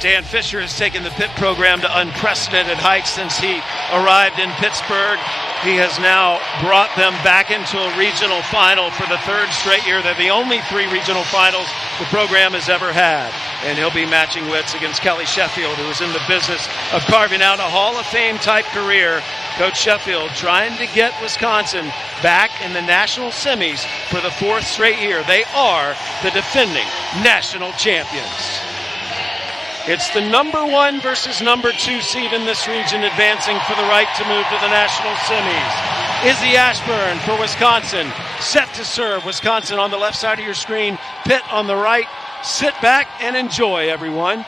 Dan Fisher has taken the Pitt program to unprecedented heights since he arrived in Pittsburgh. He has now brought them back into a regional final for the third straight year. They're the only 3 regional finals the program has ever had. And he'll be matching wits against Kelly Sheffield, who is in the business of carving out a Hall of Fame type career. Coach Sheffield trying to get Wisconsin back in the national semis for the 4th straight year. They are the defending national champions. It's the number 1 versus number 2 seed in this region advancing for the right to move to the national semis. Izzy Ashburn for Wisconsin, set to serve. Wisconsin on the left side of your screen, Pitt on the right. Sit back and enjoy, everyone.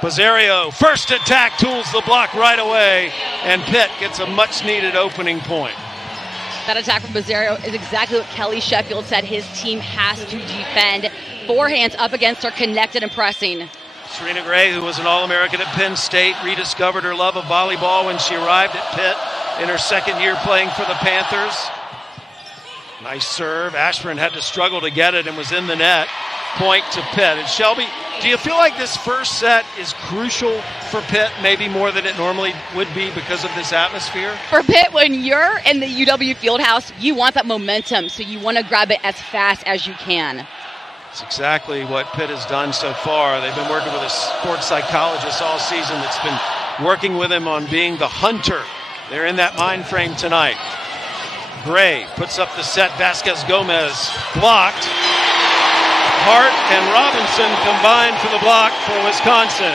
Pizzario, first attack, tools the block right away, and Pitt gets a much-needed opening point. That attack from Pizzario is exactly what Kelly Sheffield said his team has to defend. Forehands up against her, connected and pressing. Serena Gray, who was an All-American at Penn State, rediscovered her love of volleyball when she arrived at Pitt in her 2nd year playing for the Panthers. Nice serve. Ashburn had to struggle to get it and was in the net. Point to Pitt. And Shelby, do you feel like this first set is crucial for Pitt, maybe more than it normally would be because of this atmosphere? For Pitt, when you're in the UW Fieldhouse, you want that momentum, so you want to grab it as fast as you can. It's exactly what Pitt has done so far. They've been working with a sports psychologist all season that's been working with him on being the hunter. They're in that mind frame tonight. Gray puts up the set. Vasquez Gomez blocked. Hart and Robinson combined for the block for Wisconsin.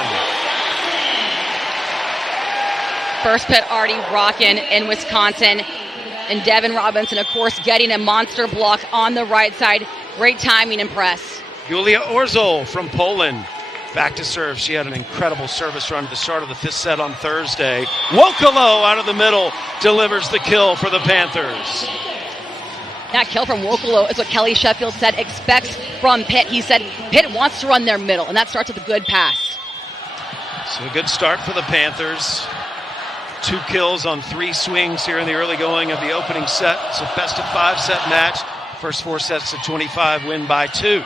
First Pitt already rocking in Wisconsin. And Devin Robinson, of course, getting a monster block on the right side. Great timing and press. Julia Orzol from Poland. Back to serve. She had an incredible service run at the start of the 5th set on Thursday. Wokolo out of the middle delivers the kill for the Panthers. That kill from Wokolo is what Kelly Sheffield said expects from Pitt. He said Pitt wants to run their middle, and that starts with a good pass. So a good start for the Panthers. 2 kills on 3 swings here in the early going of the opening set. It's a best-of-5 set match. First 4 sets to 25, win by 2.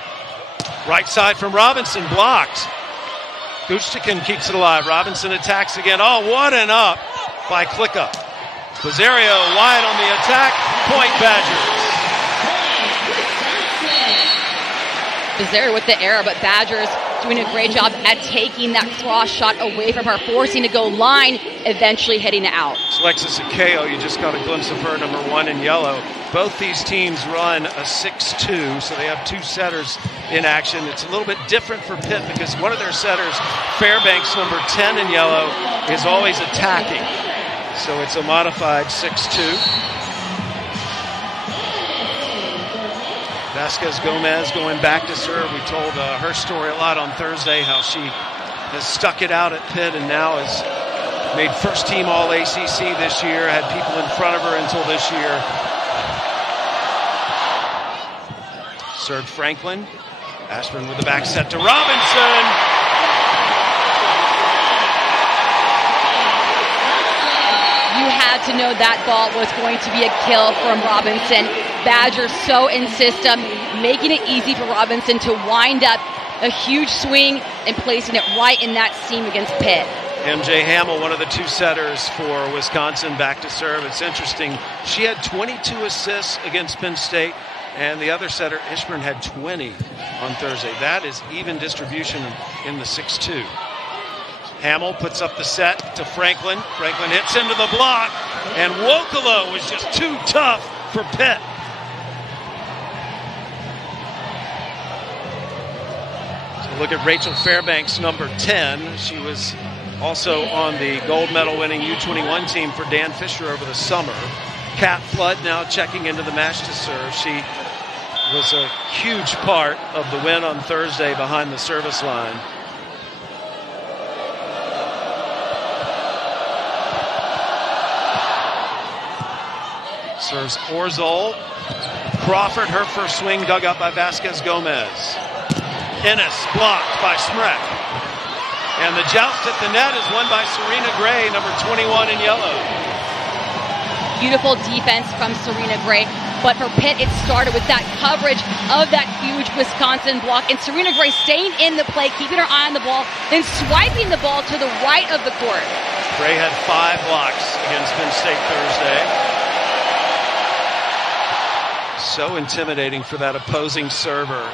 Right side from Robinson, blocked. Gustafson keeps it alive. Robinson attacks again. Oh, what an up by Klicka. Pizzario wide on the attack. Point Badgers. Pizzario with the error, but Badgers doing a great job at taking that cross shot away from her, forcing to go line, eventually hitting it out. It's Alexis Akeo. You just got a glimpse of her, number 1 in yellow. Both these teams run a 6-2, so they have 2 setters in action. It's a little bit different for Pitt because one of their setters, Fairbanks, number 10 in yellow, is always attacking. So it's a modified 6-2. Vasquez Gomez going back to serve. We told her story a lot on Thursday, how she has stuck it out at Pitt and now has made first team All ACC this year, had people in front of her until this year. Served Franklin. Ashburn with the back set to Robinson. You had to know that ball was going to be a kill from Robinson. Badgers so in system, making it easy for Robinson to wind up a huge swing and placing it right in that seam against Pitt. MJ Hamill, one of the 2 setters for Wisconsin, back to serve. It's interesting. She had 22 assists against Penn State, and the other setter, Ishburn, had 20 on Thursday. That is even distribution in the 6-2. Hamill puts up the set to Franklin. Franklin hits into the block, and Wokolo was just too tough for Pitt. So look at Rachel Fairbanks, number 10. She was also on the gold medal winning U21 team for Dan Fisher over the summer. Kat Flood now checking into the match to serve. She was a huge part of the win on Thursday behind the service line. Serves Orzol. Crawford, her first swing dug up by Vasquez Gomez. Ennis blocked by Smrek. And the joust at the net is won by Serena Gray, number 21 in yellow. Beautiful defense from Serena Gray. But for Pitt, it started with that coverage of that huge Wisconsin block. And Serena Gray staying in the play, keeping her eye on the ball, then swiping the ball to the right of the court. Gray had 5 blocks against Penn State Thursday. So intimidating for that opposing server.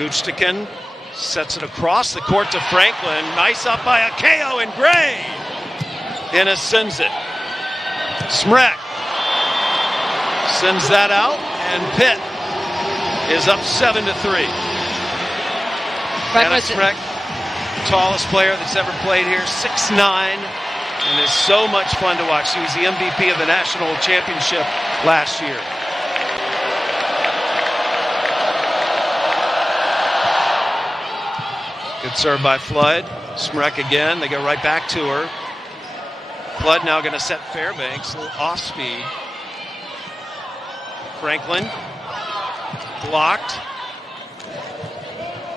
Guchtikin sets it across the court to Franklin. Nice up by Akeo and Gray. Ennis sends it. Smrek sends that out, and Pitt is up 7-3. Anna Smrek, tallest player that's ever played here, 6'9", and is so much fun to watch. She was the MVP of the national championship last year. Good serve by Flood. Smrek again. They go right back to her. Flood now going to set Fairbanks, a little off speed. Franklin blocked.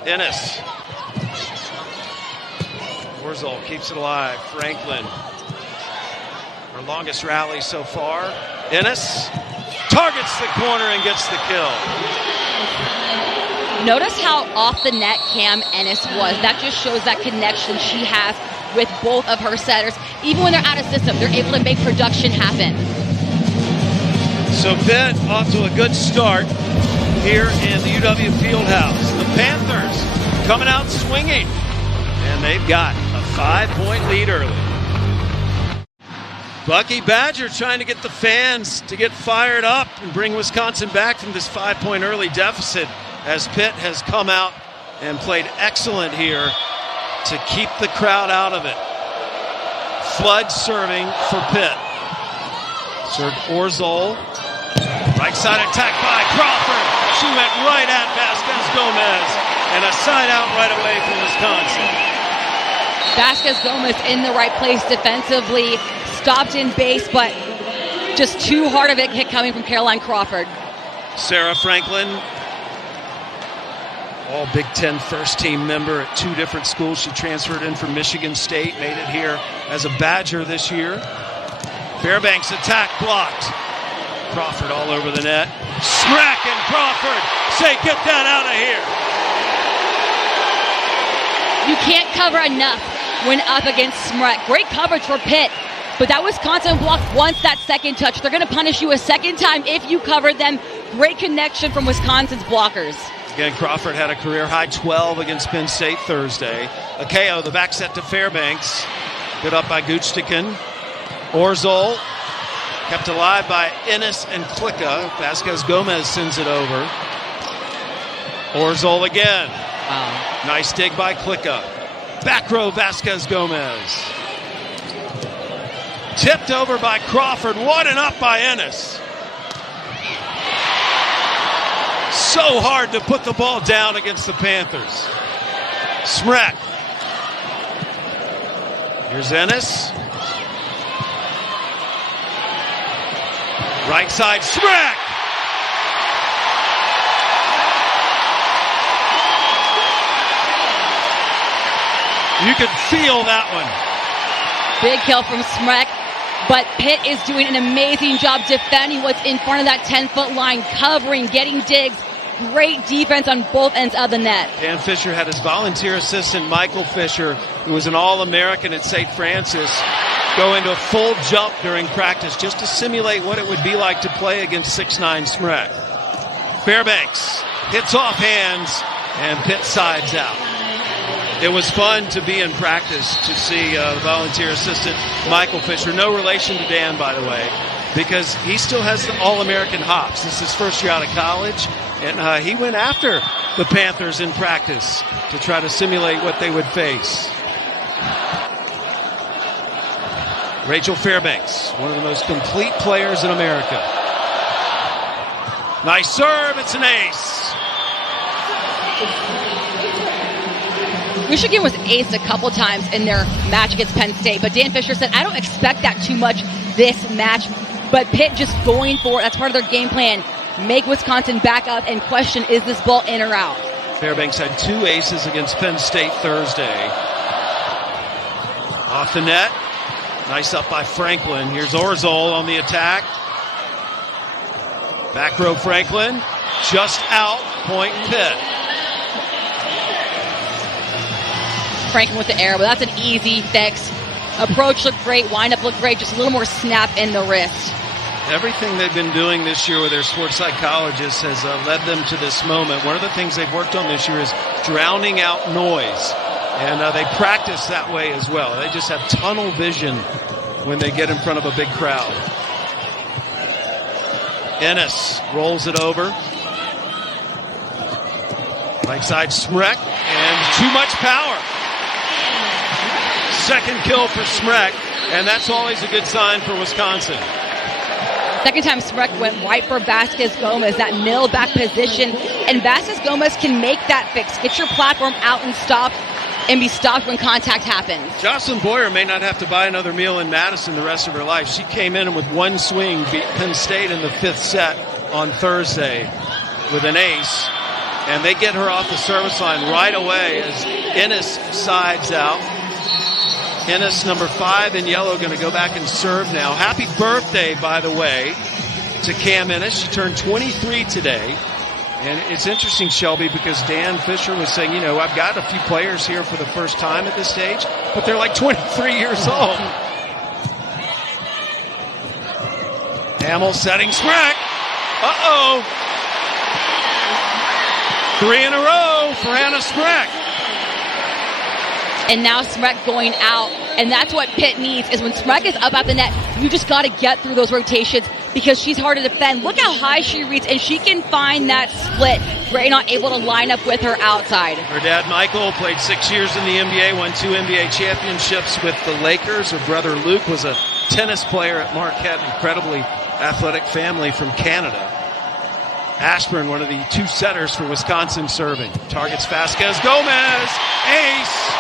Ennis. Orzel keeps it alive. Franklin, her longest rally so far. Ennis targets the corner and gets the kill. Notice how off the net Cam Ennis was. That just shows that connection she has with both of her setters. Even when they're out of system, they're able to make production happen. So Pitt off to a good start here in the UW Fieldhouse. The Panthers coming out swinging, and they've got a 5-point lead early. Bucky Badger trying to get the fans to get fired up and bring Wisconsin back from this 5-point early deficit, as Pitt has come out and played excellent here to keep the crowd out of it. Flood serving for Pitt. Served Orzel. Right side attack by Crawford. She went right at Vasquez Gomez, and a side out right away from Wisconsin. Vasquez Gomez in the right place defensively, stopped in base, but just too hard of a hit coming from Caroline Crawford. Sarah Franklin, all Big Ten first-team member at 2 different schools. She transferred in from Michigan State, made it here as a Badger this year. Fairbanks attack blocked. Crawford all over the net. Smrek and Crawford say, get that out of here. You can't cover enough when up against Smrek. Great coverage for Pitt, but that Wisconsin block once that second touch. They're going to punish you a second time if you cover them. Great connection from Wisconsin's blockers. Again, Crawford had a career-high 12 against Penn State Thursday. Akeo, the back set to Fairbanks. Good up by Guchtikin. Orzel, kept alive by Ennis and Klicka. Vasquez Gomez sends it over. Orzel again. Wow. Nice dig by Klicka. Back row, Vasquez Gomez. Tipped over by Crawford. What an up by Ennis. So hard to put the ball down against the Panthers. Smrek. Here's Ennis. Right side, Smrek. You can feel that one. Big kill from Smrek, but Pitt is doing an amazing job defending what's in front of that 10-foot line, covering, getting digs. Great defense on both ends of the net. Dan Fisher had his volunteer assistant, Michael Fisher, who was an All-American at St. Francis, go into a full jump during practice just to simulate what it would be like to play against 6'9" Smrek. Fairbanks hits off hands, and Pitt sides out. It was fun to be in practice to see the volunteer assistant, Michael Fisher. No relation to Dan, by the way, because he still has the All-American hops. This is his first year out of college, and he went after the Panthers in practice to try to simulate what they would face. Rachel Fairbanks, one of the most complete players in America. Nice serve, it's an ace. Michigan was aced a couple times in their match against Penn State, but Dan Fisher said, I don't expect that too much this match. But Pitt just going for it. That's part of their game plan. Make Wisconsin back up and question, is this ball in or out? Fairbanks had 2 aces against Penn State Thursday. Off the net. Nice up by Franklin. Here's Orzol on the attack. Back row Franklin. Just out. Point Pitt. Franklin with the arrow, but that's an easy fix. Approach looked great. Wind up looked great. Just a little more snap in the wrist. Everything they've been doing this year with their sports psychologists has led them to this moment. One of the things they've worked on this year is drowning out noise. And they practice that way as well. They just have tunnel vision when they get in front of a big crowd. Ennis rolls it over. Right side Smrek, and too much power. Second kill for Smrek, and that's always a good sign for Wisconsin. Second time Smrek went right for Vasquez-Gomez, that middle back position, and Vasquez-Gomez can make that fix. Get your platform out and stop, and be stopped when contact happens. Jocelyn Boyer may not have to buy another meal in Madison the rest of her life. She came in and with one swing beat Penn State in the 5th set on Thursday with an ace, and they get her off the service line right away as Ennis sides out. Ennis, number 5 in yellow, going to go back and serve now. Happy birthday, by the way, to Cam Ennis. She turned 23 today. And it's interesting, Shelby, because Dan Fisher was saying, you know, I've got a few players here for the first time at this stage, but they're like 23 years old. Hamill setting Smrek. Uh-oh. 3 in a row for Hannah Smrek. And now Smrek going out. And that's what Pitt needs, is when Smrek is up at the net, you just got to get through those rotations because she's hard to defend. Look how high she reads, and she can find that split. Gray not able to line up with her outside. Her dad, Michael, played 6 years in the NBA, won 2 NBA championships with the Lakers. Her brother, Luke, was a tennis player at Marquette, incredibly athletic family from Canada. Ashburn, one of the 2 setters for Wisconsin serving. Targets Vasquez-Gomez. Ace.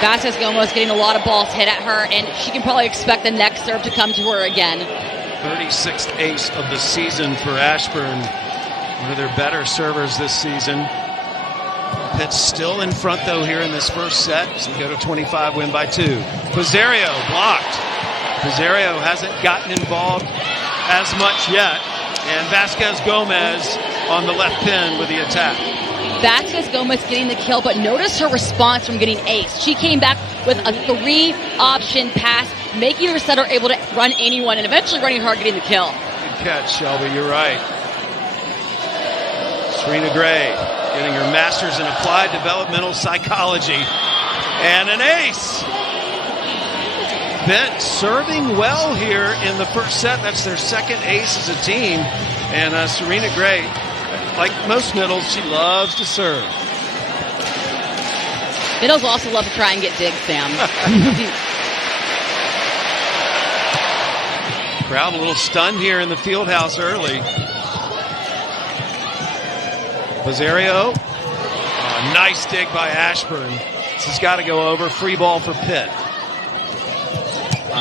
Vasquez-Gomez getting a lot of balls hit at her, and she can probably expect the next serve to come to her again. 36th ace of the season for Ashburn. One of their better servers this season. Pitt's still in front, though, here in this first set. So we go to 25, win by 2. Pizarro blocked. Pizarro hasn't gotten involved as much yet. And Vasquez-Gomez on the left pin with the attack. Vasquez-Gomez getting the kill, but notice her response from getting ace. She came back with a 3-option pass, making her setter able to run anyone and eventually running her getting the kill. Good catch, Shelby. You're right. Serena Gray getting her master's in applied developmental psychology. And an ace. Pitt serving well here in the first set. That's their second ace as a team. And Serena Gray, like most middles, she loves to serve. Middles also love to try and get digs, Sam. Crowd a little stunned here in the field house early. Pizarro. Nice dig by Ashburn. This has got to go over. Free ball for Pitt.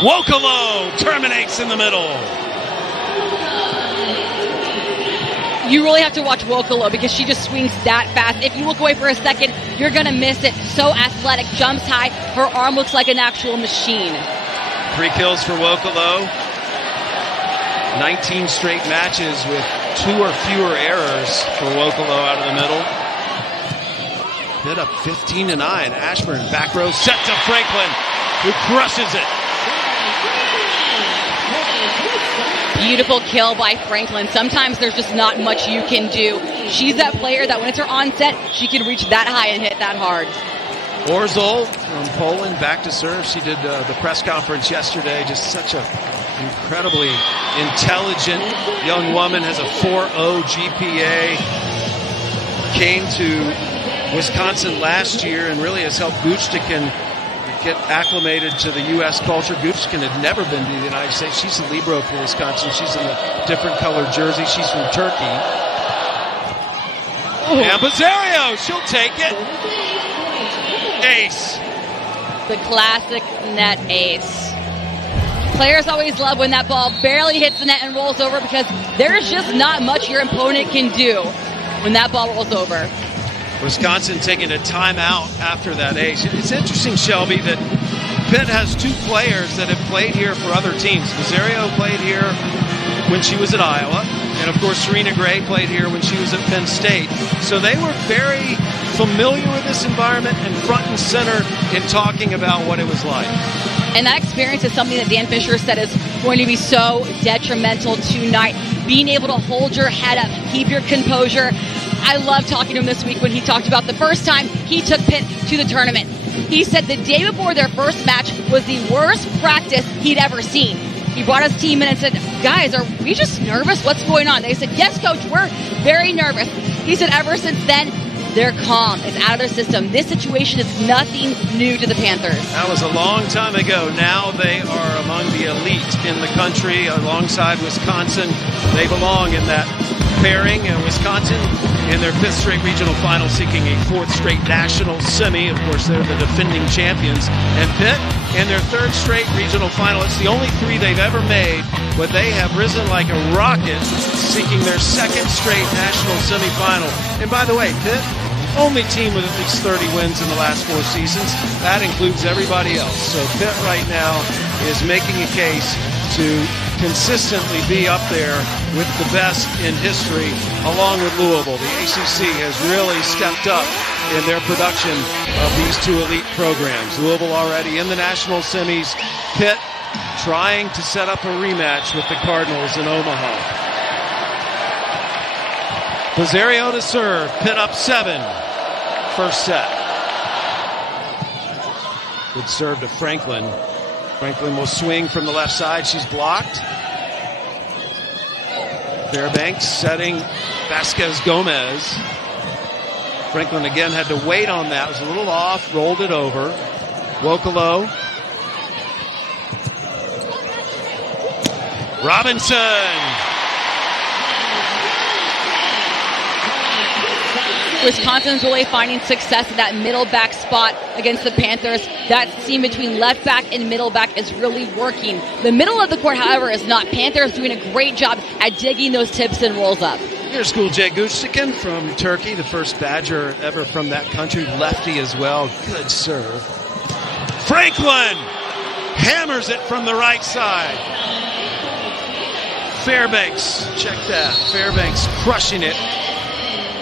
Wokolo terminates in the middle. You really have to watch Wokolo because she just swings that fast. If you look away for a second, you're going to miss it. So athletic, jumps high. Her arm looks like an actual machine. 3 kills for Wokolo. 19 straight matches with 2 or fewer errors for Wokolo out of the middle. Pitt up 15-9. Ashburn back row set to Franklin, who crushes it. Beautiful kill by Franklin. Sometimes there's just not much you can do. She's that player that when it's her onset, she can reach that high and hit that hard. Orzol from Poland back to serve. She did the press conference yesterday. Just such a incredibly intelligent young woman. Has a 4.0 GPA. Came to Wisconsin last year and really has helped Guchtikin get acclimated to the U.S. culture. Guchtikin had never been to the United States. She's a libero for Wisconsin. She's in a different colored jersey. She's from Turkey. And Pizarro, she'll take it. Ace. The classic net ace. Players always love when that ball barely hits the net and rolls over because there's just not much your opponent can do when that ball rolls over. Wisconsin taking a timeout after that ace. It's interesting, Shelby, that Pitt has two players that have played here for other teams. Rosario played here when she was at Iowa, and of course Serena Gray played here when she was at Penn State. So they were very familiar with this environment and front and center in talking about what it was like. And that experience is something that Dan Fisher said is going to be so detrimental tonight. Being able to hold your head up, keep your composure. I love talking to him this week when he talked about the first time he took Pitt to the tournament. He said the day before their first match was the worst practice he'd ever seen. He brought his team in and said, guys, are we just nervous? What's going on? They said, yes, coach, we're very nervous. He said ever since then, they're calm. It's out of their system. This situation is nothing new to the Panthers. That was a long time ago. Now they are among the elite in the country alongside Wisconsin. They belong in that pairing. Wisconsin in their fifth straight regional final, seeking a fourth straight national semi. Of course, they're the defending champions. And Pitt in their third straight regional final. It's the only three they've ever made, but they have risen like a rocket, seeking their second straight national semifinal. And by the way, Pitt, only team with at least 30 wins in the last 4 seasons. That includes everybody else. So Pitt right now is making a case to consistently be up there with the best in history, along with Louisville. The ACC has really stepped up in their production of these two elite programs. Louisville already in the national semis. Pitt trying to set up a rematch with the Cardinals in Omaha. Rosario to serve. Pitt up 7. First set. Good serve to Franklin. Franklin will swing from the left side. She's blocked. Fairbanks setting Vasquez Gomez. Franklin again had to wait on that. It was a little off. Rolled it over. Wokolo. Robinson. Wisconsin's really finding success in that middle back spot against the Panthers. That seam between left back and middle back is really working. The middle of the court, however, is not. Panthers doing a great job at digging those tips and rolls up. Here's School Jay Gustikin from Turkey, the first Badger ever from that country. Lefty as well. Good serve. Franklin hammers it from the right side. Fairbanks, check that. Fairbanks crushing it.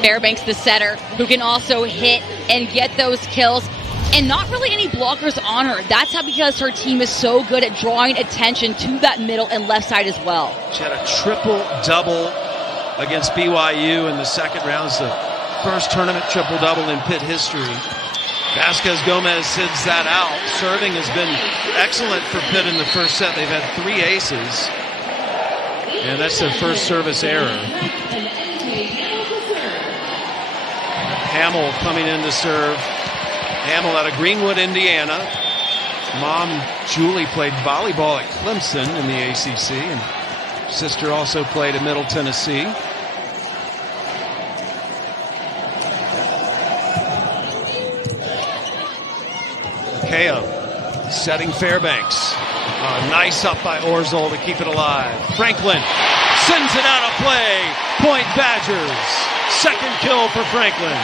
Fairbanks, the setter, who can also hit and get those kills. And not really any blockers on her. That's how, because her team is so good at drawing attention to that middle and left side as well. She had a triple-double against BYU in the second round. It's the first tournament triple-double in Pitt history. Vasquez Gomez sends that out. Serving has been excellent for Pitt in the first set. They've had 3 aces. And that's their first service error. Hamill coming in to serve. Hamill out of Greenwood, Indiana. Mom, Julie, played volleyball at Clemson in the ACC, and sister also played at Middle Tennessee. Kao setting Fairbanks. Nice up by Orzel to keep it alive. Franklin sends it out of play. Point Badgers. Second kill for Franklin.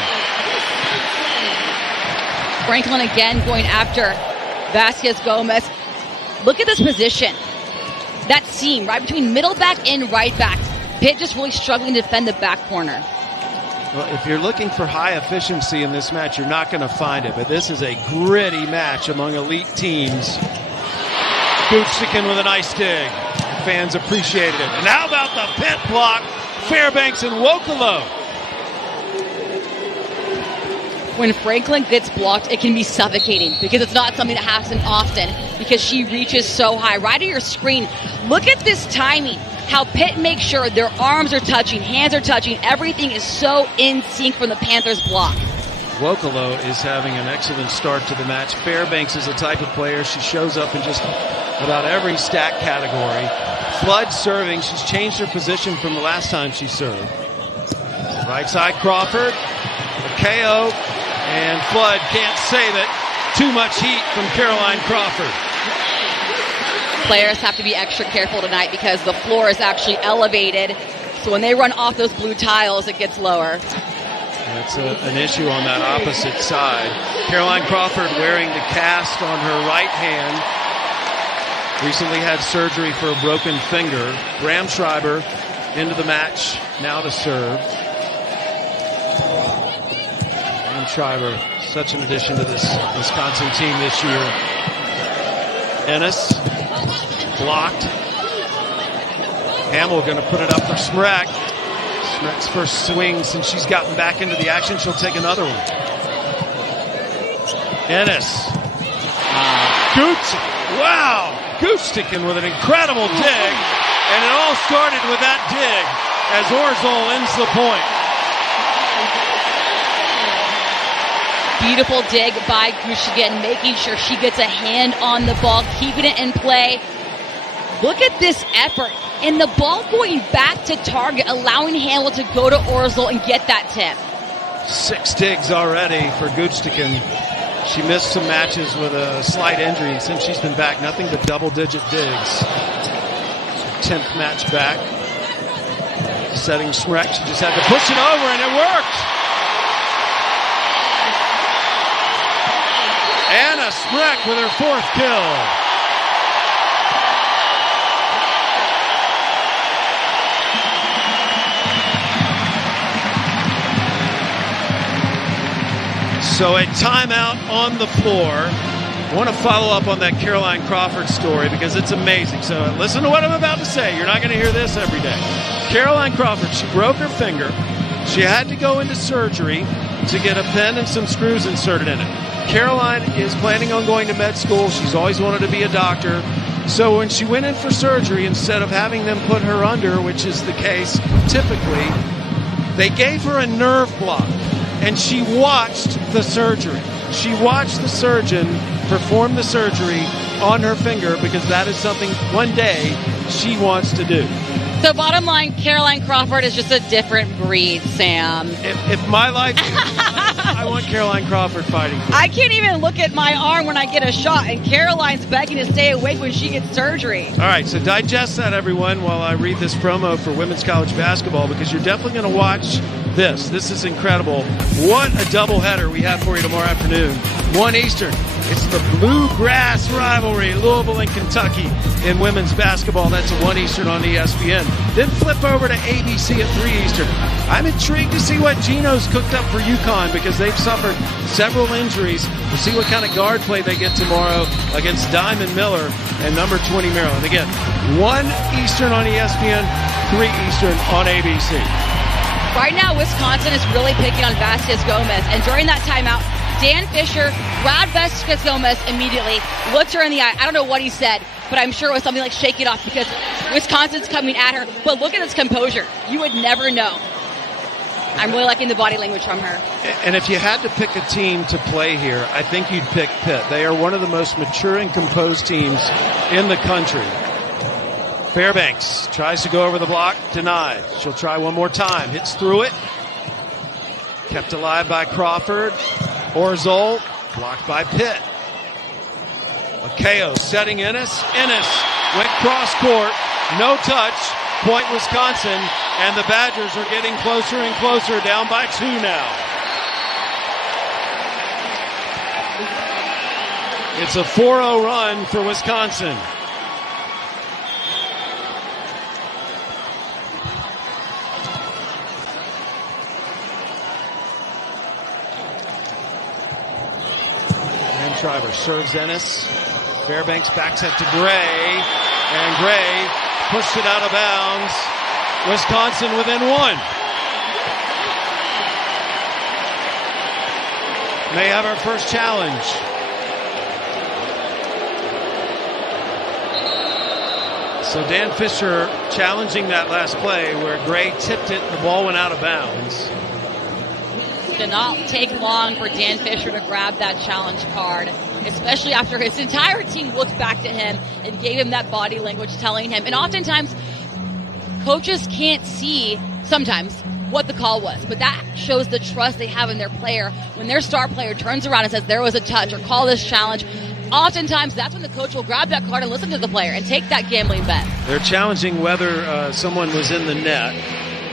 Franklin again going after Vasquez Gomez. Look at this position. That seam right between middle back and right back. Pitt just really struggling to defend the back corner. Well, if you're looking for high efficiency in this match, you're not going to find it. But this is a gritty match among elite teams. Gustikin with a nice dig. Fans appreciated it. And how about the Pitt block? Fairbanks and Wokolo. When Franklin gets blocked, it can be suffocating because it's not something that happens often because she reaches so high. Right at your screen, look at this timing. How Pitt makes sure their arms are touching, hands are touching. Everything is so in sync from the Panthers block. Wokolo is having an excellent start to the match. Fairbanks is a type of player. She shows up in just about every stat category. Flood serving. She's changed her position from the last time she served. Right side Crawford. KO. And Flood can't save it. Too much heat from Caroline Crawford. Players have to be extra careful tonight because the floor is actually elevated. So when they run off those blue tiles, it gets lower. That's an issue on that opposite side. Caroline Crawford wearing the cast on her right hand. Recently had surgery for a broken finger. Graham Schreiber into the match, now to serve. Graham Schreiber, such an addition to this Wisconsin team this year. Ennis, blocked. Hamill going to put it up for Smrek. Smrek's first swing since she's gotten back into the action. She'll take another one. Ennis. Gooch. Wow. Gooch sticking with an incredible dig. And it all started with that dig as Orzol ends the point. Beautiful dig by Gooch again, making sure she gets a hand on the ball, keeping it in play. Look at this effort. And the ball going back to target, allowing Hamill to go to Orzol and get that tip. 6 digs already for Goochtikin. She missed some matches with a slight injury, and since she's been back, nothing but double-digit digs. 10th match back. Setting Smrek, she just had to push it over, and it worked! Anna Smrek with her 4th kill. So a timeout on the floor. I want to follow up on that Caroline Crawford story because it's amazing. So listen to what I'm about to say. You're not going to hear this every day. Caroline Crawford, she broke her finger. She had to go into surgery to get a pen and some screws inserted in it. Caroline is planning on going to med school. She's always wanted to be a doctor. So when she went in for surgery, instead of having them put her under, which is the case typically, they gave her a nerve block. And she watched the surgery. She watched the surgeon perform the surgery on her finger because that is something one day she wants to do. So bottom line, Caroline Crawford is just a different breed, Sam. If my life, I want Caroline Crawford fighting for me. I can't even look at my arm when I get a shot, and Caroline's begging to stay awake when she gets surgery. All right, so digest that, everyone, while I read this promo for women's college basketball, because you're definitely going to watch this. This is incredible. What a doubleheader we have for you tomorrow afternoon. 1 Eastern. It's the Bluegrass rivalry, Louisville and Kentucky in women's basketball. That's at 1 Eastern on ESPN. Then flip over to ABC at 3 Eastern. I'm intrigued to see what Gino's cooked up for UConn because they've suffered several injuries. We'll see what kind of guard play they get tomorrow against Diamond Miller and number 20 Maryland. Again, 1 Eastern on ESPN, 3 Eastern on ABC. Right now, Wisconsin is really picking on Vasquez Gomez, and during that timeout, Dan Fisher grabbed Vasquez Gomez immediately, looked her in the eye. I don't know what he said, but I'm sure it was something like shake it off because Wisconsin's coming at her. But look at his composure. You would never know. I'm really liking the body language from her. And if you had to pick a team to play here, I think you'd pick Pitt. They are one of the most mature and composed teams in the country. Fairbanks tries to go over the block, denied. She'll try one more time, hits through it. Kept alive by Crawford. Orzol, blocked by Pitt. Akeo setting Ennis. Ennis went cross court, no touch, point Wisconsin, and the Badgers are getting closer and closer, down by 2 now. It's a 4-0 run for Wisconsin. Driver serves Ennis. Fairbanks backs it to Gray. And Gray pushed it out of bounds. Wisconsin within 1. May have our first challenge. So Dan Fisher challenging that last play where Gray tipped it, the ball went out of bounds. Did not take long for Dan Fisher to grab that challenge card, especially after his entire team looked back to him and gave him that body language telling him. And oftentimes, coaches can't see, sometimes, what the call was. But that shows the trust they have in their player. When their star player turns around and says there was a touch or call this challenge, oftentimes that's when the coach will grab that card and listen to the player and take that gambling bet. They're challenging whether someone was in the net.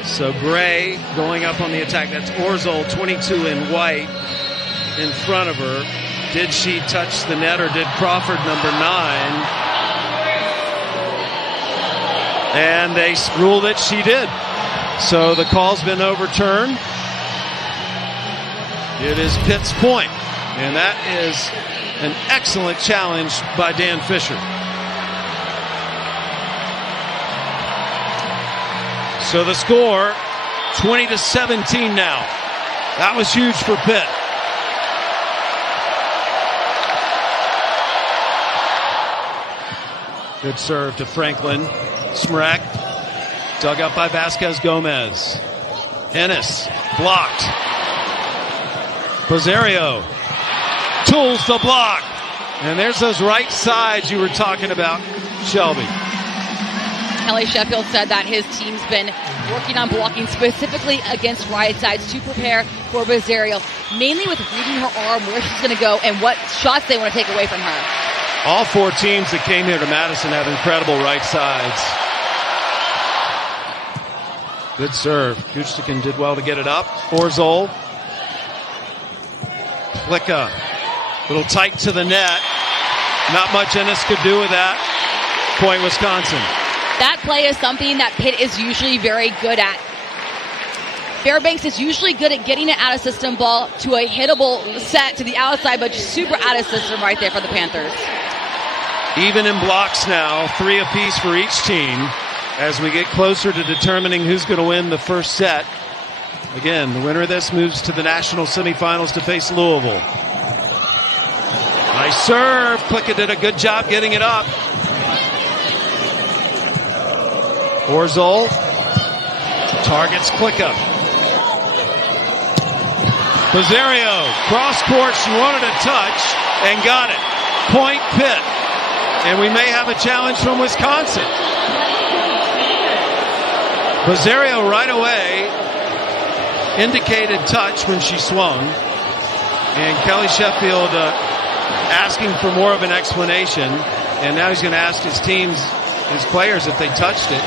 So Gray going up on the attack. That's Orzel, 22 in white, in front of her. Did she touch the net, or did Crawford, number 9? And they ruled that she did. So the call's been overturned. It is Pitt's point, and that is an excellent challenge by Dan Fisher. So the score, 20-17 now. That was huge for Pitt. Good serve to Franklin. Smrek, dug up by Vasquez Gomez. Ennis, blocked. Rosario tools the block. And there's those right sides you were talking about, Shelby. Kelly Sheffield said that his team's been working on blocking specifically against right sides to prepare for Rosario, mainly with reading her arm, where she's going to go, and what shots they want to take away from her. All 4 teams that came here to Madison have incredible right sides. Good serve. Gustikin did well to get it up. Orzel. Flicka. A little tight to the net. Not much Ennis could do with that. Point Wisconsin. That play is something that Pitt is usually very good at. Fairbanks is usually good at getting an out-of-system ball to a hittable set to the outside, but just super out-of-system right there for the Panthers. Even in blocks now, 3 apiece for each team as we get closer to determining who's going to win the first set. Again, the winner of this moves to the national semifinals to face Louisville. Nice serve. Klicka did a good job getting it up. Orzel targets Klicka. Rosario, cross court, she wanted a touch and got it. Point Pitt. And we may have a challenge from Wisconsin. Rosario right away indicated touch when she swung. And Kelly Sheffield asking for more of an explanation. And now he's going to ask his players if they touched it.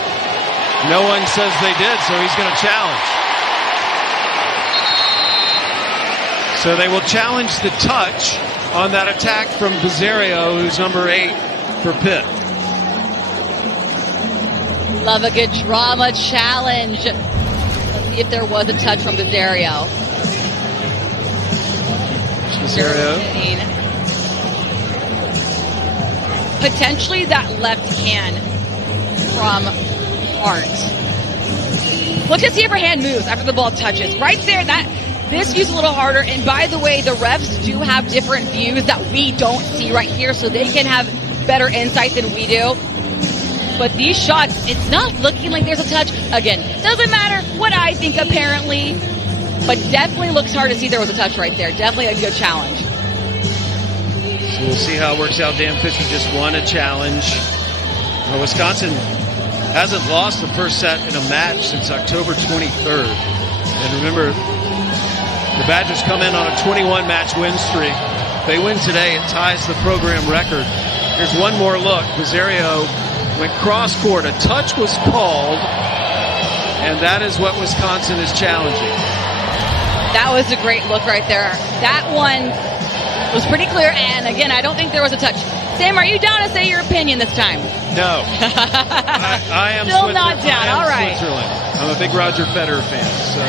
No one says they did, so he's going to challenge. So they will challenge the touch on that attack from Rosario, who's number 8 for Pitt. Love a good drama challenge. Let's see if there was a touch from Rosario. Rosario. Potentially that left hand from Hart. Look to see if her hand moves after the ball touches. Right there, this view's a little harder. And by the way, the refs do have different views that we don't see right here, so they can have better insight than we do. But these shots, it's not looking like there's a touch. Again, doesn't matter what I think apparently, but definitely looks hard to see there was a touch right there. Definitely a good challenge. So we'll see how it works out. Dan Fisher just won a challenge. Well, Wisconsin hasn't lost the first set in a match since October 23rd. And remember, the Badgers come in on a 21-match win streak. If they win today, it ties the program record. Here's one more look. Rosario went cross-court. A touch was called, and that is what Wisconsin is challenging. That was a great look right there. That one was pretty clear, and again, I don't think there was a touch. Sam, are you down to say your opinion this time? No. I am still not down. All right. Switzerland. I'm a big Roger Federer fan, so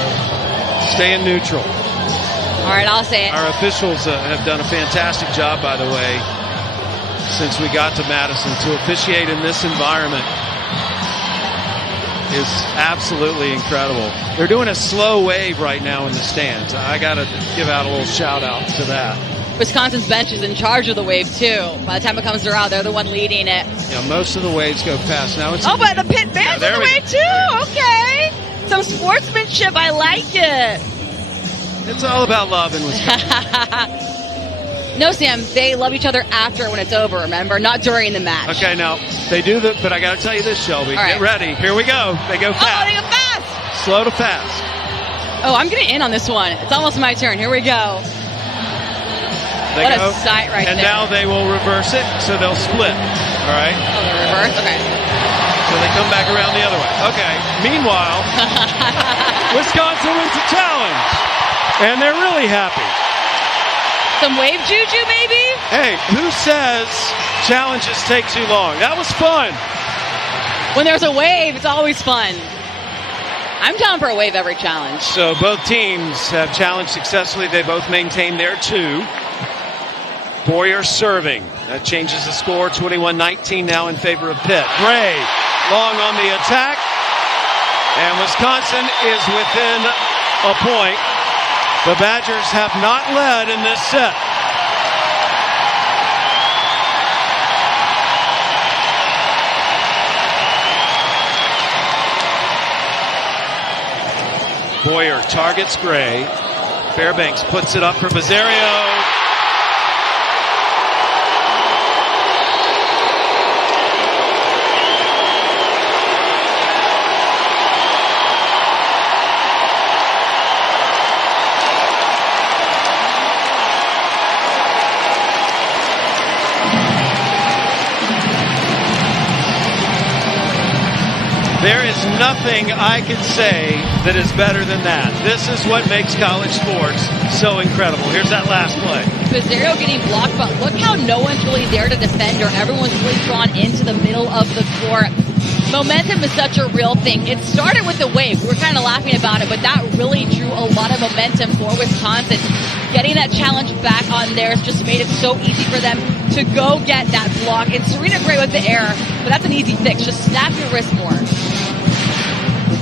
staying neutral. All right, I'll say it. Our officials have done a fantastic job, by the way, since we got to Madison. To officiate in this environment is absolutely incredible. They're doing a slow wave right now in the stands. I got to give out a little shout out to that. Wisconsin's bench is in charge of the wave too. By the time it comes around, they're the one leading it. Yeah, most of the waves go fast. Now it's but the Pitt band's in the wave too. Okay, some sportsmanship. I like it. It's all about love in Wisconsin. No, Sam, they love each other after when it's over, remember? Not during the match. Okay, now, they do that, but I got to tell you this, Shelby. Right. Get ready. Here we go. They go fast. Oh, they go fast. Slow to fast. Oh, I'm going to in on this one. It's almost my turn. Here we go. What a sight right there. And now they will reverse it, so they'll split. All right? Oh, they'll reverse? Okay. So they come back around the other way. Okay. Meanwhile, Wisconsin wins the challenge. And they're really happy. Some wave juju, maybe? Hey, who says challenges take too long? That was fun. When there's a wave, it's always fun. I'm down for a wave every challenge. So both teams have challenged successfully. They both maintain their 2. Boyer serving. That changes the score. 21-19 now in favor of Pitt. Gray long on the attack. And Wisconsin is within a point. The Badgers have not led in this set. Boyer targets Gray. Fairbanks puts it up for Bizzario. There is nothing I can say that is better than that. This is what makes college sports so incredible. Here's that last play. Bizzario getting blocked, but look how no one's really there to defend or everyone's really drawn into the middle of the court. Momentum is such a real thing. It started with the wave. We're kind of laughing about it, but that really drew a lot of momentum for Wisconsin. Getting that challenge back on theirs just made it so easy for them to go get that block. And Serena Gray with the error, but that's an easy fix. Just snap your wrist more.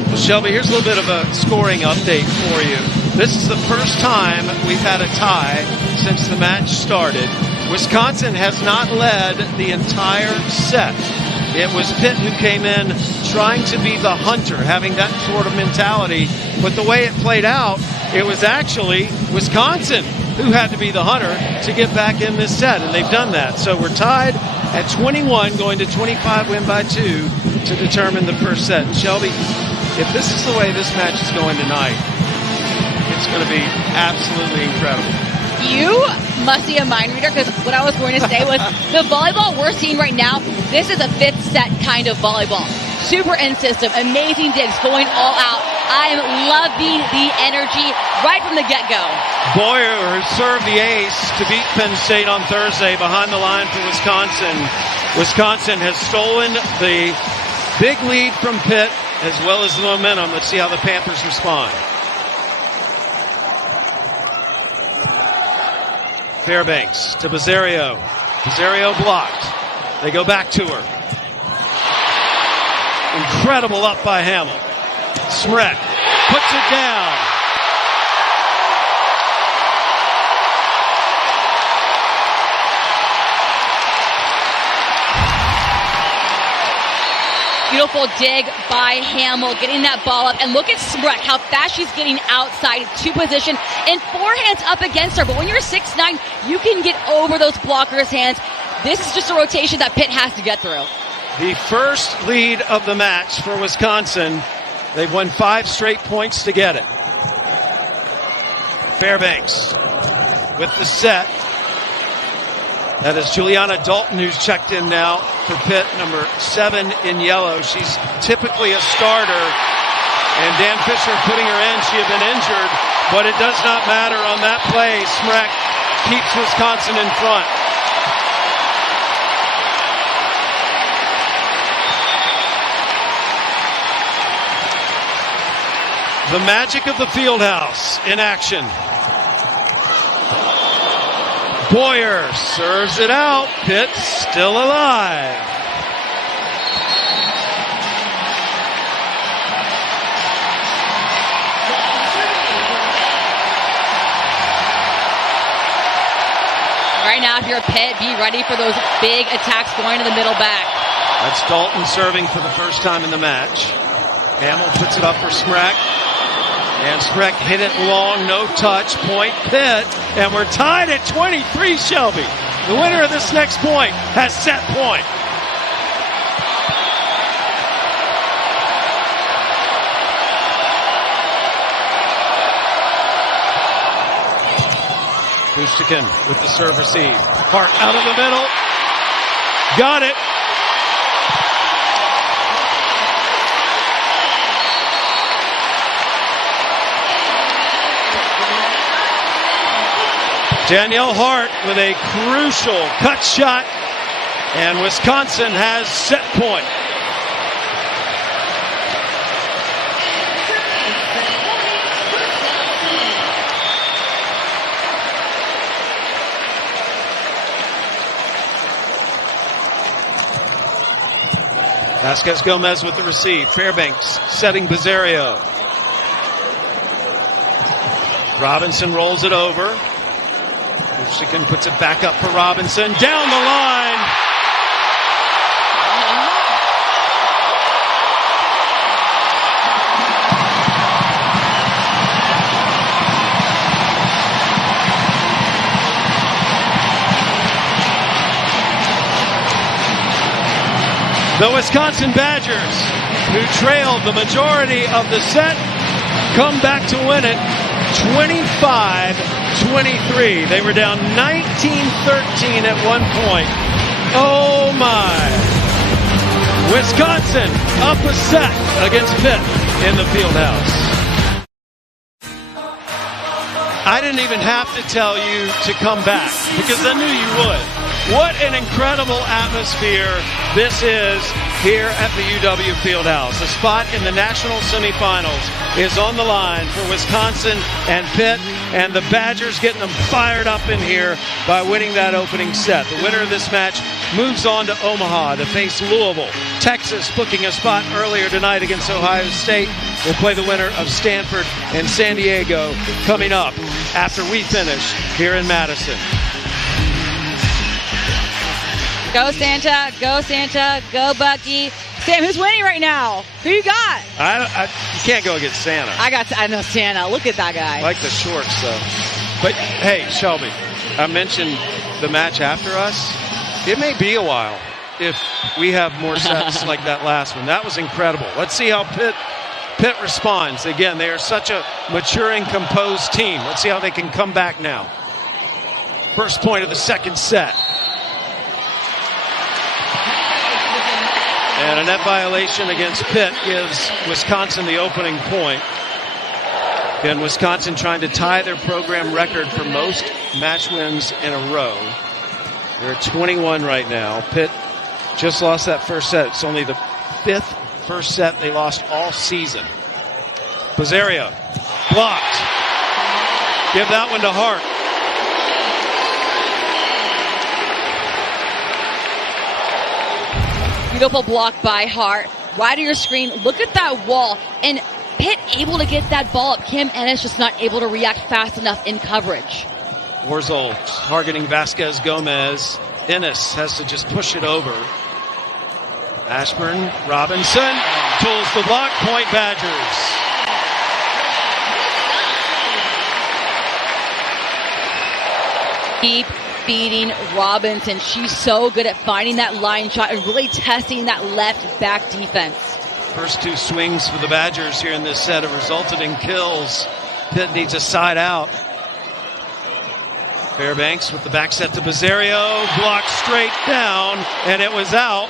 Well, Shelby, here's a little bit of a scoring update for you. This is the first time we've had a tie since the match started. Wisconsin has not led the entire set. It was Pitt who came in trying to be the hunter, having that sort of mentality. But the way it played out, it was actually Wisconsin who had to be the hunter to get back in this set, and they've done that. So we're tied at 21, going to 25, win by 2 to determine the first set. And Shelby, if this is the way this match is going tonight, it's going to be absolutely incredible. You must be a mind reader, because what I was going to say was the volleyball we're seeing right now, this is a 5th set kind of volleyball. Super in system, amazing digs, going all out. I am loving the energy right from the get-go. Boyer served the ace to beat Penn State on Thursday behind the line for Wisconsin. Wisconsin has stolen the big lead from Pitt as well as the momentum. Let's see how the Panthers respond. Fairbanks to Bizzario. Bizzario blocked. They go back to her. Incredible up by Hamill. Smrek puts it down. Beautiful dig by Hamill, getting that ball up. And look at Smrek, how fast she's getting outside to position and forehands up against her. But when you're 6'9", you can get over those blockers' hands. This is just a rotation that Pitt has to get through. The first lead of the match for Wisconsin. They've won 5 straight points to get it. Fairbanks with the set. That is Juliana Dalton, who's checked in now for Pitt, number 7 in yellow. She's typically a starter. And Dan Fisher putting her in. She had been injured, but it does not matter on that play. Smrek keeps Wisconsin in front. The magic of the Fieldhouse in action. Boyer serves it out. Pitt still alive. Right now, if you're Pitt, be ready for those big attacks going to the middle back. That's Dalton serving for the first time in the match. Hamill puts it up for Smrek. And Smrek hit it long, no touch, point Pitt. And we're tied at 23, Shelby. The winner of this next point has set point. Bustikin with the serve receive. Hart out of the middle. Got it. Danielle Hart with a crucial cut shot, and Wisconsin has set point. Vasquez Gomez with the receive. Fairbanks setting Bizzario. Robinson rolls it over. Michigan puts it back up for Robinson. Down the line. The Wisconsin Badgers, who trailed the majority of the set, come back to win it 25-23. They were down 19-13 at one point. Oh my. Wisconsin up a set against Pitt in the field house. I didn't even have to tell you to come back because I knew you would. What an incredible atmosphere this is here at the UW Fieldhouse. A spot in the national semifinals is on the line for Wisconsin and Pitt, and the Badgers getting them fired up in here by winning that opening set. The winner of this match moves on to Omaha to face Louisville. Texas booking a spot earlier tonight against Ohio State. We'll play the winner of Stanford and San Diego coming up after we finish here in Madison. Go Santa, go Santa, go Bucky. Sam, who's winning right now? Who you got? You can't go against Santa. I know Santa. Look at that guy. I like the shorts, though. But, hey, Shelby, I mentioned the match after us. It may be a while if we have more sets like that last one. That was incredible. Let's see how Pitt responds. Again, they are such a mature and composed team. Let's see how they can come back now. First point of the second set. And a net violation against Pitt gives Wisconsin the opening point. Again, Wisconsin trying to tie their program record for most match wins in a row. They're at 21 right now. Pitt just lost that first set. It's only the fifth first set they lost all season. Bizzario blocked. Give that one to Hart. Beautiful block by Hart. Right on your screen, look at that wall. And Pitt able to get that ball up. Kim Ennis just not able to react fast enough in coverage. Warzel targeting Vasquez Gomez. Ennis has to just push it over. Ashburn, Robinson, tools the block, point Badgers. Keep feeding Robinson. She's so good at finding that line shot and really testing that left back defense. First two swings for the Badgers here in this set have resulted in kills. Pitt needs a side out. Fairbanks with the back set to Bizzario, blocked straight down, and it was out.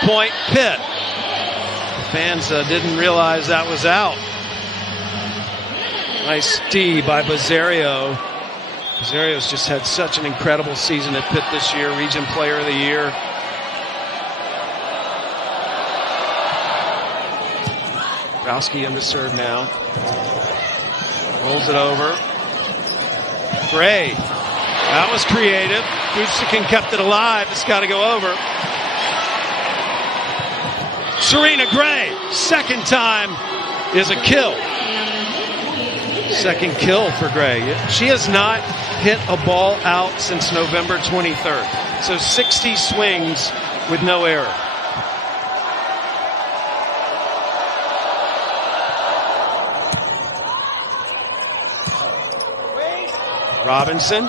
Point Pitt. Fans didn't realize that was out. Nice D by Bizzario. Bizzario's just had such an incredible season at Pitt this year, Region Player of the Year. Browski in the serve now. Rolls it over. Gray. That was creative. Gutsikin kept it alive. It's got to go over. Serena Gray, second time is a kill. Second kill for Gray. She has not hit a ball out since November 23rd. So 60 swings with no error. Robinson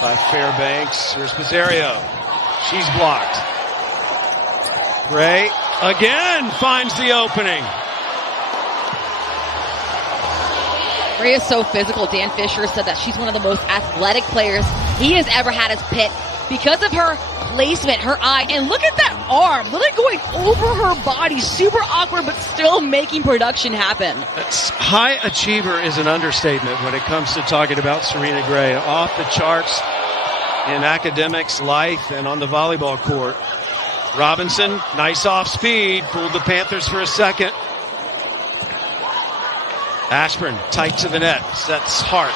by Fairbanks. Here's Bizzario. She's blocked. Gray again finds the opening. Gray is so physical. Dan Fisher said that she's one of the most athletic players he has ever had as Pitt because of her placement, her eye, and look at that arm, literally going over her body. Super awkward, but still making production happen. High achiever is an understatement when it comes to talking about Serena Gray. Off the charts in academics, life, and on the volleyball court. Robinson, nice off speed, fooled the Panthers for a second. Ashburn, tight to the net, sets Hart.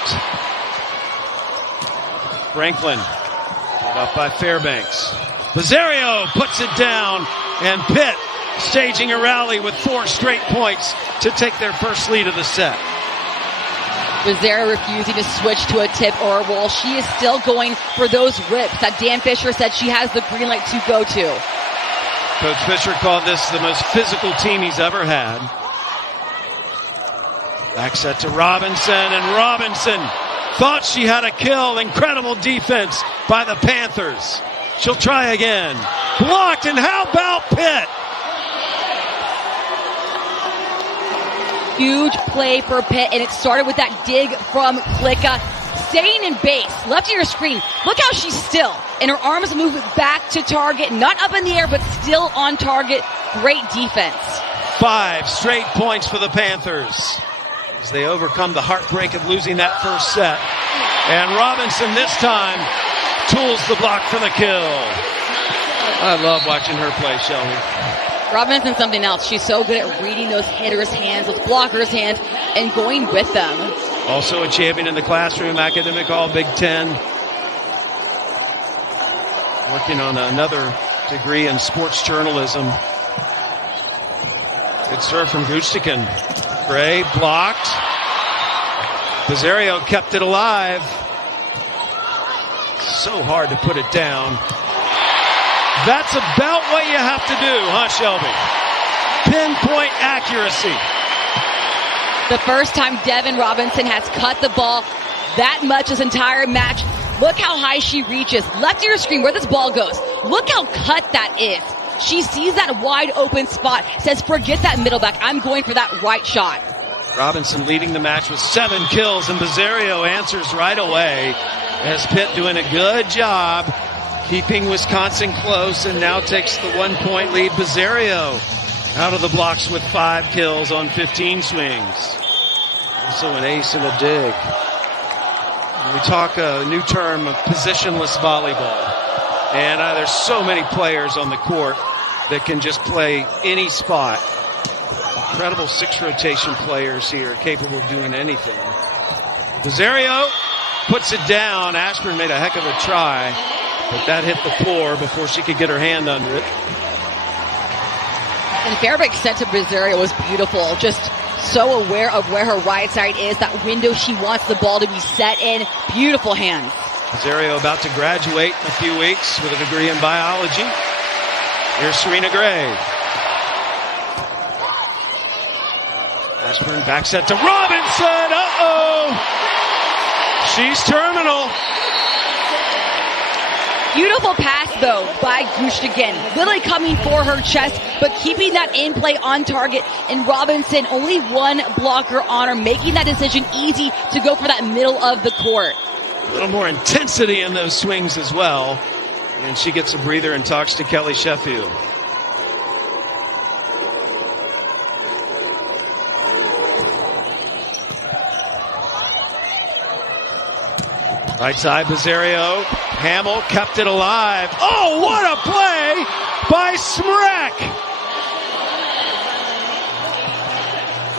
Franklin, up by Fairbanks. Lazario puts it down, and Pitt staging a rally with 4 straight points to take their first lead of the set. Lazario refusing to switch to a tip or a roll. She is still going for those rips that Dan Fisher said she has the green light to go to. Coach Fisher called this the most physical team he's ever had. Back set to Robinson, and Robinson thought she had a kill. Incredible defense by the Panthers. She'll try again. Blocked, and how about Pitt? Huge play for Pitt, and it started with that dig from Klicka. Staying in base, left of your screen. Look how she's still, and her arms move back to target. Not up in the air, but still on target. Great defense. 5 straight points for the Panthers as they overcome the heartbreak of losing that first set. And Robinson this time tools the block for the kill. I love watching her play, Shelby. Robinson's something else. She's so good at reading those hitters' hands, those blockers' hands, and going with them. Also a champion in the classroom, academic all Big Ten. Working on another degree in sports journalism. Good serve from Gustikin. Gray blocked. Lazario kept it alive. So hard to put it down. That's about what you have to do, huh, Shelby? Pinpoint accuracy. The first time Devin Robinson has cut the ball that much this entire match. Look how high she reaches. Left of your screen where this ball goes. Look how cut that is. She sees that wide open spot, says, forget that middle back. I'm going for that right shot. Robinson leading the match with 7 kills, and Lazario answers right away as Pitt doing a good job keeping Wisconsin close, and now takes the 1-point lead. Lazario out of the blocks with 5 kills on 15 swings. Also an ace and a dig. We talk a new term of positionless volleyball. And there's so many players on the court that can just play any spot. Incredible 6 rotation players here capable of doing anything. Lazario puts it down. Ashburn made a heck of a try, but that hit the floor before she could get her hand under it. And Fairbanks sent to Lazario was beautiful. Just so aware of where her right side is, that window she wants the ball to be set in. Beautiful hands. Lazario about to graduate in a few weeks with a degree in biology. Here's Serena Gray. Ashburn back set to Robinson. Uh-oh! She's terminal. Beautiful pass, though, by Gustikin. Literally coming for her chest, but keeping that in play on target. And Robinson, only one blocker on her, making that decision easy to go for that middle of the court. A little more intensity in those swings as well. And she gets a breather and talks to Kelly Sheffield. Right side, Lazario. Hamill kept it alive. Oh, what a play by Smrek!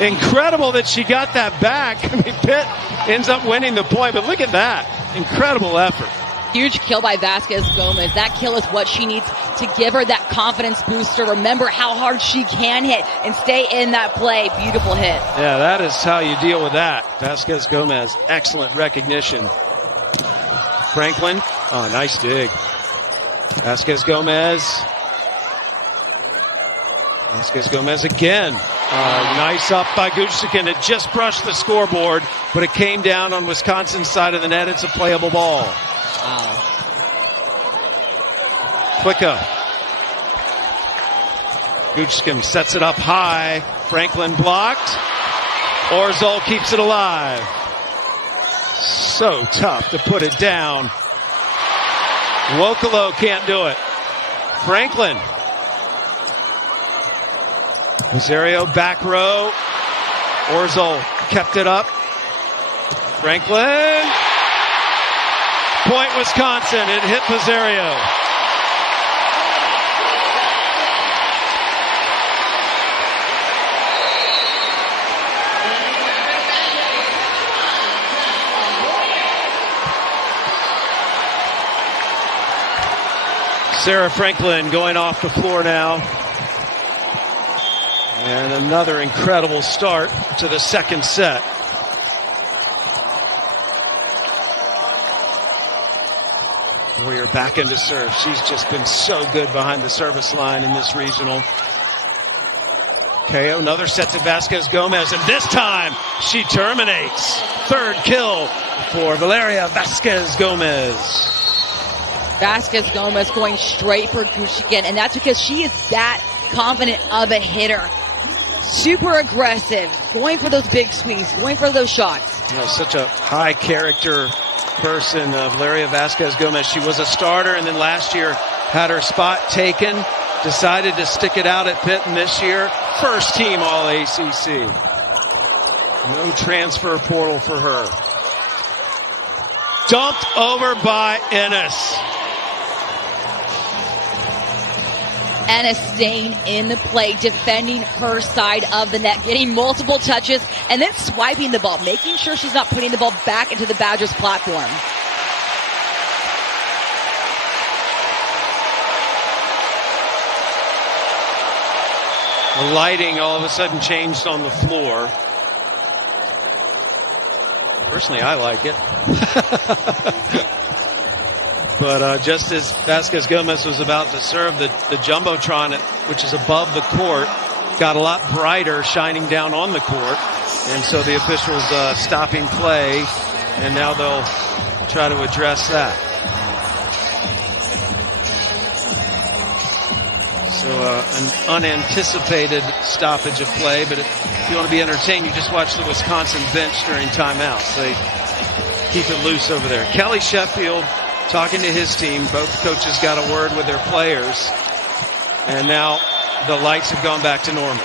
Incredible that she got that back. I mean, Pitt ends up winning the point, but look at that. Incredible effort. Huge kill by Vasquez Gomez. That kill is what she needs to give her that confidence booster. Remember how hard she can hit and stay in that play. Beautiful hit. Yeah, that is how you deal with that. Vasquez Gomez, excellent recognition. Franklin, oh, nice dig. Vasquez Gomez. Vasquez Gomez again. Nice up by Gustikin. It just brushed the scoreboard, but it came down on Wisconsin's side of the net. It's a playable ball. Wow. Klicka. Gustikin sets it up high. Franklin blocked. Orzol keeps it alive. So tough to put it down. Wokolo can't do it. Franklin Rosario back row. Orzel kept it up. Franklin. Point Wisconsin. It hit Rosario. Sarah Franklin going off the floor now. And another incredible start to the second set. Warrior back into serve. She's just been so good behind the service line in this regional. KO, another set to Vasquez Gomez, and this time she terminates. Third kill for Valeria Vasquez Gomez. Vasquez Gomez going straight for Gucci again, and that's because she is that confident of a hitter. Super aggressive, going for those big swings, going for those shots. You know, such a high character person, Valeria Vasquez Gomez. She was a starter, and then last year had her spot taken, decided to stick it out at Pitt, and this year, first team All-ACC. No transfer portal for her. Dumped over by Ennis. Ennis staying in the play, defending her side of the net, getting multiple touches, and then swiping the ball, making sure she's not putting the ball back into the Badgers' platform. The lighting all of a sudden changed on the floor. Personally, I like it. But just as Vasquez Gomez was about to serve, the Jumbotron, which is above the court, got a lot brighter shining down on the court. And so the officials stopping play, and now they'll try to address that. So an unanticipated stoppage of play, but if you want to be entertained, you just watch the Wisconsin bench during timeouts. They keep it loose over there. Kelly Sheffield talking to his team. Both coaches got a word with their players. And now the lights have gone back to normal.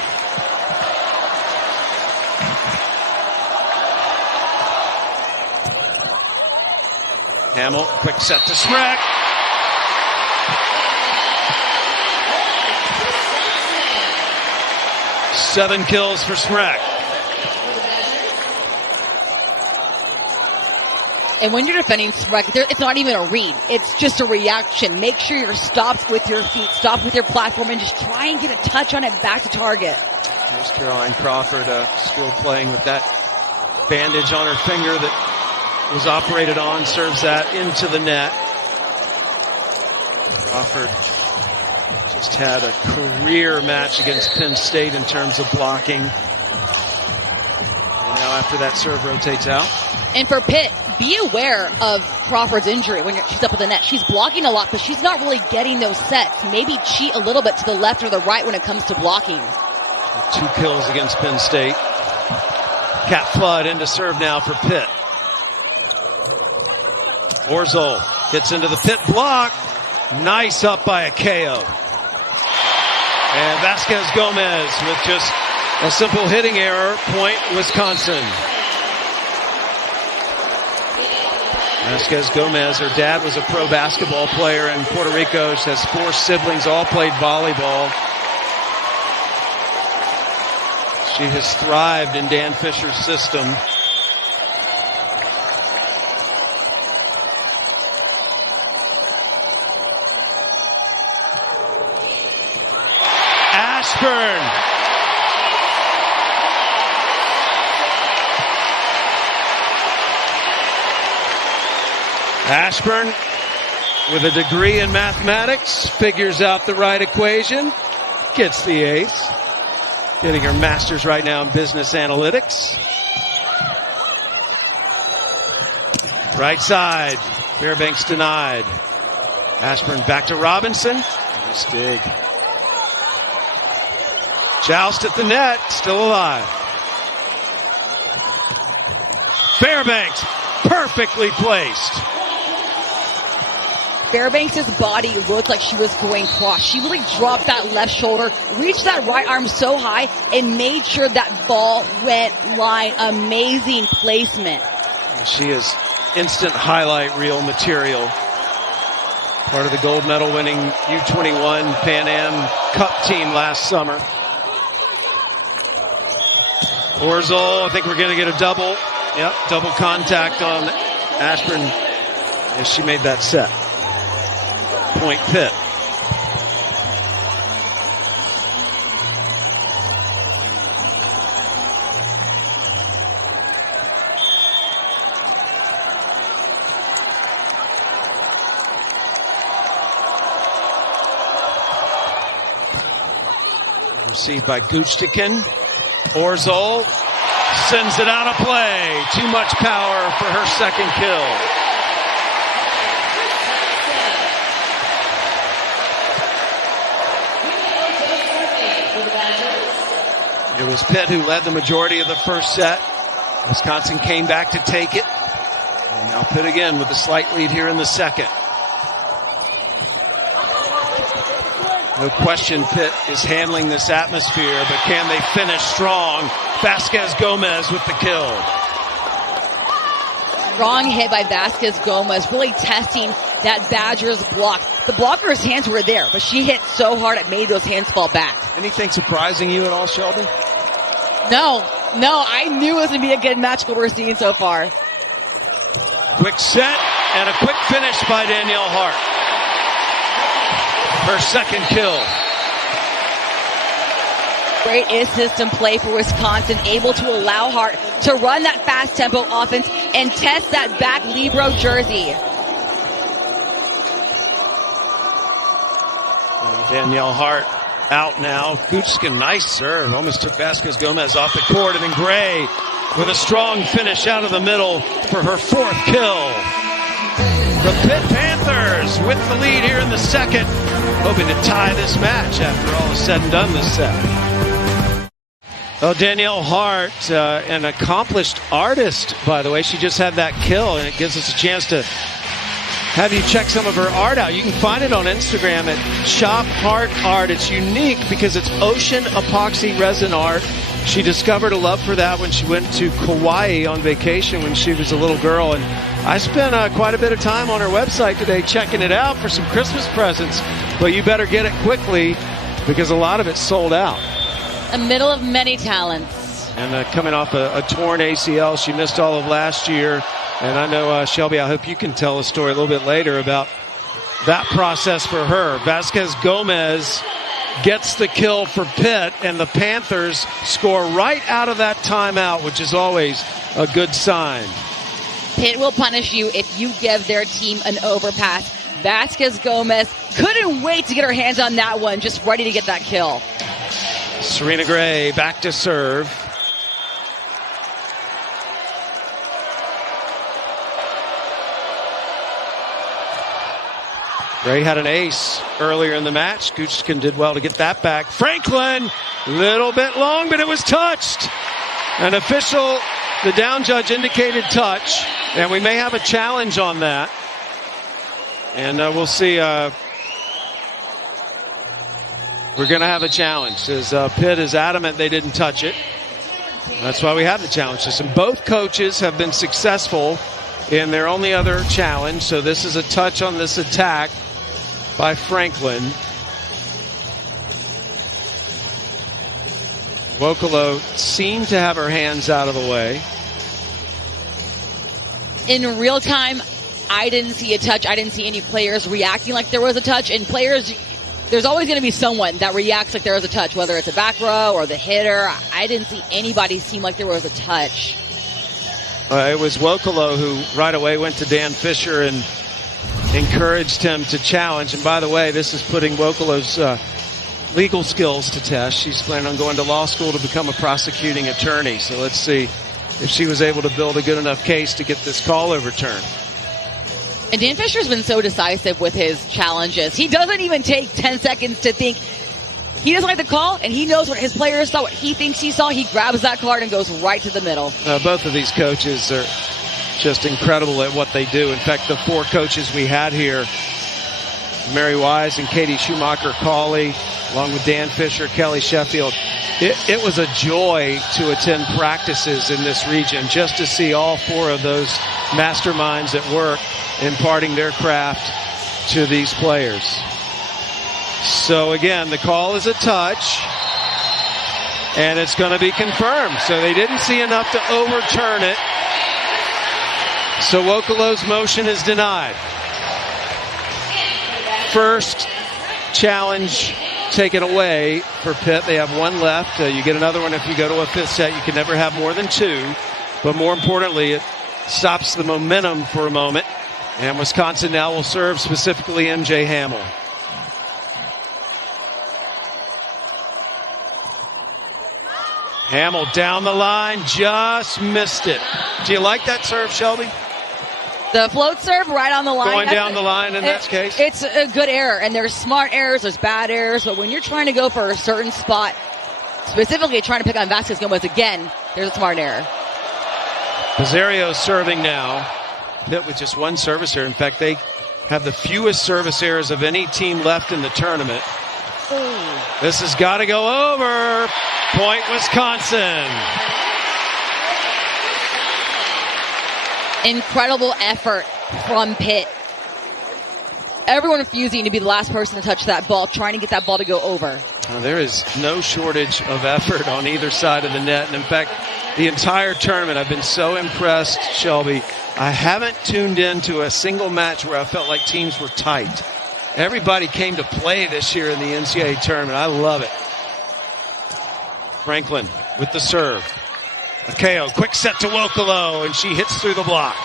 Hamill, quick set to Smrek. Seven kills for Smrek. And when you're defending Smrek, it's not even a read. It's just a reaction. Make sure you're stopped with your feet, stopped with your platform, and just try and get a touch on it back to target. There's Caroline Crawford still playing with that bandage on her finger that was operated on. Serves that into the net. Crawford just had a career match against Penn State in terms of blocking. And now after that serve rotates out. And for Pitt, be aware of Crawford's injury when she's up at the net. She's blocking a lot, but she's not really getting those sets. Maybe cheat a little bit to the left or the right when it comes to blocking. 2 kills against Penn State. Cat Flood into serve now for Pitt. Orzel gets into the Pitt block. Nice up by a KO. And Vasquez Gomez with just a simple hitting error. Point Wisconsin. Vasquez Gomez, her dad was a pro basketball player in Puerto Rico. She has 4 siblings, all played volleyball. She has thrived in Dan Fisher's system. Ashburn. Ashburn, with a degree in mathematics, figures out the right equation, gets the ace. Getting her master's right now in business analytics. Right side, Fairbanks denied. Ashburn back to Robinson. Nice dig. Joust at the net, still alive. Fairbanks, perfectly placed. Fairbanks' body looked like she was going cross. She really dropped that left shoulder, reached that right arm so high, and made sure that ball went line. Amazing placement. She is instant highlight reel material. Part of the gold medal winning U21 Pan Am Cup team last summer. Orzel, I think we're going to get a double. Yep, double contact on Ashburn as she made that set. Point Pitt. Received by Guchtikin. Orzel sends it out of play. Too much power for her second kill. It was Pitt who led the majority of the first set. Wisconsin came back to take it. And now Pitt again with a slight lead here in the second. No question Pitt is handling this atmosphere, but can they finish strong? Vasquez Gomez with the kill. Strong hit by Vasquez Gomez, really testing that Badgers block. The blocker's hands were there, but she hit so hard it made those hands fall back. Anything surprising you at all, Shelby? No, I knew it was going to be a good match what we're seeing so far. Quick set and a quick finish by Danielle Hart. Her second kill. Great in-system play for Wisconsin, able to allow Hart to run that fast tempo offense and test that back libero jersey. Danielle Hart out now. Guchtikin, nice serve. Almost took Vasquez Gomez off the court. And then Gray with a strong finish out of the middle for her fourth kill. The Pitt Panthers with the lead here in the second, hoping to tie this match after all is said and done this set. Well, Danielle Hart, an accomplished artist, by the way. She just had that kill, and it gives us a chance to have you check some of her art out. You can find it on Instagram at Shop Hart Art. It's unique because it's ocean epoxy resin art. She discovered a love for that when she went to Kauai on vacation when she was a little girl. And I spent quite a bit of time on her website today checking it out for some Christmas presents. But you better get it quickly because a lot of it's sold out. A middle of many talents. And coming off a torn ACL, she missed all of last year. And I know, Shelby, I hope you can tell a story a little bit later about that process for her. Vasquez Gomez gets the kill for Pitt, and the Panthers score right out of that timeout, which is always a good sign. Pitt will punish you if you give their team an overpass. Vasquez Gomez couldn't wait to get her hands on that one, just ready to get that kill. Serena Gray back to serve. Gray had an ace earlier in the match. Guchtikin did well to get that back. Franklin, little bit long, but it was touched. An official, the down judge indicated touch, and we may have a challenge on that. And we'll see. We're going to have a challenge, as Pitt is adamant they didn't touch it. That's why we have the challenge system. Both coaches have been successful in their only other challenge, so this is a touch on this attack by Franklin. Wokolo seemed to have her hands out of the way. In real time, I didn't see a touch. I didn't see any players reacting like there was a touch. And players, there's always going to be someone that reacts like there was a touch, whether it's a back row or the hitter. I didn't see anybody seem like there was a touch. It was Wokolo who right away went to Dan Fisher and encouraged him to challenge. And by the way, this is putting Wokolo's legal skills to test. She's planning on going to law school to become a prosecuting attorney. So let's see if she was able to build a good enough case to get this call overturned. And Dan Fisher's been so decisive with his challenges. He doesn't even take 10 seconds to think. He doesn't like the call, and he knows what his players saw, what he thinks he saw. He grabs that card and goes right to the middle. Both of these coaches are just incredible at what they do. In fact, the four coaches we had here Mary Wise and Katie Schumacher-Cawley, along with Dan Fisher, Kelly Sheffield. It was a joy to attend practices in this region just to see all 4 of those masterminds at work imparting their craft to these players. So again, the call is a touch, and it's going to be confirmed. So they didn't see enough to overturn it. So Wokolow's motion is denied. First challenge taken away for Pitt. They have 1 left. You get another one if you go to a 5th set. You can never have more than 2. But more importantly, it stops the momentum for a moment. And Wisconsin now will serve, specifically MJ Hamill. Hamill down the line, just missed it. Do you like that serve, Shelby? The float serve right on the line. Going down the line in that case? It's a good error, and there's smart errors, there's bad errors, but when you're trying to go for a certain spot, specifically trying to pick on Vasquez Gomez again, there's a smart error. Pizarro serving now. Pitt with just 1 service error. In fact, they have the fewest service errors of any team left in the tournament. Ooh. This has got to go over. Point Wisconsin. Incredible effort from Pitt. Everyone refusing to be the last person to touch that ball, trying to get that ball to go over. There is no shortage of effort on either side of the net. And in fact, the entire tournament, I've been so impressed, Shelby. I haven't tuned into a single match where I felt like teams were tight. Everybody came to play this year in the NCAA tournament. I love it. Franklin with the serve. Akeo, quick set to Wokolo, and she hits through the block.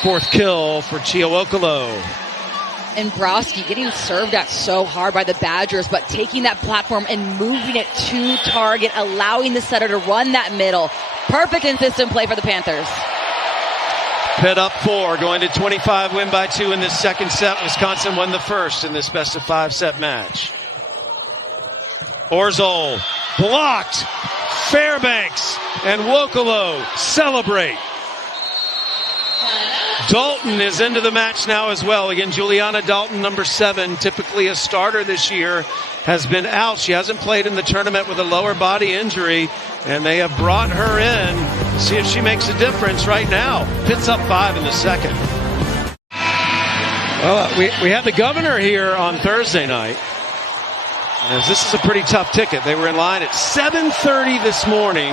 4th kill for Chia Wokolo. And Browski getting served at so hard by the Badgers, but taking that platform and moving it to target, allowing the setter to run that middle. Perfect and system play for the Panthers. Pitt up 4, going to 25, win by 2 in this second set. Wisconsin won the first in this best-of-5 set match. Orzol blocked. Fairbanks and Wokolo celebrate. Dalton is into the match now as well. Again, Juliana Dalton, number 7, typically a starter this year, has been out. She hasn't played in the tournament with a lower body injury, and they have brought her in to see if she makes a difference right now. Pitt's up 5 in the second. Well, we had the governor here on Thursday night. As this is a pretty tough ticket. They were in line at 7:30 this morning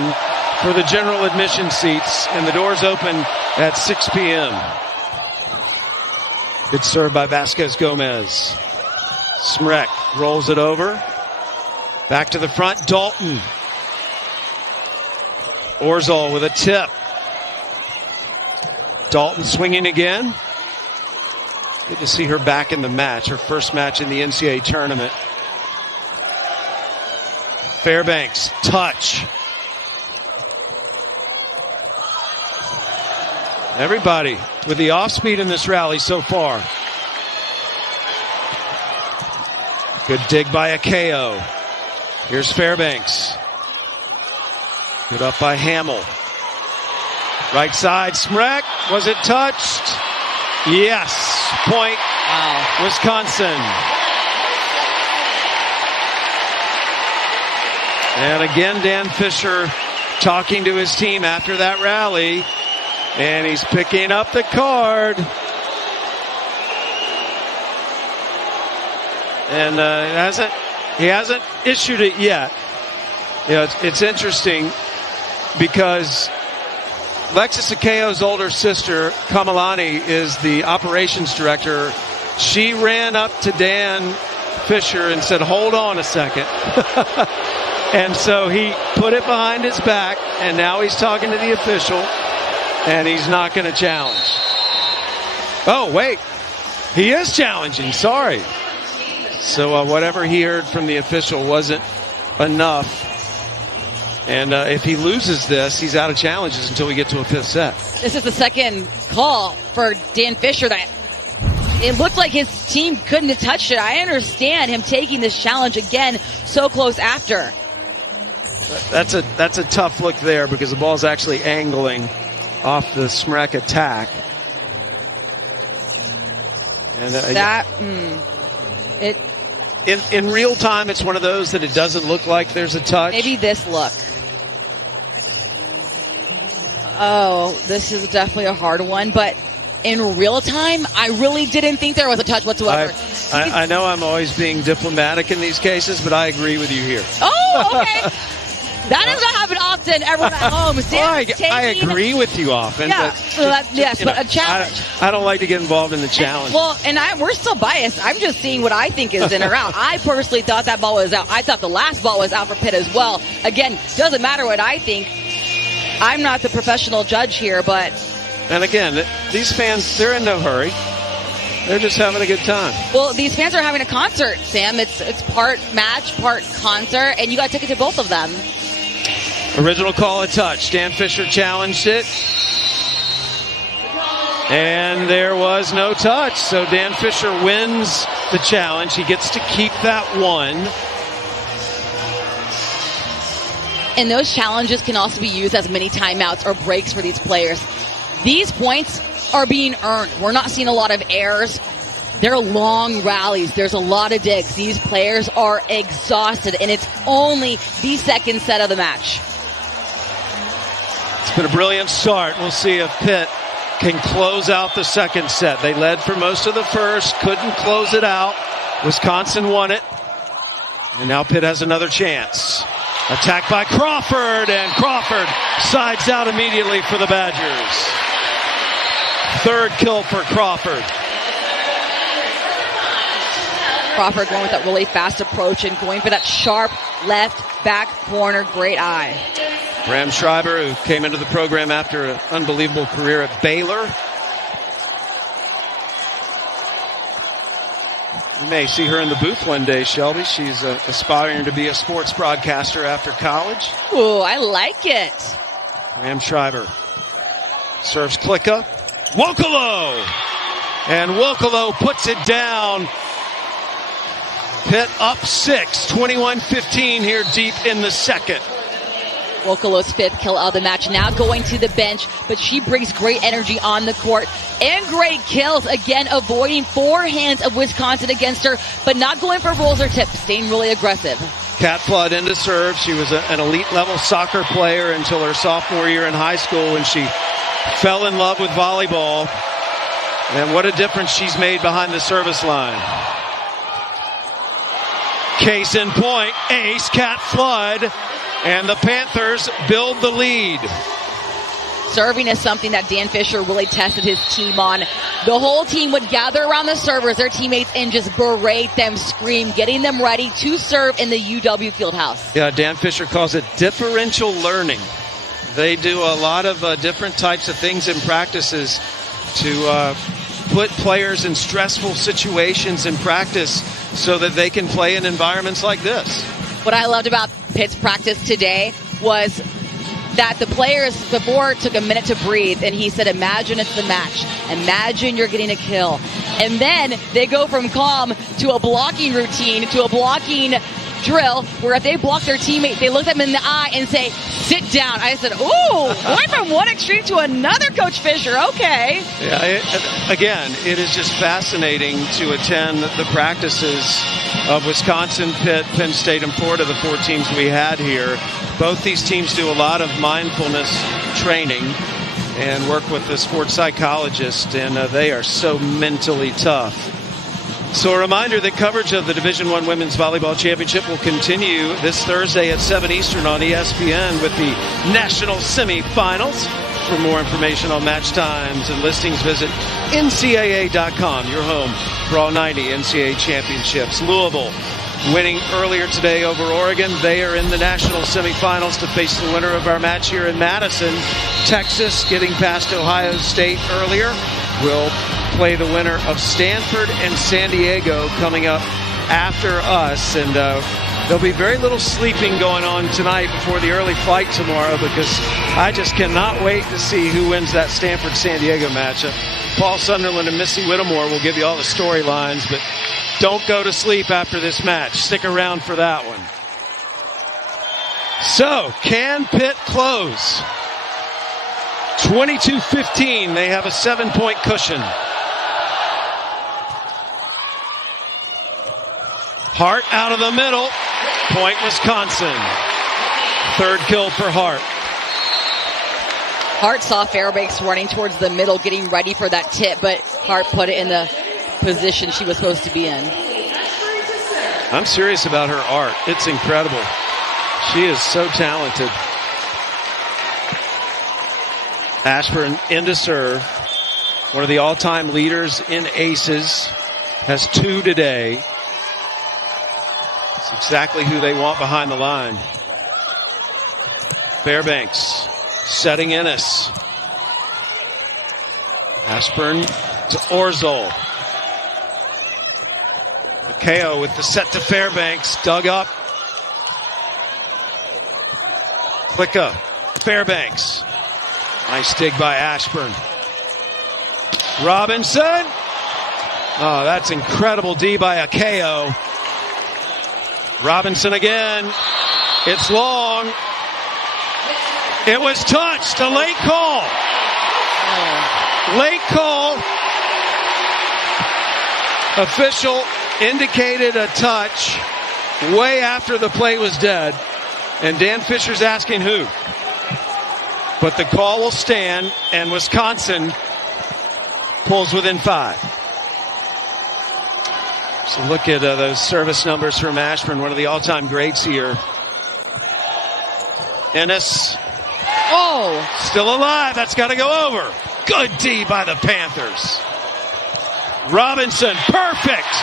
for the general admission seats, and the doors open at 6 p.m. Good serve by Vasquez Gomez. Smrek rolls it over. Back to the front, Dalton. Orzol with a tip. Dalton swinging again. Good to see her back in the match, her first match in the NCAA tournament. Fairbanks, touch. Everybody with the off speed in this rally so far. Good dig by Akeo. Here's Fairbanks. Good up by Hamill. Right side, Smrek. Was it touched? Yes. Point, Wisconsin. And again, Dan Fisher talking to his team after that rally. And he's picking up the card. And he hasn't issued it yet. You know, it's interesting because Lexis Akeo's older sister, Kamalani, is the operations director. She ran up to Dan Fisher and said, "Hold on a second." And so he put it behind his back, and now he's talking to the official, and he's not going to challenge. Oh, wait. He is challenging. Sorry. So whatever he heard from the official wasn't enough. And if he loses this, he's out of challenges until we get to a 5th set. This is the second call for Dan Fisher that it looked like his team couldn't have touched it. I understand him taking this challenge again so close after. That's a tough look there because the ball's actually angling off the Smrek attack. And in real time, it's one of those that it doesn't look like there's a touch. Maybe this look. Oh, this is definitely a hard one, but in real time, I really didn't think there was a touch whatsoever. I know I'm always being diplomatic in these cases, but I agree with you here. Oh, okay. That does not happen often. Everyone at home. I agree with you often. Yeah, but but a challenge. I don't like to get involved in the challenge. We're still biased. I'm just seeing what I think is in or out. I personally thought that ball was out. I thought the last ball was out for Pitt as well. Again, doesn't matter what I think. I'm not the professional judge here, but... And again, these fans, they're in no hurry. They're just having a good time. Well, these fans are having a concert, Sam. It's part match, part concert, and you got tickets to both of them. Original call a touch. Dan Fisher challenged it. And there was no touch. So Dan Fisher wins the challenge. He gets to keep that one. And those challenges can also be used as mini timeouts or breaks for these players. These points are being earned. We're not seeing a lot of errors. They're long rallies. There's a lot of digs. These players are exhausted, and it's only the second set of the match. It's been a brilliant start. We'll see if Pitt can close out the second set. They led for most of the first, couldn't close it out. Wisconsin won it, and now Pitt has another chance. Attack by Crawford, and Crawford sides out immediately for the Badgers. Third kill for Crawford. Crawford going with that really fast approach and going for that sharp left back corner. Great eye. Graham Schreiber, who came into the program after an unbelievable career at Baylor. You may see her in the booth one day, Shelby. She's aspiring to be a sports broadcaster after college. Ooh, I like it. Graham Schreiber serves Klicka. Wokolo! And Wokolo puts it down. Pitt up 6, 21-15 here deep in the second. Wokolo's fifth kill of the match, now going to the bench, but she brings great energy on the court and great kills. Again, avoiding forehands of Wisconsin against her, but not going for rolls or tips, staying really aggressive. Cat Flood into serve. She was an elite level soccer player until her sophomore year in high school when she fell in love with volleyball. And what a difference she's made behind the service line. Case in point, ace, Cat Flood. And the Panthers build the lead. Serving is something that Dan Fisher really tested his team on. The whole team would gather around the servers, their teammates, and just berate them, scream, getting them ready to serve in the UW Fieldhouse. Yeah, Dan Fisher calls it differential learning. They do a lot of different types of things in practices to put players in stressful situations in practice so that they can play in environments like this. What I loved about Pitt's practice today was that the players before took a minute to breathe, and he said, imagine it's the match. Imagine you're getting a kill. And then they go from calm to a blocking routine, to a blocking drill, where if they block their teammate, they look them in the eye and say, sit down. I said, ooh, going from one extreme to another, Coach Fisher. Okay. Yeah, again, it is just fascinating to attend the practices of Wisconsin, Pitt, Penn State, and Florida, the four teams we had here. Both these teams do a lot of mindfulness training and work with the sports psychologist, and they are so mentally tough. So a reminder that coverage of the Division I Women's Volleyball Championship will continue this Thursday at 7 Eastern on ESPN with the national semifinals. For more information on match times and listings, visit NCAA.com, your home for all 90 NCAA championships. Louisville winning earlier today over Oregon. They are in the national semifinals to face the winner of our match here in Madison. Texas getting past Ohio State earlier will play the winner of Stanford and San Diego coming up after us. And there'll be very little sleeping going on tonight before the early flight tomorrow, because I just cannot wait to see who wins that Stanford-San Diego matchup. Paul Sunderland and Missy Whittemore will give you all the storylines, but don't go to sleep after this match. Stick around for that one. So, can Pitt close? 22-15. They have a 7-point cushion. Hart out of the middle. Point Wisconsin. Third kill for Hart. Hart saw Fairbanks running towards the middle, getting ready for that tip, but Hart put it in the position she was supposed to be in. I'm serious about her art. It's incredible. She is so talented. Ashburn into serve. One of the all-time leaders in aces. Has 2 today. It's exactly who they want behind the line. Fairbanks setting Ennis. Ashburn to Orzel. Makeo with the set to Fairbanks. Dug up. Klicka. Fairbanks. Nice dig by Ashburn. Robinson. Oh, that's incredible D by Akeo. Robinson again. It's long. It was touched. A late call. Late call. Official indicated a touch way after the play was dead. And Dan Fisher's asking who. But the call will stand, and Wisconsin pulls within 5. So look at those service numbers from Ashburn, one of the all-time greats here. Ennis. Oh, still alive. That's got to go over. Good D by the Panthers. Robinson, perfect.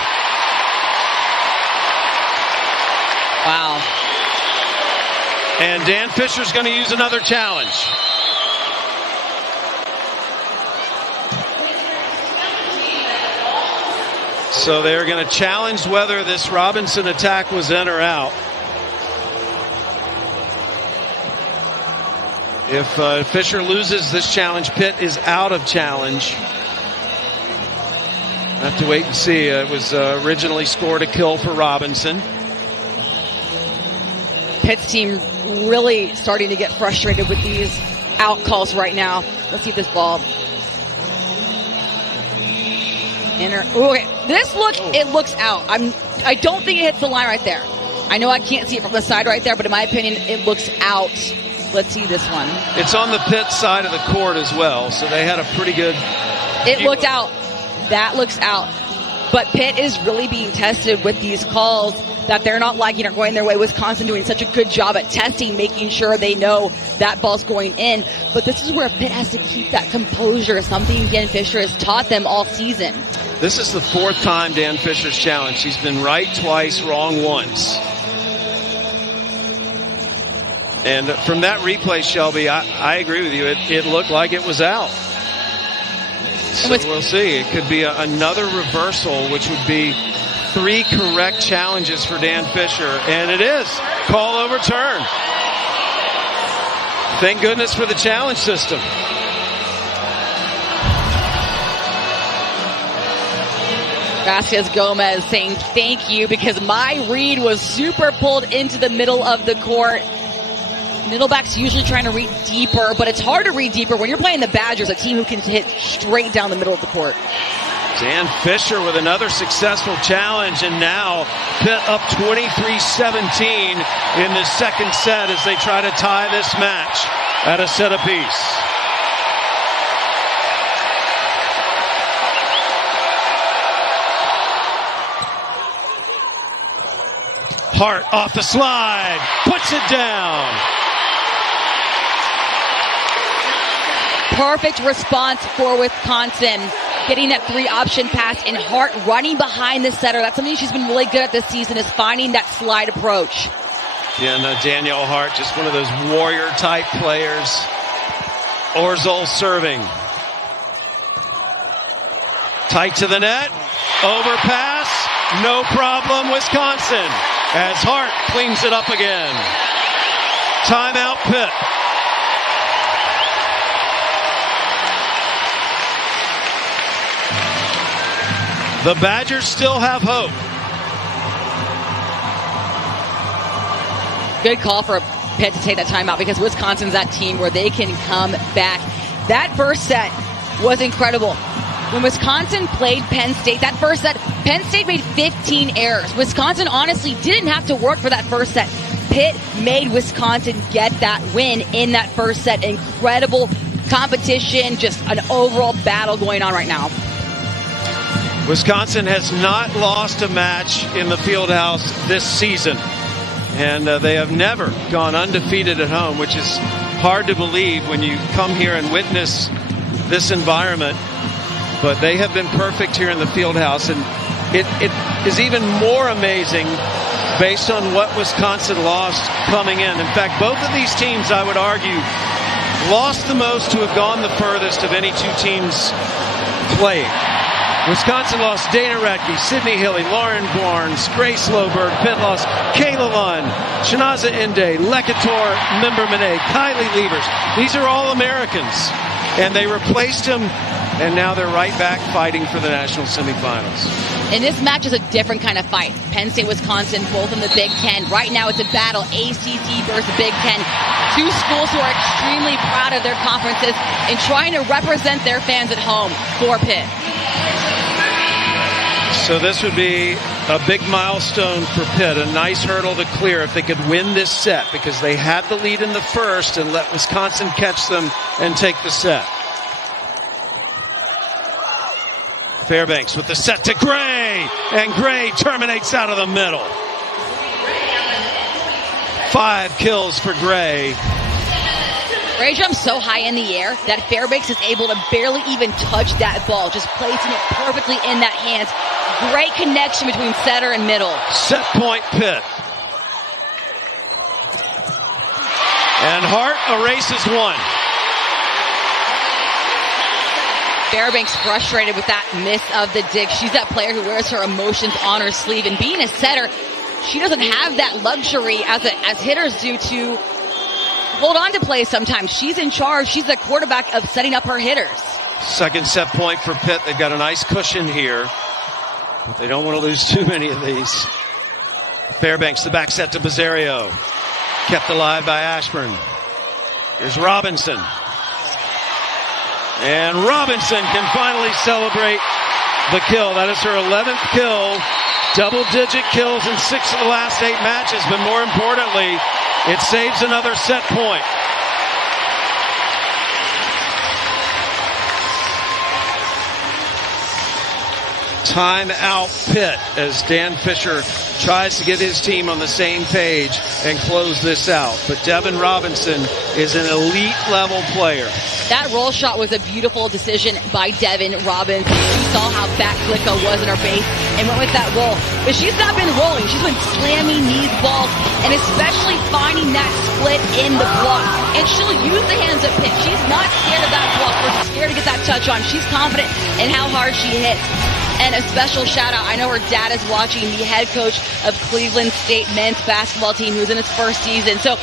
Wow. And Dan Fisher's going to use another challenge. So they're going to challenge whether this Robinson attack was in or out. If Fisher loses this challenge, Pitt is out of challenge. We'll have to wait and see. It was originally scored a kill for Robinson. Pitt's team really starting to get frustrated with these out calls right now. Let's see this ball. Okay, this look, it looks out. I don't think it hits the line right there. I know I can't see it from the side right there, but in my opinion, it looks out. Let's see this one. It's on the Pitt side of the court as well, so they had a pretty good... It looked out. That looks out. But Pitt is really being tested with these calls that they're not liking or going their way. Wisconsin doing such a good job at testing, making sure they know that ball's going in. But this is where Pitt has to keep that composure, something Dan Fisher has taught them all season. This is the 4th time Dan Fisher's challenged. He's been right twice, wrong once. And from that replay, Shelby, I agree with you. It looked like it was out. So we'll see. It could be another reversal, which would be 3 correct challenges for Dan Fisher. And it is. Call overturned. Thank goodness for the challenge system. Vasquez Gomez saying thank you because my read was super pulled into the middle of the court. Middleback's usually trying to read deeper, but it's hard to read deeper when you're playing the Badgers, a team who can hit straight down the middle of the court. Dan Fisher with another successful challenge, and now Pitt up 23-17 in the second set as they try to tie this match at a set apiece. Hart off the slide, puts it down. Perfect response for Wisconsin. Getting that 3-option pass, and Hart running behind the setter. That's something she's been really good at this season, is finding that slide approach. Yeah, and Danielle Hart, just one of those warrior-type players. Orzel serving. Tight to the net. Overpass. No problem, Wisconsin. As Hart cleans it up again. Timeout, Pitt. The Badgers still have hope. Good call for Pitt to take that timeout because Wisconsin's that team where they can come back. That first set was incredible. When Wisconsin played Penn State, that first set Penn State made 15 errors. Wisconsin honestly didn't have to work for that first set. Pitt made Wisconsin get that win in that first set. Incredible competition, just an overall battle going on right now. Wisconsin has not lost a match in the Fieldhouse this season, and they have never gone undefeated at home, which is hard to believe when you come here and witness this environment. But they have been perfect here in the Fieldhouse, and it is even more amazing based on what Wisconsin lost coming in. In fact, both of these teams, I would argue, lost the most to have gone the furthest of any two teams playing. Wisconsin lost Dana Radke, Sydney Hilly, Lauren Barnes, Grace Loberg. Pitt lost Kayla Lund, Shanaza Inde, Lekator Member-Mene, Kylie Levers. These are all Americans, and they replaced them, and now they're right back fighting for the national semifinals. And this match is a different kind of fight. Penn State, Wisconsin, both in the Big Ten. Right now it's a battle, ACC versus Big Ten. Two schools who are extremely proud of their conferences and trying to represent their fans at home for Pitt. So this would be a big milestone for Pitt, a nice hurdle to clear if they could win this set, because they had the lead in the first and let Wisconsin catch them and take the set. Fairbanks with the set to Gray, and Gray terminates out of the middle. 5 kills for Gray. Gray jumps so high in the air that Fairbanks is able to barely even touch that ball, just placing it perfectly in that hands. Great connection between setter and middle. Set point Pitt. And Hart erases 1. Fairbanks frustrated with that miss of the dig. She's that player who wears her emotions on her sleeve. And being a setter, she doesn't have that luxury as hitters do to hold on to play sometimes. She's in charge. She's the quarterback of setting up her hitters. Second set point for Pitt. They've got a nice cushion here, but they don't want to lose too many of these. Fairbanks, the back set to Bizzario. Kept alive by Ashburn. Here's Robinson. And Robinson can finally celebrate the kill. That is her 11th kill. Double-digit kills in 6 of the last 8 matches. But more importantly, it saves another set point. Timeout Pitt as Dan Fisher tries to get his team on the same page and close this out. But Devin Robinson is an elite level player. That roll shot was a beautiful decision by Devin Robinson. She saw how back Flicka was in her base and went with that roll. But she's not been rolling. She's been slamming these balls and especially finding that split in the block. And she'll use the hands of Pitt. She's not scared of that block or scared to get that touch on. She's confident in how hard she hits. And a special shout out, I know her dad is watching, the head coach of Cleveland State men's basketball team who's in his first season. So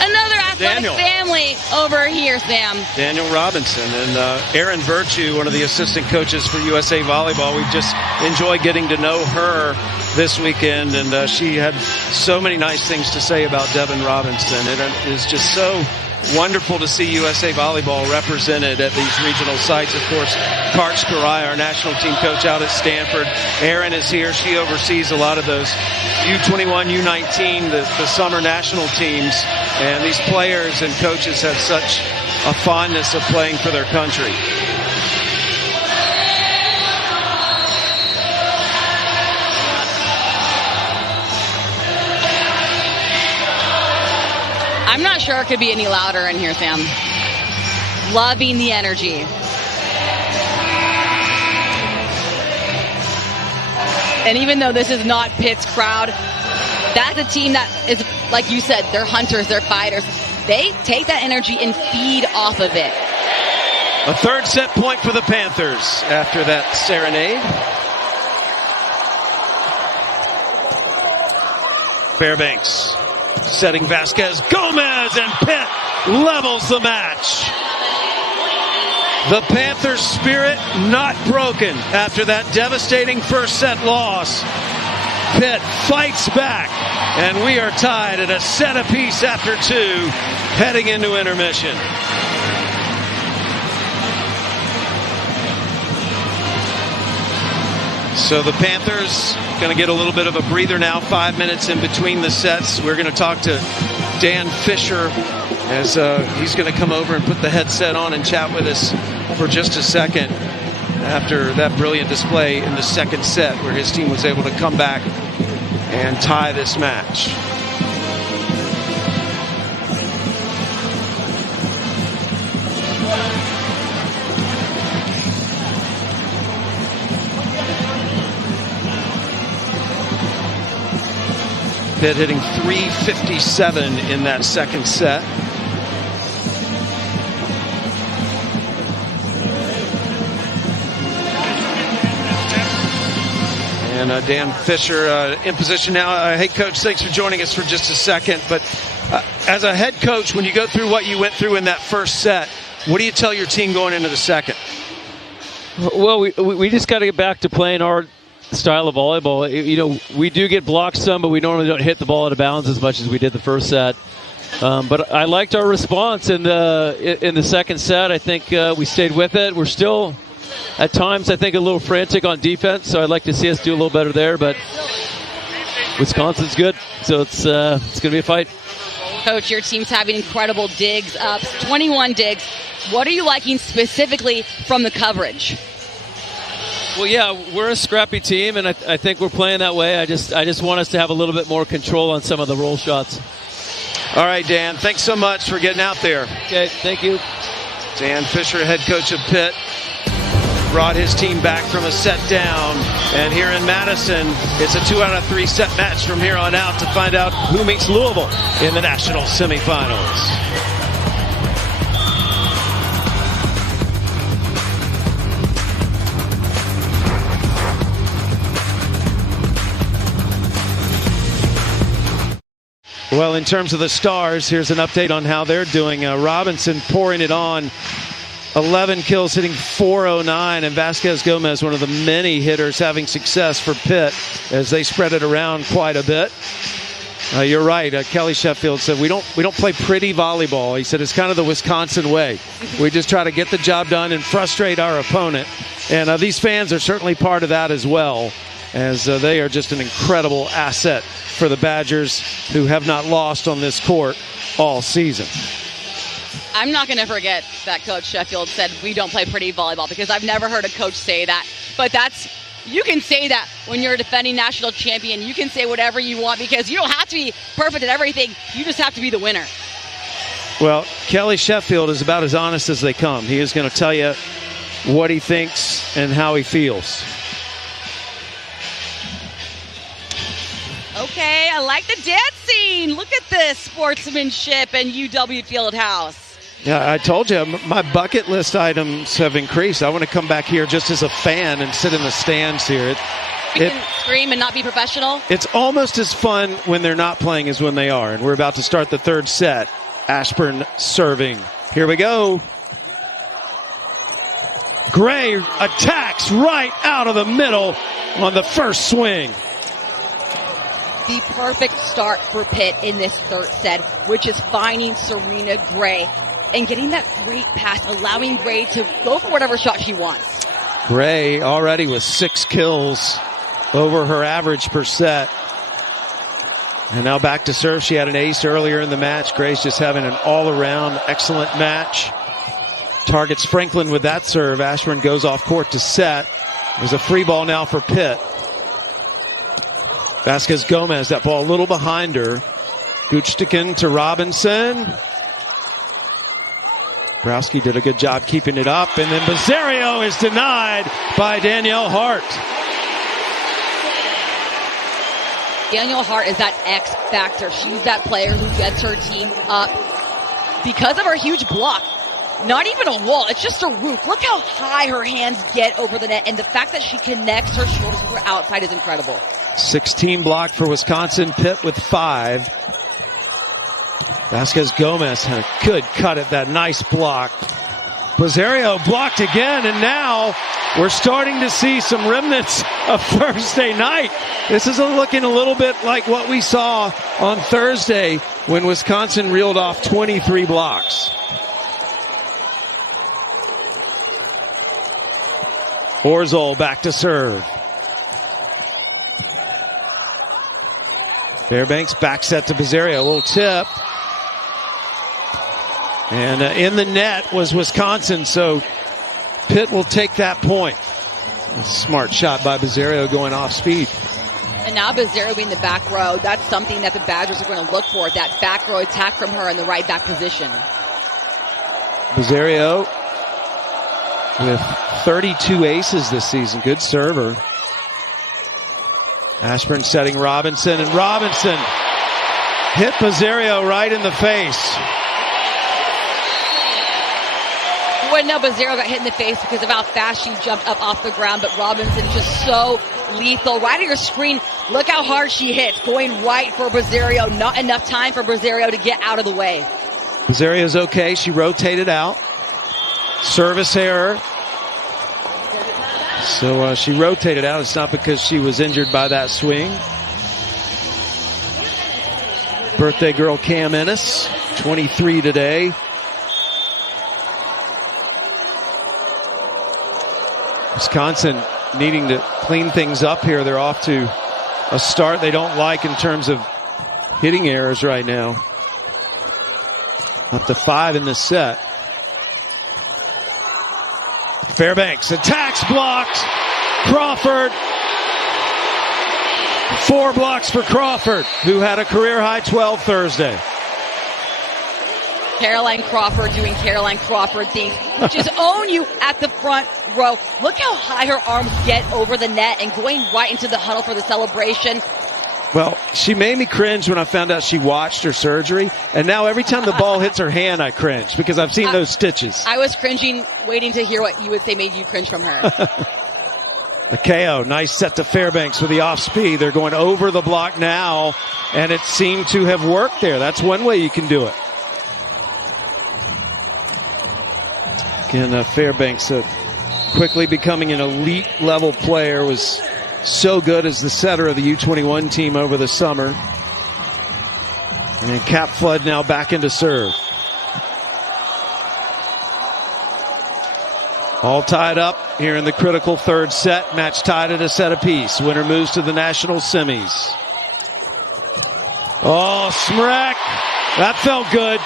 another athletic family over here, Sam. Daniel Robinson and Erin Virtue, one of the assistant coaches for USA Volleyball. We've just enjoyed getting to know her this weekend, and she had so many nice things to say about Devin Robinson. It is just so wonderful to see USA Volleyball represented at these regional sites. Of course, Karch Karai, our national team coach out at Stanford. Erin is here. She oversees a lot of those U21, U19, the summer national teams. And these players and coaches have such a fondness of playing for their country. I'm not sure it could be any louder in here, Sam. Loving the energy. And even though this is not Pitt's crowd, that's a team that is, like you said, they're hunters, they're fighters. They take that energy and feed off of it. A third set point for the Panthers after that serenade. Fairbanks setting Vasquez Gomez, and Pitt levels the match. The Panthers' spirit not broken after that devastating first set loss. Pitt fights back, and we are tied at a set apiece after 2, heading into intermission. So the Panthers going to get a little bit of a breather now, 5 minutes in between the sets. We're going to talk to Dan Fisher as he's going to come over and put the headset on and chat with us for just a second after that brilliant display in the second set where his team was able to come back and tie this match. Pitt hitting .357 in that second set. And Dan Fisher in position now. Hey, Coach, thanks for joining us for just a second. But as a head coach, when you go through what you went through in that first set, what do you tell your team going into the second? Well, we just got to get back to playing our style of volleyball. You know, we do get blocked some, but we normally don't hit the ball out of bounds as much as we did the first set. But I liked our response in the second set. I think we stayed with it. We're still, at times, I think, a little frantic on defense, so I'd like to see us do a little better there. But Wisconsin's good, so it's going to be a fight. Coach, your team's having incredible digs ups, 21 digs. What are you liking specifically from the coverage? Well, yeah, we're a scrappy team, and I think we're playing that way. I just want us to have a little bit more control on some of the roll shots. All right, Dan, thanks so much for getting out there. Okay, thank you. Dan Fisher, head coach of Pitt, brought his team back from a set down. And here in Madison, it's a 2-out-of-3 set match from here on out to find out who meets Louisville in the national semifinals. Well, in terms of the Stars, here's an update on how they're doing. Robinson pouring it on. 11 kills, hitting .409, and Vasquez Gomez, one of the many hitters having success for Pitt as they spread it around quite a bit. You're right. Kelly Sheffield said we don't play pretty volleyball. He said it's kind of the Wisconsin way. We just try to get the job done and frustrate our opponent. And these fans are certainly part of that as well, as they are just an incredible asset for the Badgers, who have not lost on this court all season. I'm not going to forget that Coach Sheffield said we don't play pretty volleyball, because I've never heard a coach say that. But you can say that when you're a defending national champion. You can say whatever you want, because you don't have to be perfect at everything. You just have to be the winner. Well, Kelly Sheffield is about as honest as they come. He is going to tell you what he thinks and how he feels. Okay, I like the dancing. Look at this sportsmanship and UW Fieldhouse. Yeah, I told you, my bucket list items have increased. I want to come back here just as a fan and sit in the stands here. You can scream and not be professional. It's almost as fun when they're not playing as when they are. And we're about to start the third set. Ashburn serving. Here we go. Gray attacks right out of the middle on the first swing. The perfect start for Pitt in this third set, which is finding Serena Gray and getting that great pass, allowing Gray to go for whatever shot she wants. Gray already with 6 kills over her average per set. And now back to serve. She had an ace earlier in the match. Gray's just having an all-around excellent match. Targets Franklin with that serve. Ashburn goes off court to set. There's a free ball now for Pitt. Vasquez Gomez, that ball a little behind her. Guchtikin to Robinson. Browski did a good job keeping it up, and then Bazzario is denied by Danielle Hart. Danielle Hart is that X factor. She's that player who gets her team up because of her huge block. Not even a wall, it's just a roof. Look how high her hands get over the net, and the fact that she connects her shoulders with her outside is incredible. 16 blocked for Wisconsin. Pitt with 5. Vasquez Gomez had a good cut at that nice block. Bazzario blocked again, and now we're starting to see some remnants of Thursday night. This is looking a little bit like what we saw on Thursday when Wisconsin reeled off 23 blocks. Orzol back to serve. Fairbanks back set to Bizzario. A little tip. And in the net was Wisconsin, so Pitt will take that point. A smart shot by Bizzario going off speed. And now Bizzario being the back row, that's something that the Badgers are going to look for, that back row attack from her in the right back position. Bizzario with 32 aces this season. Good server. Ashburn setting Robinson, and Robinson hit Bizzario right in the face. You wouldn't know Bizzario got hit in the face because of how fast she jumped up off the ground, but Robinson just so lethal. Right on your screen, look how hard she hits, going right for Bizzario. Not enough time for Bizzario to get out of the way. Bizzario's okay. She rotated out. Service error. So she rotated out. It's not because she was injured by that swing. Birthday girl Cam Ennis, 23 today. Wisconsin needing to clean things up here. They're off to a start they don't like in terms of hitting errors right now. Up to 5 in this set. Fairbanks attacks, blocked. Crawford. 4 blocks for Crawford, who had a career-high 12 Thursday. Caroline Crawford doing Caroline Crawford things, which is own you at the front row. Look how high her arms get over the net and going right into the huddle for the celebration. Well, she made me cringe when I found out she watched her surgery, and now every time the ball hits her hand, I cringe because I've seen those stitches. I was cringing, waiting to hear what you would say made you cringe from her. The KO, nice set to Fairbanks with the off speed. They're going over the block now, and it seemed to have worked there. That's one way you can do it. Again, Fairbanks quickly becoming an elite level player, was so good as the setter of the U21 team over the summer. And Cap Flood now back into serve. All tied up here in the critical third set. Match tied at a set apiece. Winner moves to the national semis. Oh, Smrek. That felt good.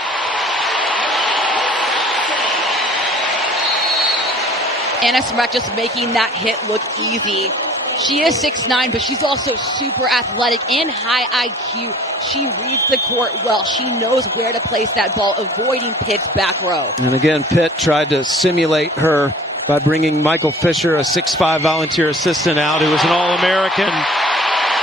Anna Smrek just making that hit look easy. She is 6'9", but she's also super athletic and high IQ. She reads the court well. She knows where to place that ball, avoiding Pitt's back row. And again, Pitt tried to simulate her by bringing Michael Fisher, a 6'5" volunteer assistant, out, who was an All-American.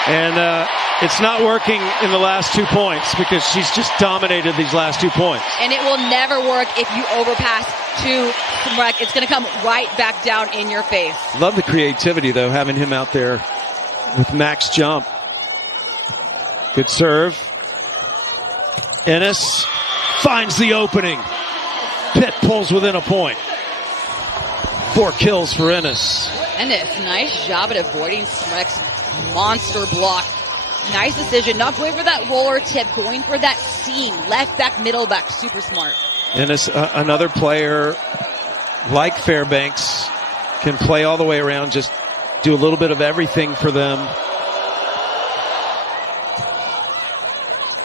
And it's not working in the last 2 points because she's just dominated these last 2 points. And it will never work if you overpass to Smrek. It's going to come right back down in your face. Love the creativity, though, having him out there with max jump. Good serve. Ennis finds the opening. Pitt pulls within a point. 4 kills for Ennis. Ennis, nice job at avoiding Smrek's monster block. Nice decision, not going for that roller tip, going for that seam. Left back, middle back, super smart. Ennis, another player like Fairbanks, can play all the way around, just do a little bit of everything for them.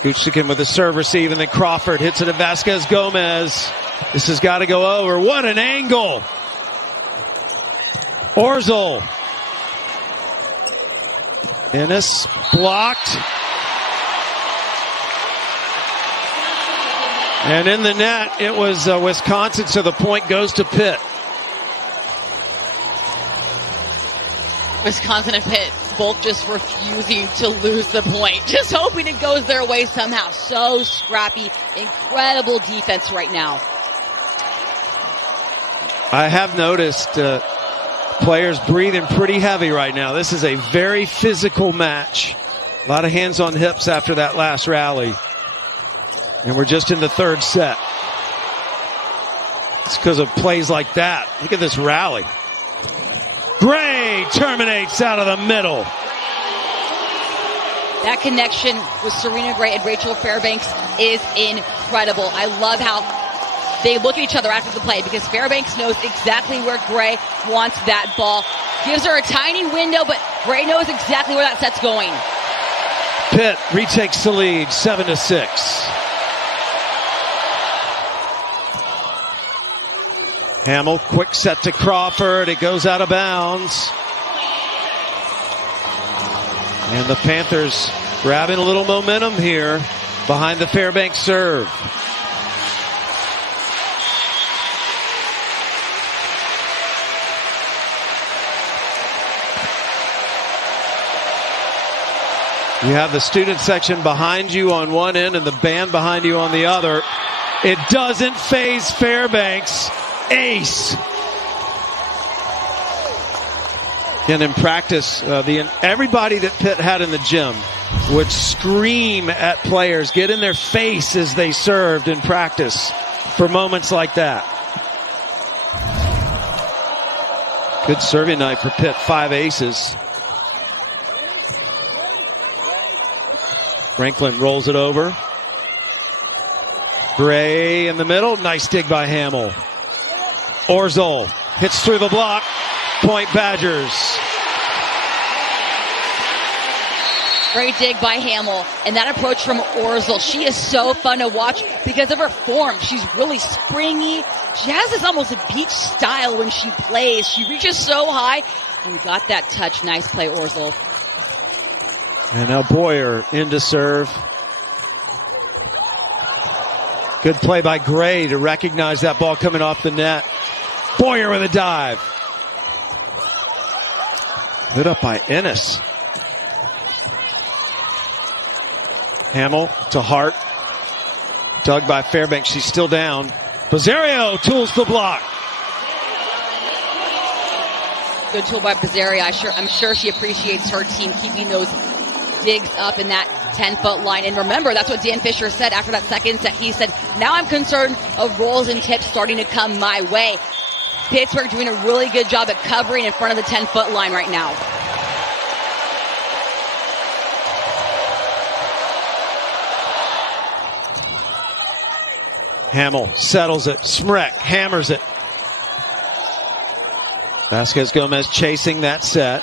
Guchtikin with a serve receive, and then Crawford hits it at Vasquez Gomez. This has got to go over. What an angle! Orzel. Ennis blocked. And in the net, it was Wisconsin, so the point goes to Pitt. Wisconsin and Pitt both just refusing to lose the point. Just hoping it goes their way somehow. So scrappy. Incredible defense right now. I have noticed players breathing pretty heavy right now. This is a very physical match. A lot of hands on hips after that last rally. And we're just in the third set. It's because of plays like that. Look at this rally. Gray terminates out of the middle. That connection with Serena Gray and Rachel Fairbanks is incredible. I love how they look at each other after the play because Fairbanks knows exactly where Gray wants that ball. Gives her a tiny window, but Gray knows exactly where that set's going. Pitt retakes the lead, 7-6. Hamill, quick set to Crawford. It goes out of bounds. And the Panthers grabbing a little momentum here behind the Fairbanks serve. You have the student section behind you on one end and the band behind you on the other. It doesn't faze Fairbanks. Ace. And in practice, everybody that Pitt had in the gym would scream at players, get in their face as they served in practice for moments like that. Good serving night for Pitt, 5 aces. Franklin rolls it over. Gray in the middle. Nice dig by Hamill. Orzel hits through the block. Point Badgers. Great dig by Hamill. And that approach from Orzel. She is so fun to watch because of her form. She's really springy. She has this almost a beach style when she plays. She reaches so high. And we got that touch. Nice play, Orzel. And now Boyer in to serve. Good play by Gray to recognize that ball coming off the net. Boyer with a dive. Lit up by Ennis. Hamill to Hart. Dug by Fairbanks. She's still down. Bazzario tools the block. Good tool by Bazzario. I'm sure she appreciates her team keeping those digs up in that 10-foot line. And remember, that's what Dan Fisher said after that second set. He said, now I'm concerned of rolls and tips starting to come my way. Pittsburgh doing a really good job at covering in front of the 10-foot line right now. Hamill settles it. Smrek hammers it. Vasquez-Gomez chasing that set.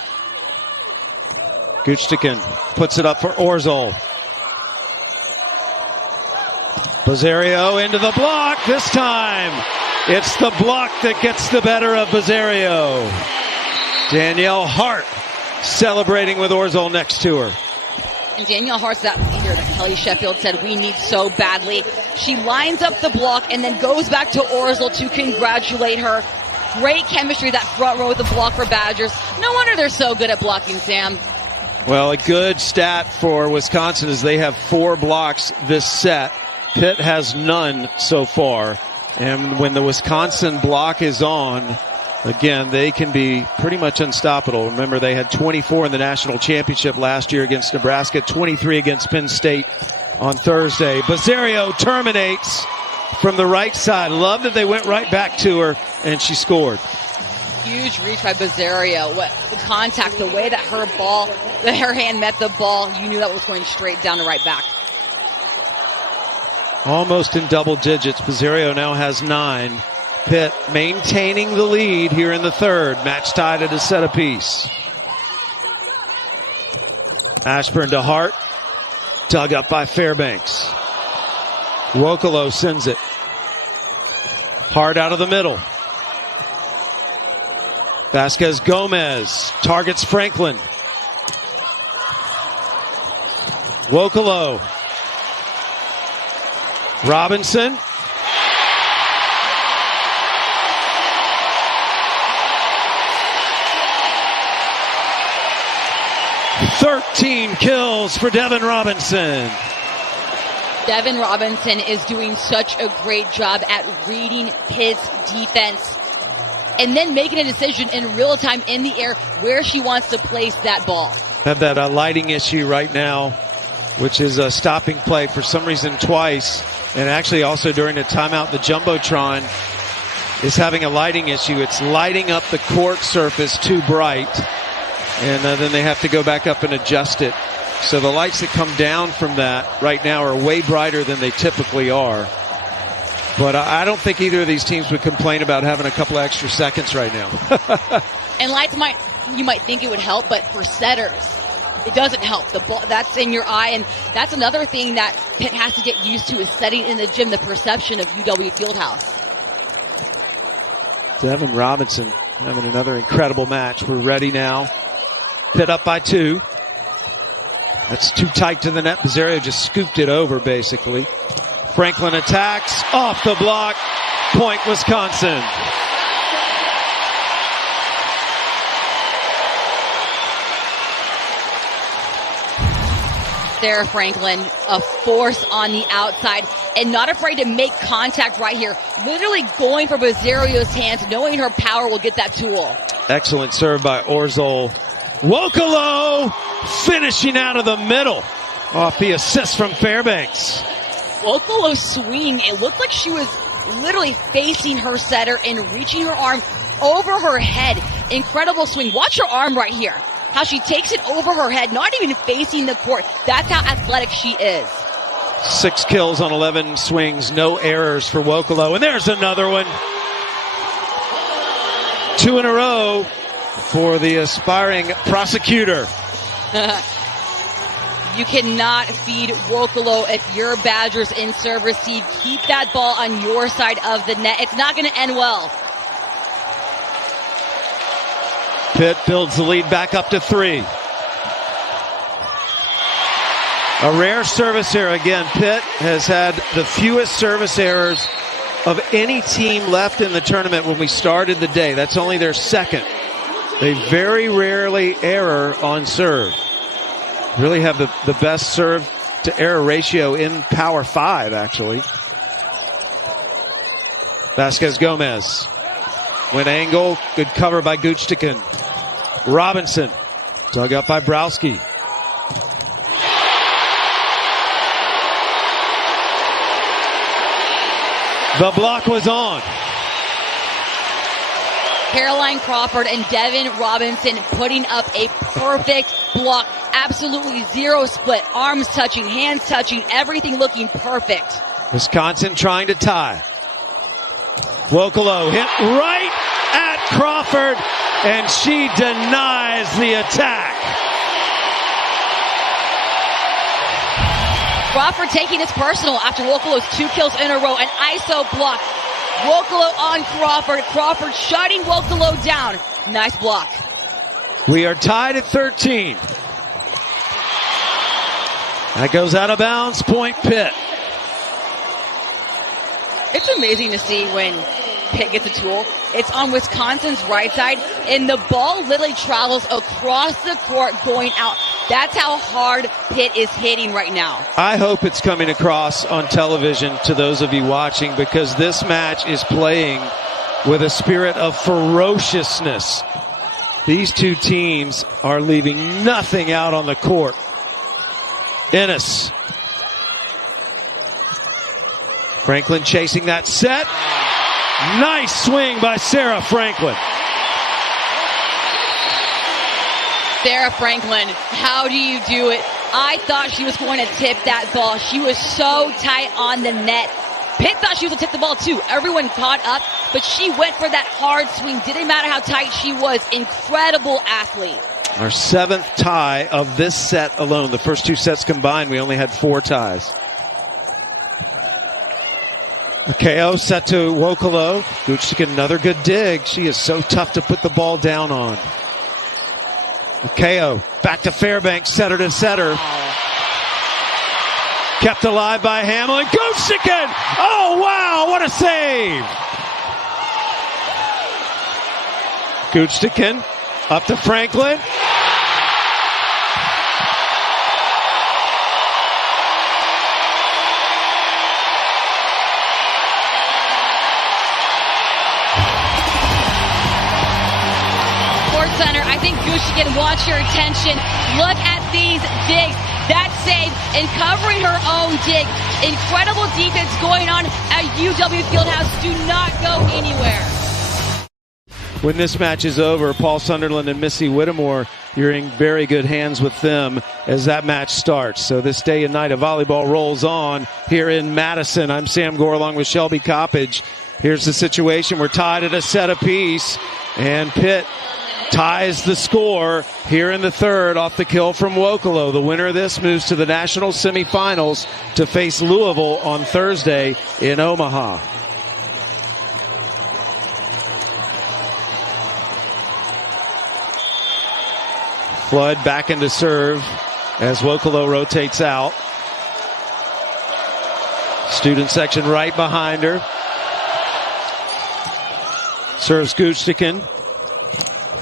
Guchtikin puts it up for Orzel. Bazzario into the block. This time, it's the block that gets the better of Bazzario. Danielle Hart celebrating with Orzel next to her. And Danielle Hart's that leader that Kelly Sheffield said we need so badly. She lines up the block and then goes back to Orzel to congratulate her. Great chemistry, that front row with the block for Badgers. No wonder they're so good at blocking, Sam. Well, a good stat for Wisconsin is they have 4 blocks this set. Pitt has none so far. And when the Wisconsin block is on, again, they can be pretty much unstoppable. Remember, they had 24 in the national championship last year against Nebraska, 23 against Penn State on Thursday. Bazzario terminates from the right side. Love that they went right back to her, and she scored. Huge reach by Bazzario. The contact, the way that her hand met the ball, you knew that was going straight down to right back. Almost in double digits. Bazzario now has 9. Pitt maintaining the lead here in the third. Match tied at a set apiece. Ashburn to Hart. Dug up by Fairbanks. Wokolo sends it. Hart out of the middle. Vasquez-Gomez targets Franklin. Wokolo. Robinson. "13 kills for Devin Robinson." Devin Robinson is doing such a great job at reading Pitt's defense and then making a decision in real time in the air where she wants to place that ball. Have that lighting issue right now, which is a stopping play for some reason twice. And actually also during the timeout, the Jumbotron is having a lighting issue. It's lighting up the court surface too bright. And then they have to go back up and adjust it. So the lights that come down from that right now are way brighter than they typically are. But I don't think either of these teams would complain about having a couple of extra seconds right now. And lights you might think it would help, but for setters, it doesn't help. The ball that's in your eye, and that's another thing that Pitt has to get used to is setting in the gym the perception of UW Fieldhouse. Devin Robinson having another incredible match. We're ready now. Pitt up by 2. That's too tight to the net. Bizarro just scooped it over, basically. Franklin attacks, off the block. Point, Wisconsin. Sarah Franklin, a force on the outside and not afraid to make contact right here. Literally going for Bizarro's hands, knowing her power will get that tool. Excellent serve by Orzol. Wokolo finishing out of the middle off the assist from Fairbanks. Wokolo's swing, it looked like she was literally facing her setter and reaching her arm over her head. Incredible swing. Watch her arm right here. How she takes it over her head, not even facing the court. That's how athletic she is. 6 kills on 11 swings, no errors for Wokolo. And there's another one. 2 in a row for the aspiring prosecutor. You cannot feed Wokolo if your Badgers in serve receive. Keep that ball on your side of the net. It's not going to end well. Pitt builds the lead back up to 3. A rare service error again. Pitt has had the fewest service errors of any team left in the tournament when we started the day. That's only their second. They very rarely error on serve. Really have the best serve to error ratio in Power 5, actually. Vasquez Gomez. Went angle. Good cover by Guchtikin. Robinson. Dug up by Browski. The block was on. Caroline Crawford and Devin Robinson putting up a perfect block. Absolutely zero split. Arms touching, hands touching, everything looking perfect. Wisconsin trying to tie. Wokolo hit right at Crawford, and she denies the attack. Crawford taking this personal after Wokolo's 2 kills in a row. An ISO block. Wokolo on Crawford. Crawford shutting Wokolo down. Nice block. We are tied at 13. That goes out of bounds. Point Pitt. It's amazing to see when Pitt gets a tool. It's on Wisconsin's right side, and the ball literally travels across the court going out. That's how hard Pitt is hitting right now. I hope it's coming across on television to those of you watching, because this match is playing with a spirit of ferociousness. These two teams are leaving nothing out on the court. Ennis. Franklin chasing that set. Nice swing by Sarah Franklin. Sarah Franklin, how do you do it? I thought she was going to tip that ball. She was so tight on the net. Pitt thought she was going to tip the ball too. Everyone caught up, but she went for that hard swing. Didn't matter how tight she was. Incredible athlete. Our 7th tie of this set alone. The first 2 sets combined, we only had 4 ties. KO set to Wokolo. Guchtikin, another good dig. She is so tough to put the ball down on. KO back to Fairbanks, setter to setter. Kept alive by Hamlin. Guchtikin! Oh, wow, what a save! Guchtikin up to Franklin. Center. I think Guchtikin wants your attention. Look at these digs. That save and covering her own dig. Incredible defense going on at UW Fieldhouse. Do not go anywhere. When this match is over, Paul Sunderland and Missy Whittemore, you're in very good hands with them as that match starts. So this day and night of volleyball rolls on here in Madison. I'm Sam Gore along with Shelby Coppage. Here's the situation. We're tied at a set apiece, and Pitt ties the score here in the third off the kill from Wokolo. The winner of this moves to the national semifinals to face Louisville on Thursday in Omaha. Flood back into serve as Wokolo rotates out. Student section right behind her. Serves Gustikin.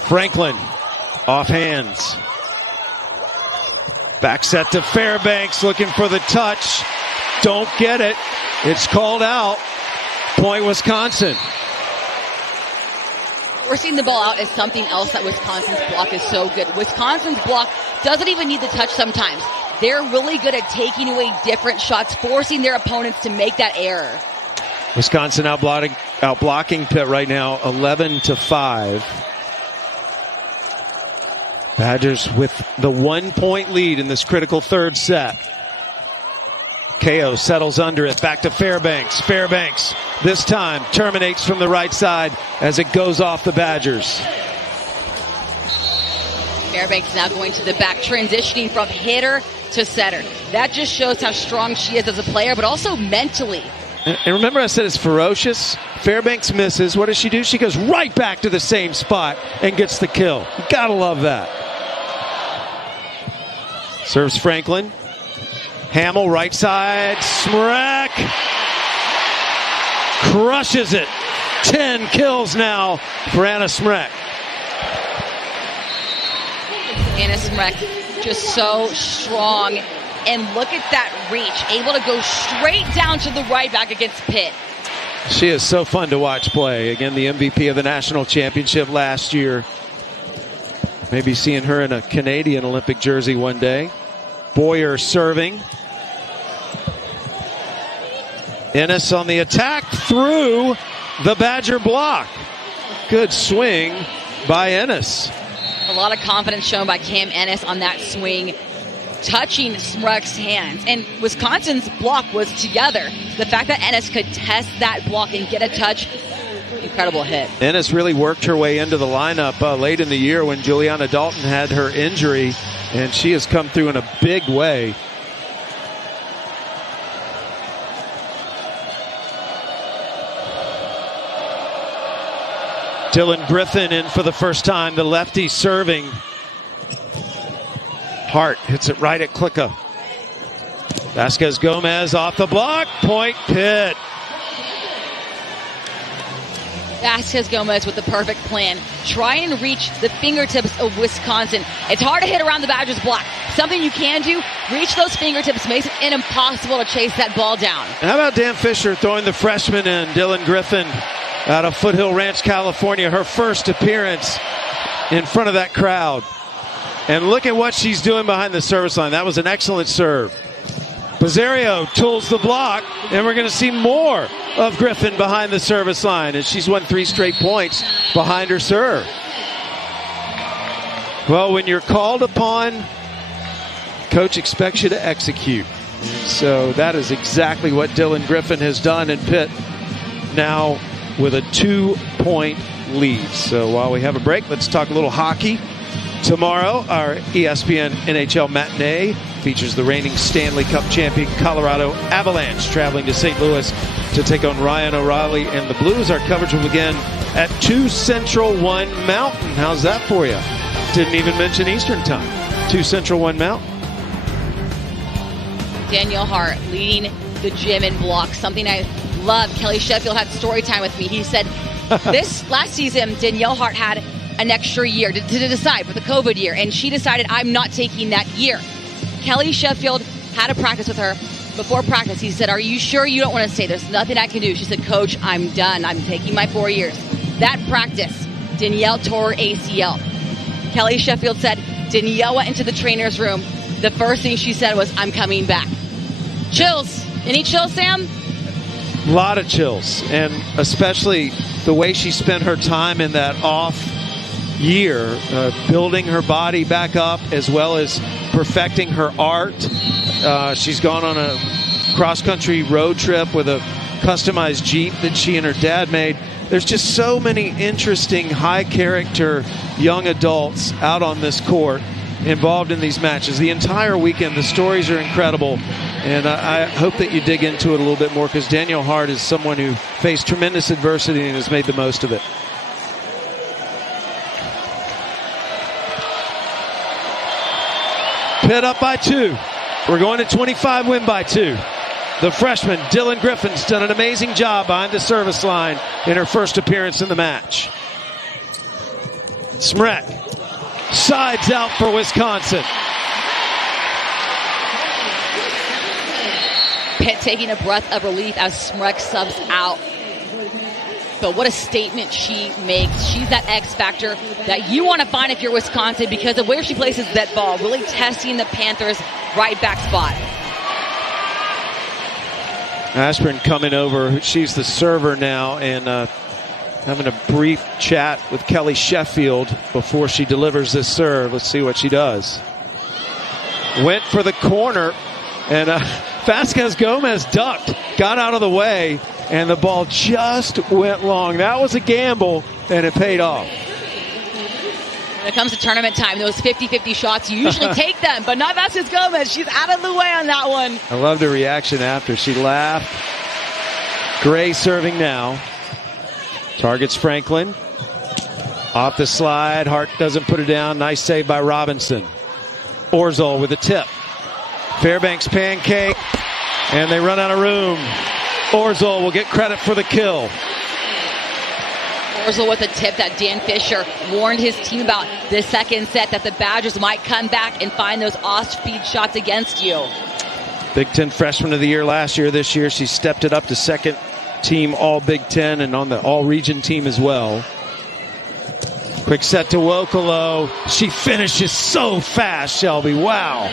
Franklin off hands. Back set to Fairbanks, looking for the touch. Don't get it. It's called out. Point Wisconsin. Forcing the ball out is something else that Wisconsin's block is so good. Wisconsin's block doesn't even need the touch sometimes. They're really good at taking away different shots, forcing their opponents to make that error. Wisconsin out blocking Pitt right now, 11-5. Badgers with the 1-point lead in this critical third set. KO settles under it, back to Fairbanks. Fairbanks this time terminates from the right side as it goes off the Badgers. Fairbanks now going to the back, transitioning from hitter to setter. That just shows how strong she is as a player, but also mentally. And remember I said it's ferocious? Fairbanks misses. What does she do? She goes right back to the same spot and gets the kill. You gotta love that. Serves Franklin. Hamill right side. Smrek crushes it. 10 kills now for Anna Smrek. Anna Smrek just so strong. And look at that reach. Able to go straight down to the right back against Pitt. She is so fun to watch play. Again, the MVP of the national championship last year. Maybe seeing her in a Canadian Olympic jersey one day. Boyer serving. Ennis on the attack through the Badger block. Good swing by Ennis. A lot of confidence shown by Cam Ennis on that swing, touching Smrek's hands. And Wisconsin's block was together. The fact that Ennis could test that block and get a touch, incredible hit. Ennis really worked her way into the lineup late in the year when Juliana Dalton had her injury, and she has come through in a big way. Dylan Griffin in for the first time, the lefty serving. Hart hits it right at Klicka. Vasquez Gomez off the block. Point Pitt. Vasquez Gomez with the perfect plan. Try and reach the fingertips of Wisconsin. It's hard to hit around the Badgers block. Something you can do, reach those fingertips, makes it impossible to chase that ball down. And how about Dan Fisher throwing the freshman in, Dylan Griffin, out of Foothill Ranch, California, her first appearance in front of that crowd. And look at what she's doing behind the service line. That was an excellent serve. Pizarro tools the block, and we're going to see more of Griffin behind the service line as she's won 3 straight points behind her serve. Well, when you're called upon, coach expects you to execute. So that is exactly what Dylan Griffin has done in Pitt, now with a 2-point lead. So while we have a break, let's talk a little hockey. Tomorrow, our ESPN NHL matinee features the reigning Stanley Cup champion Colorado Avalanche traveling to St. Louis to take on Ryan O'Reilly and the Blues. Our coverage will begin at 2 Central, 1 Mountain. How's that for you? Didn't even mention Eastern time. 2 Central, 1 Mountain. Danielle Hart leading the gym in blocks, something I love. Kelly Sheffield had story time with me. He said this last season, Danielle Hart had an extra year to decide for the COVID year, and she decided, I'm not taking that year. Kelly Sheffield had a practice with her. Before practice, he said, are you sure you don't want to stay? There's nothing I can do. She said, Coach, I'm done. I'm taking my 4 years. That practice, Danielle tore her ACL. Kelly Sheffield said, Danielle went into the trainer's room. The first thing she said was, I'm coming back. Chills. Any chills, Sam? A lot of chills, and especially the way she spent her time in that off year, building her body back up as well as perfecting her art. She's gone on a cross-country road trip with a customized Jeep that she and her dad made. there's just so many interesting, high-character young adults out on this court involved in these matches. The entire weekend, the stories are incredible, and I hope that you dig into it a little bit more, because Danielle Hart is someone who faced tremendous adversity and has made the most of it. Pitt up by 2. We're going to 25, win by 2. The freshman, Dylan Griffin's done an amazing job behind the service line in her first appearance in the match. Smrek sides out for Wisconsin. Pitt taking a breath of relief as Smrek subs out. But what a statement she makes. She's that X factor that you want to find if you're Wisconsin, because of where she places that ball, really testing the Panthers' right back spot. Aspirin coming over. She's the server now, and having a brief chat with Kelly Sheffield before she delivers this serve. Let's see what she does. Went for the corner, and Vasquez Gomez ducked, got out of the way, and the ball just went long. That was a gamble, and it paid off. When it comes to tournament time, those 50-50 shots, you usually take them, but not Vasquez Gomez. She's out of the way on that one. I loved her reaction after. She laughed. Gray serving now. Targets Franklin. Off the slide. Hart doesn't put it down. Nice save by Robinson. Orzol with a tip. Fairbanks pancake, and they run out of room. Orzol will get credit for the kill. Orzol with a tip that Dan Fisher warned his team about this second set, that the Badgers might come back and find those off-speed shots against you. Big Ten Freshman of the Year last year. This year she stepped it up to second team All Big Ten and on the All-Region team as well. Quick set to Wokolo. She finishes so fast, Shelby. Wow.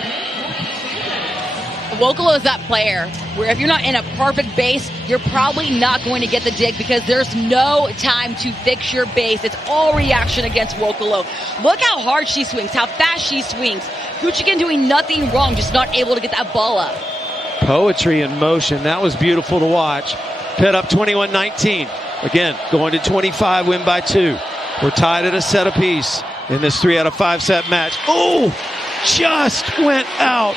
Wokolo is that player where if you're not in a perfect base, you're probably not going to get the dig, because there's no time to fix your base. It's all reaction against Wokolo. Look how hard she swings, how fast she swings. Guccigan doing nothing wrong, just not able to get that ball up. Poetry in motion. That was beautiful to watch. Pitt up 21-19. Again, going to 25, win by 2. We're tied at a set apiece in this 3 out of 5 set match. Oh, just went out.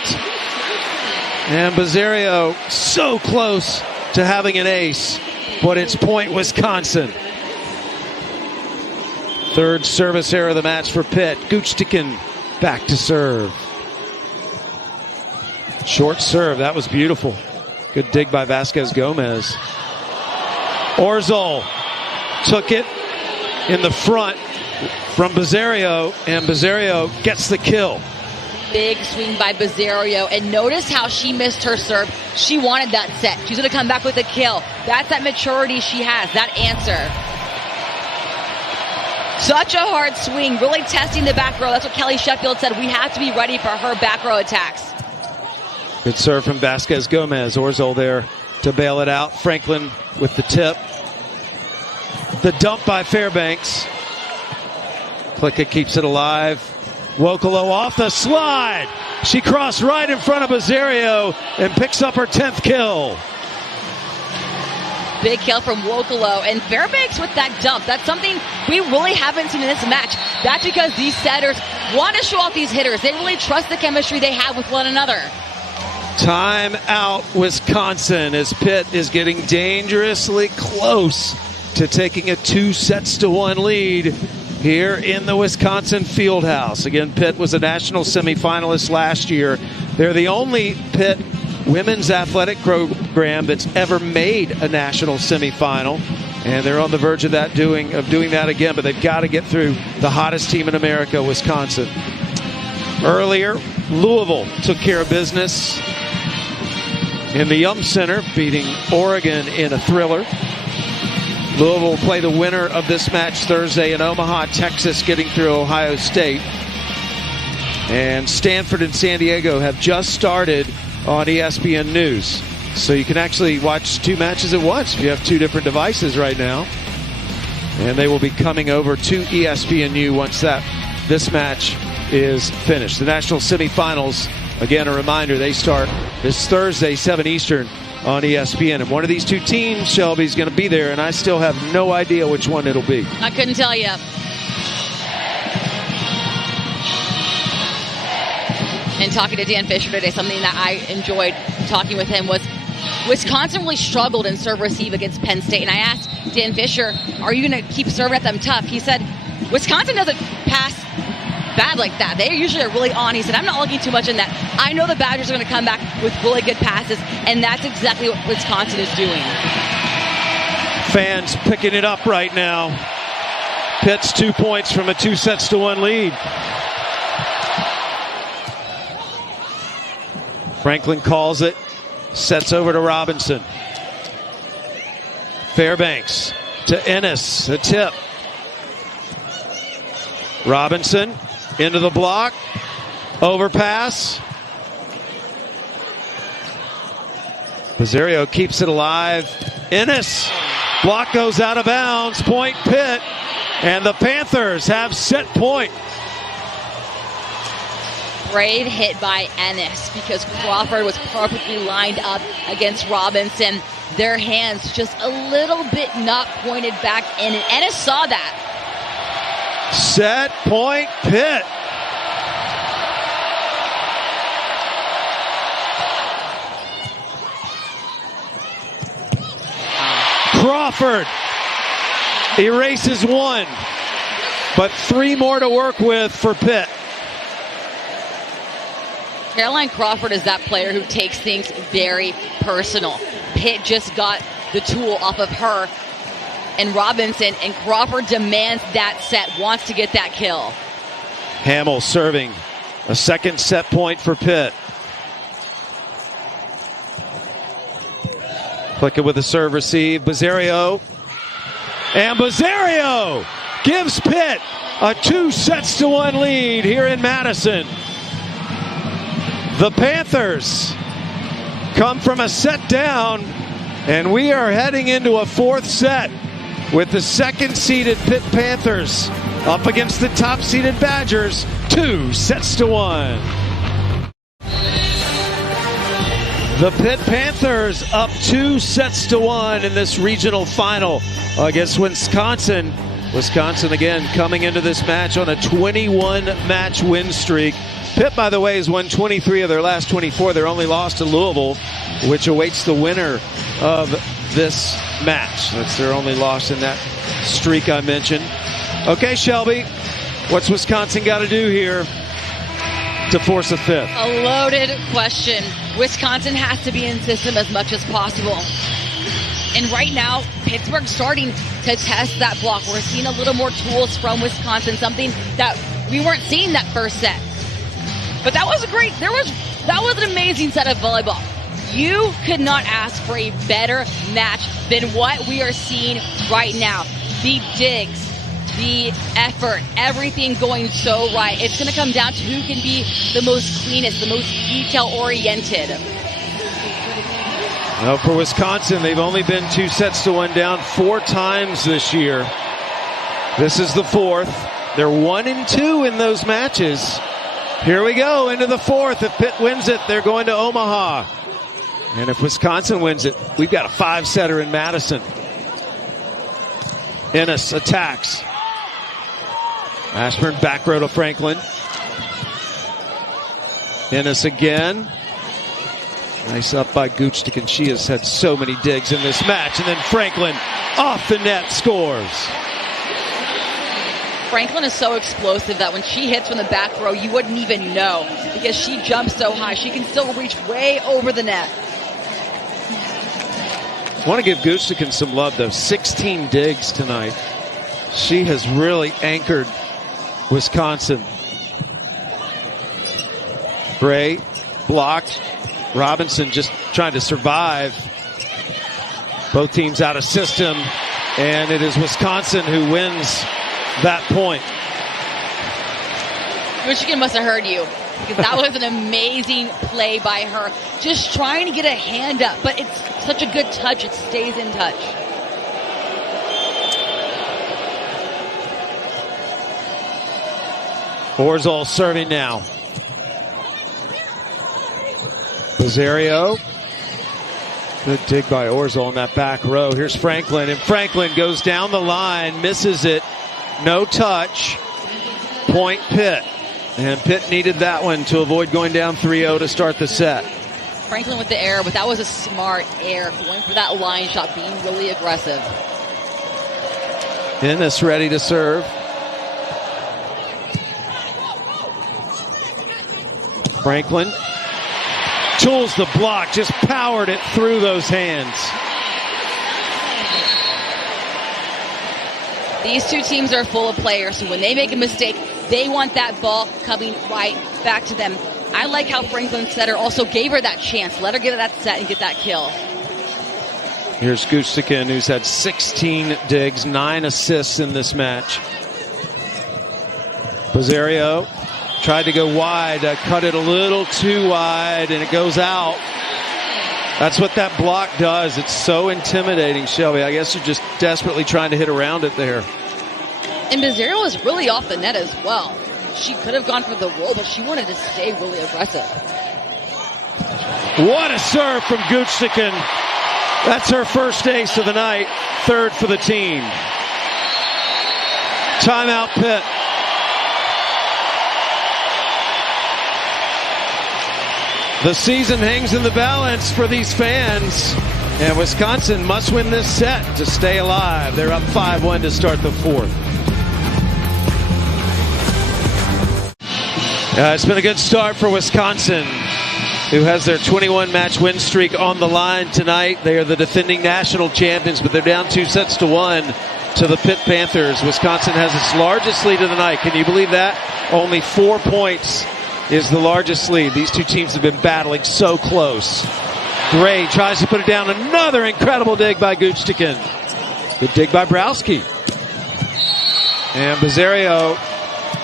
And Bazzario so close to having an ace, but it's point Wisconsin. Third service error of the match for Pitt. Guccigan back to serve. Short serve, that was beautiful. Good dig by Vasquez Gomez. Orzol took it in the front from Bazzario, and Bazzario gets the kill. Big swing by Bazzario, and notice how she missed her serve. She wanted that set. She's going to come back with a kill. That's that maturity she has, that answer. Such a hard swing, really testing the back row. That's what Kelly Sheffield said. We have to be ready for her back row attacks. Good serve from Vasquez Gomez. Orzol there to bail it out. Franklin with the tip. The dump by Fairbanks. Klicka keeps it alive. Wokolo off the slide. She crossed right in front of Bazzario and picks up her 10th kill. Big kill from Wokolo, and Fairbanks with that dump. That's something we really haven't seen in this match. That's because these setters want to show off these hitters. They really trust the chemistry they have with one another. Time out, Wisconsin, as Pitt is getting dangerously close to taking a 2-1 lead here in the Wisconsin Fieldhouse. Again, Pitt was a national semifinalist last year. They're the only Pitt women's athletic program that's ever made a national semifinal, and they're on the verge of that doing that again, but they've got to get through the hottest team in America, Wisconsin. Earlier, Louisville took care of business in the Yum Center, beating Oregon in a thriller. Louisville will play the winner of this match Thursday in Omaha, Texas, getting through Ohio State. And Stanford and San Diego have just started on ESPN News. So you can actually watch 2 matches at once if you have 2 different devices right now. And they will be coming over to ESPNU once this match is finished. The national semifinals, again, a reminder, they start this Thursday, 7 Eastern, on ESPN. And one of these two teams, Shelby's going to be there, and I still have no idea which one it'll be. I couldn't tell you. And talking to Dan Fisher today, something that I enjoyed talking with him was Wisconsin really struggled in serve receive against Penn State. And I asked Dan Fisher, are you going to keep serving at them tough? He said, Wisconsin doesn't pass bad like that. They usually are really on. He said, I'm not looking too much in that. I know the Badgers are going to come back with really good passes, and that's exactly what Wisconsin is doing. Fans picking it up right now. Pitt's 2 points from a 2-1 lead. Franklin calls it, sets over to Robinson. Fairbanks to Ennis, the tip. Robinson into the block, overpass. Pizarro keeps it alive. Ennis, block goes out of bounds, point Pitt, and the Panthers have set point. Great hit by Ennis because Crawford was perfectly lined up against Robinson. Their hands just a little bit not pointed back in, and Ennis saw that. Set point Pitt. Crawford erases one, but 3 more to work with for Pitt. Caroline Crawford is that player who takes things very personal. Pitt just got the tool off of her and Robinson, and Crawford demands that set, wants to get that kill. Hamill serving a second set point for Pitt. Click it with a serve receive. Pizarro. And Pizarro gives Pitt a 2-1 lead here in Madison. The Panthers come from a set down, and we are heading into a 4th set with the 2nd-seeded Pitt Panthers up against the top-seeded Badgers, 2-1. The Pitt Panthers up 2-1 in this regional final against Wisconsin. Wisconsin again coming into this match on a 21-match win streak. Pitt, by the way, has won 23 of their last 24. Their only loss to Louisville, which awaits the winner of this match. That's their only loss in that streak I mentioned. Okay, Shelby, what's Wisconsin got to do here to force a 5th? A loaded question. Wisconsin has to be in system as much as possible. And right now, Pittsburgh's starting to test that block. We're seeing a little more tools from Wisconsin, something that we weren't seeing that first set. But that was that was an amazing set of volleyball. You could not ask for a better match than what we are seeing right now. The digs, the effort, everything going so right. It's going to come down to who can be the most cleanest, the most detail-oriented. Well, for Wisconsin, they've only been 2-1 down 4 times this year. This is the 4th. They're 1-2 in those matches. Here we go into the 4th. If Pitt wins it, they're going to Omaha. And if Wisconsin wins it, we've got a 5-setter in Madison. Ennis attacks. Ashburn back row to Franklin. Ennis again. Nice up by Guchtik, and she has had so many digs in this match. And then Franklin off the net scores. Franklin is so explosive that when she hits from the back row, you wouldn't even know because she jumps so high. She can still reach way over the net. I want to give Guchtik some love, though. 16 digs tonight. She has really anchored Wisconsin. Gray blocked. Robinson just trying to survive. Both teams out of system, and it is Wisconsin who wins that point. Michigan must have heard you because that was an amazing play by her. Just trying to get a hand up, but it's such a good touch. It stays in touch. Orzol serving now. Pizarro Good dig by Orzel on that back row. Here's Franklin, and Franklin goes down the line, misses it. No touch. Point Pitt. And Pitt needed that one to avoid going down 3-0 to start the set. Franklin with the error, but that was a smart error. Going for that line shot, being really aggressive. Ennis ready to serve. Franklin tools the block, just powered it through those hands. These two teams are full of players, so when they make a mistake, they want that ball coming right back to them. I like how Franklin's setter also gave her that chance. Let her get that set and get that kill. Here's Gustikin, who's had 16 digs, 9 assists in this match. Pizzario tried to go wide, cut it a little too wide, and it goes out. That's what that block does. It's so intimidating, Shelby. I guess you're just desperately trying to hit around it there. And Pizzario was really off the net as well. She could have gone for the roll, but she wanted to stay really aggressive. What a serve from Gustikin. That's her first ace of the night, third for the team. Timeout, Pitt. The season hangs in the balance for these fans, and Wisconsin must win this set to stay alive. They're up 5-1 to start the fourth. It's been a good start for Wisconsin, who has their 21-match win streak on the line tonight. They are the defending national champions, but they're down 2-1 to the Pitt Panthers. Wisconsin has its largest lead of the night. Can you believe that? Only 4 points is the largest lead. These two teams have been battling so close. Gray tries to put it down. Another incredible dig by Gustikin. Good dig by Browski. And Pizzario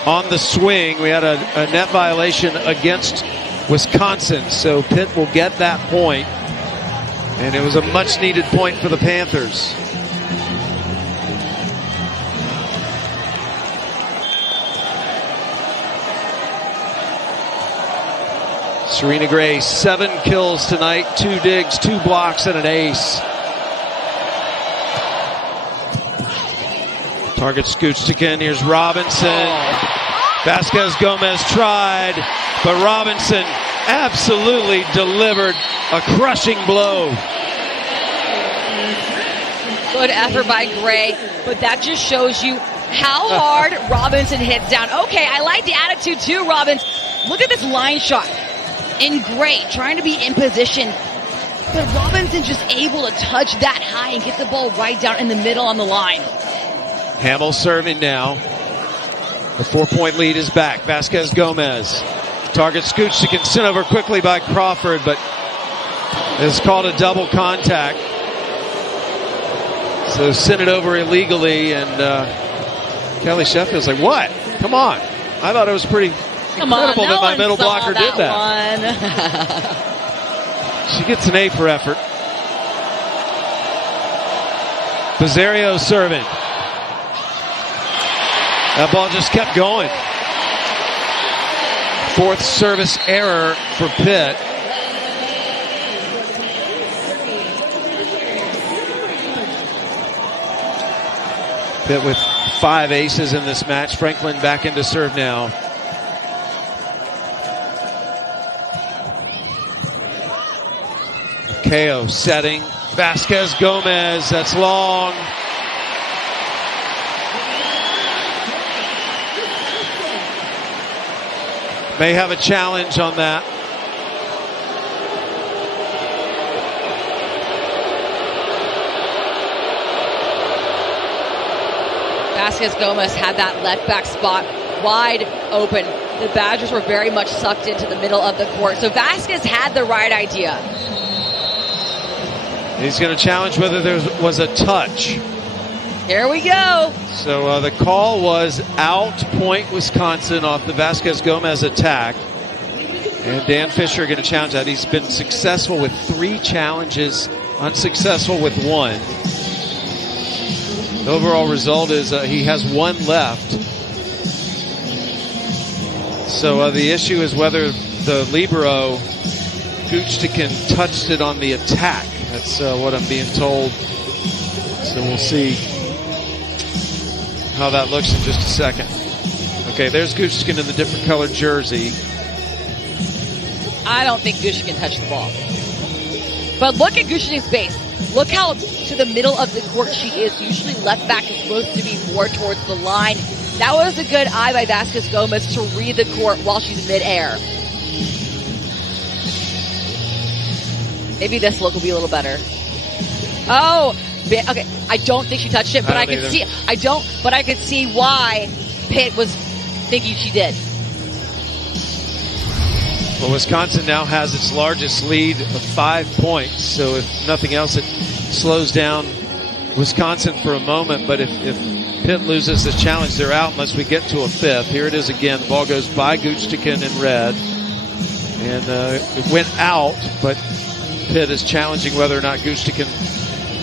on the swing. We had a net violation against Wisconsin, so Pitt will get that point. And it was a much-needed point for the Panthers. Serena Gray, 7 kills tonight, 2 digs, 2 blocks, and an ace. Targets Gustikin. Here's Robinson. Vasquez Gomez tried, but Robinson absolutely delivered a crushing blow. Good effort by Gray, but that just shows you how hard Robinson hits down. Okay, I like the attitude too, Robinson. Look at this line shot. In Gray, trying to be in position, but Robinson just able to touch that high and get the ball right down in the middle on the line. Hamill serving now. The 4-point lead is back. Vasquez Gomez targets Gustikin, sent over quickly by Crawford, but it's called a double contact. So sent it over illegally, and Kelly Sheffield's like, what? Come on. I thought it was pretty incredible that my middle blocker did that. She gets an A for effort. Pizzario serving. That ball just kept going. 4th service error for Pitt. Pitt with 5 aces in this match. Franklin back into serve now. Makeo setting. Vasquez Gomez, that's long. May have a challenge on that. Vasquez Gomez had that left back spot wide open. The Badgers were very much sucked into the middle of the court. So Vasquez had the right idea. He's going to challenge whether there was a touch. Here we go. So the call was out, point Wisconsin off the Vasquez Gomez attack. And Dan Fisher going to challenge that. He's been successful with 3 challenges, unsuccessful with 1. The overall result is he has 1 left. So the issue is whether the libero Gustikin touched it on the attack. That's what I'm being told. So we'll see how that looks in just a second. Okay, there's Gushkin in the different colored jersey. I don't think Gushkin touched the ball. But look at Gushkin's base. Look how to the middle of the court she is. Usually left back is supposed to be more towards the line. That was a good eye by Vasquez Gomez to read the court while she's midair. Maybe this look will be a little better. Oh, okay. I don't think she touched it, but I could see. But I could see why Pitt was thinking she did. Well, Wisconsin now has its largest lead of 5 points. So if nothing else, it slows down Wisconsin for a moment. But if Pitt loses the challenge, they're out unless we get to a fifth. Here it is again. The ball goes by Guchtikin in red. And it went out, but Pitt is challenging whether or not Guchtikin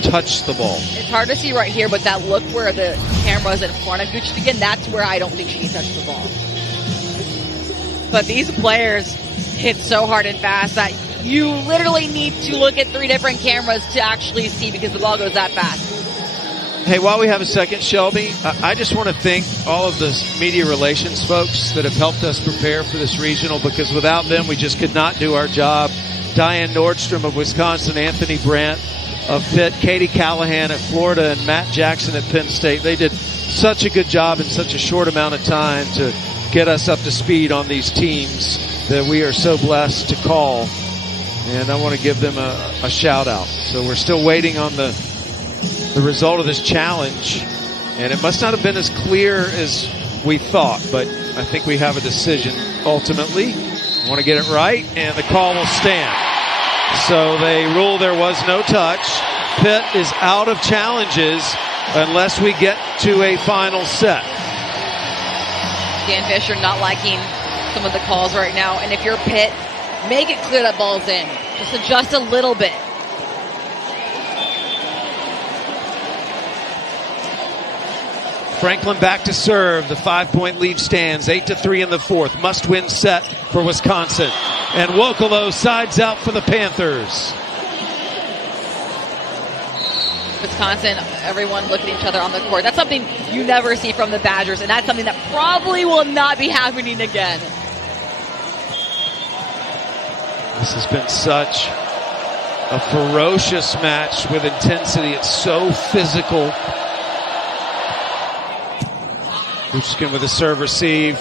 touched the ball. It's hard to see right here, but that look where the camera is in front of Guchtikin, that's where I don't think she touched the ball. But these players hit so hard and fast that you literally need to look at 3 different cameras to actually see because the ball goes that fast. Hey, while we have a second, Shelby, I just want to thank all of the media relations folks that have helped us prepare for this regional, because without them, we just could not do our job. Diane Nordstrom of Wisconsin, Anthony Brandt of Pitt, Katie Callahan at Florida, and Matt Jackson at Penn State. They did such a good job in such a short amount of time to get us up to speed on these teams that we are so blessed to call. And I want to give them a shout out. So we're still waiting on the result of this challenge, and it must not have been as clear as we thought, but I think we have a decision ultimately. I want to get it right, and the call will stand. So they rule there was no touch. Pitt is out of challenges unless we get to a final set. Dan Fisher not liking some of the calls right now, and if you're Pitt, make it clear that ball's in. Just adjust a little bit. Franklin back to serve. The 5-point lead stands 8-3 in the fourth. Must-win set for Wisconsin. And Wokolo sides out for the Panthers. Wisconsin, everyone look at each other on the court. That's something you never see from the Badgers, and that's something that probably will not be happening again. This has been such a ferocious match with intensity. It's so physical. Guchtikin with a serve receive.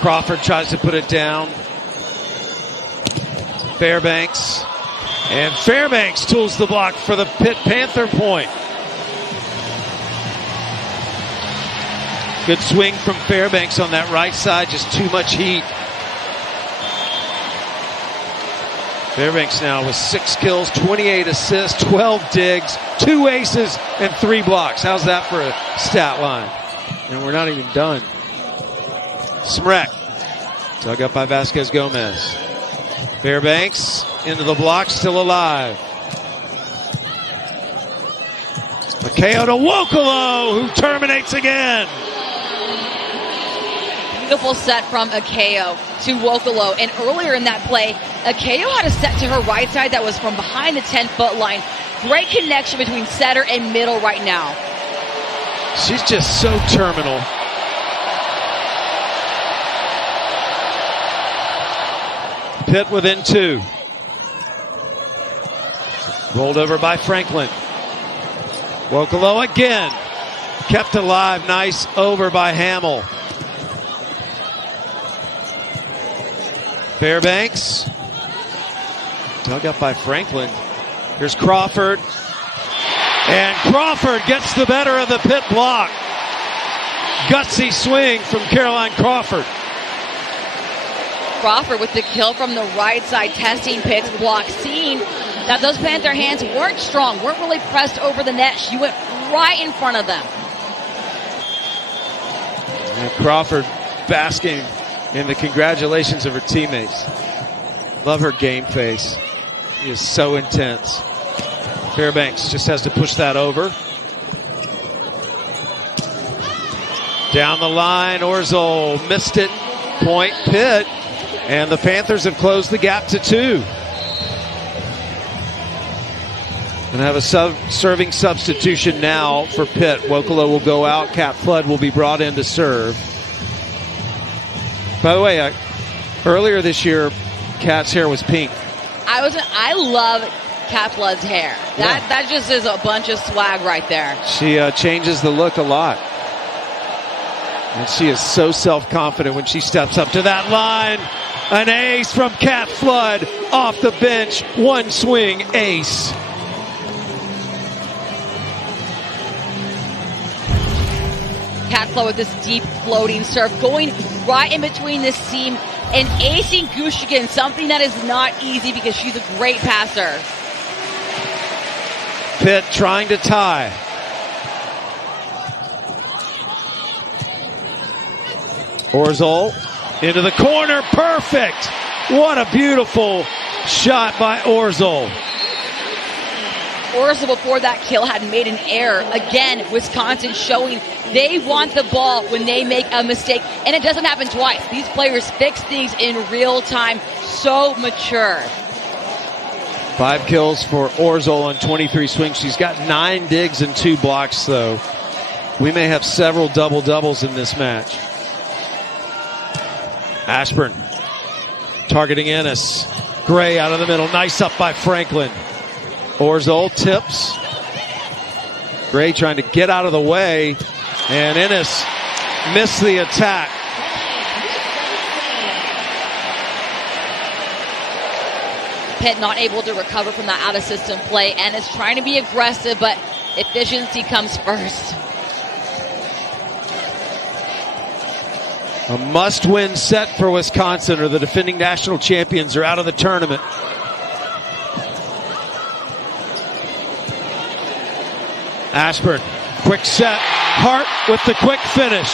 Crawford tries to put it down. Fairbanks. And Fairbanks tools the block for the Pitt Panther point. Good swing from Fairbanks on that right side. Just too much heat. Fairbanks now with 6 kills, 28 assists, 12 digs, 2 aces, and 3 blocks. How's that for a stat line? And we're not even done. Smrek. Dug up by Vasquez Gomez. Fairbanks into the block, still alive. Makeo to Wokolo, who terminates again. Beautiful set from Akeo to Wokolo. And earlier in that play, Akeo had a set to her right side that was from behind the 10-foot line. Great connection between setter and middle right now. She's just so terminal. Pitt within 2. Rolled over by Franklin. Wokolo again. Kept alive. Nice over by Hamill. Fairbanks. Dug up by Franklin. Here's Crawford. And Crawford gets the better of the Pitt block. Gutsy swing from Caroline Crawford. Crawford with the kill from the right side, testing Pitt's block, seeing that those Panther hands weren't strong, weren't really pressed over the net. She went right in front of them. And Crawford basking in the congratulations of her teammates. Love her game face. She is so intense. Fairbanks just has to push that over. Down the line, Orzel missed it. Point Pitt. And the Panthers have closed the gap to 2. And have a serving substitution now for Pitt. Wokolo will go out. Kat Flood will be brought in to serve. By the way, earlier this year, Kat's hair was pink. I love Kat Flood's hair. That just is a bunch of swag right there. She changes the look a lot. And she is so self-confident when she steps up to that line. An ace from Kat Flood off the bench. One swing ace. Kat Flood with this deep floating serve, going right in between the seam and acing Gushigin, something that is not easy because she's a great passer. Pitt trying to tie. Orzol into the corner, perfect! What a beautiful shot by Orzol. Orzol before that kill had made an error. Again, Wisconsin showing they want the ball when they make a mistake, and it doesn't happen twice. These players fix things in real time. So mature. 5 kills for Orzol on 23 swings. She's got 9 digs and 2 blocks, though. We may have several double-doubles in this match. Ashburn targeting Ennis. Gray out of the middle. Nice up by Franklin. Orzol tips. Gray trying to get out of the way. And Ennis missed the attack. Pitt not able to recover from that out-of-system play. Ennis trying to be aggressive, but efficiency comes first. A must-win set for Wisconsin, or the defending national champions are out of the tournament. Ashburn, quick set. Hart with the quick finish.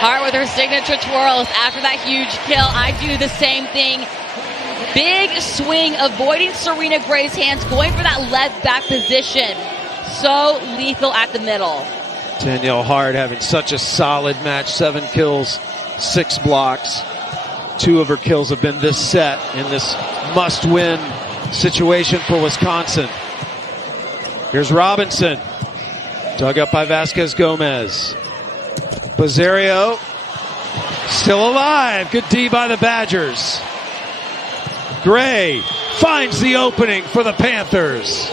Hart with her signature twirls after that huge kill. I do the same thing. Big swing, avoiding Serena Gray's hands, going for that left back position. So lethal at the middle. Danielle Hart having such a solid match. 7 kills, 6 blocks. 2 of her kills have been this set in this must-win situation for Wisconsin. Here's Robinson. Dug up by Vasquez Gomez. Bazzario still alive. Good D by the Badgers. Gray finds the opening for the Panthers.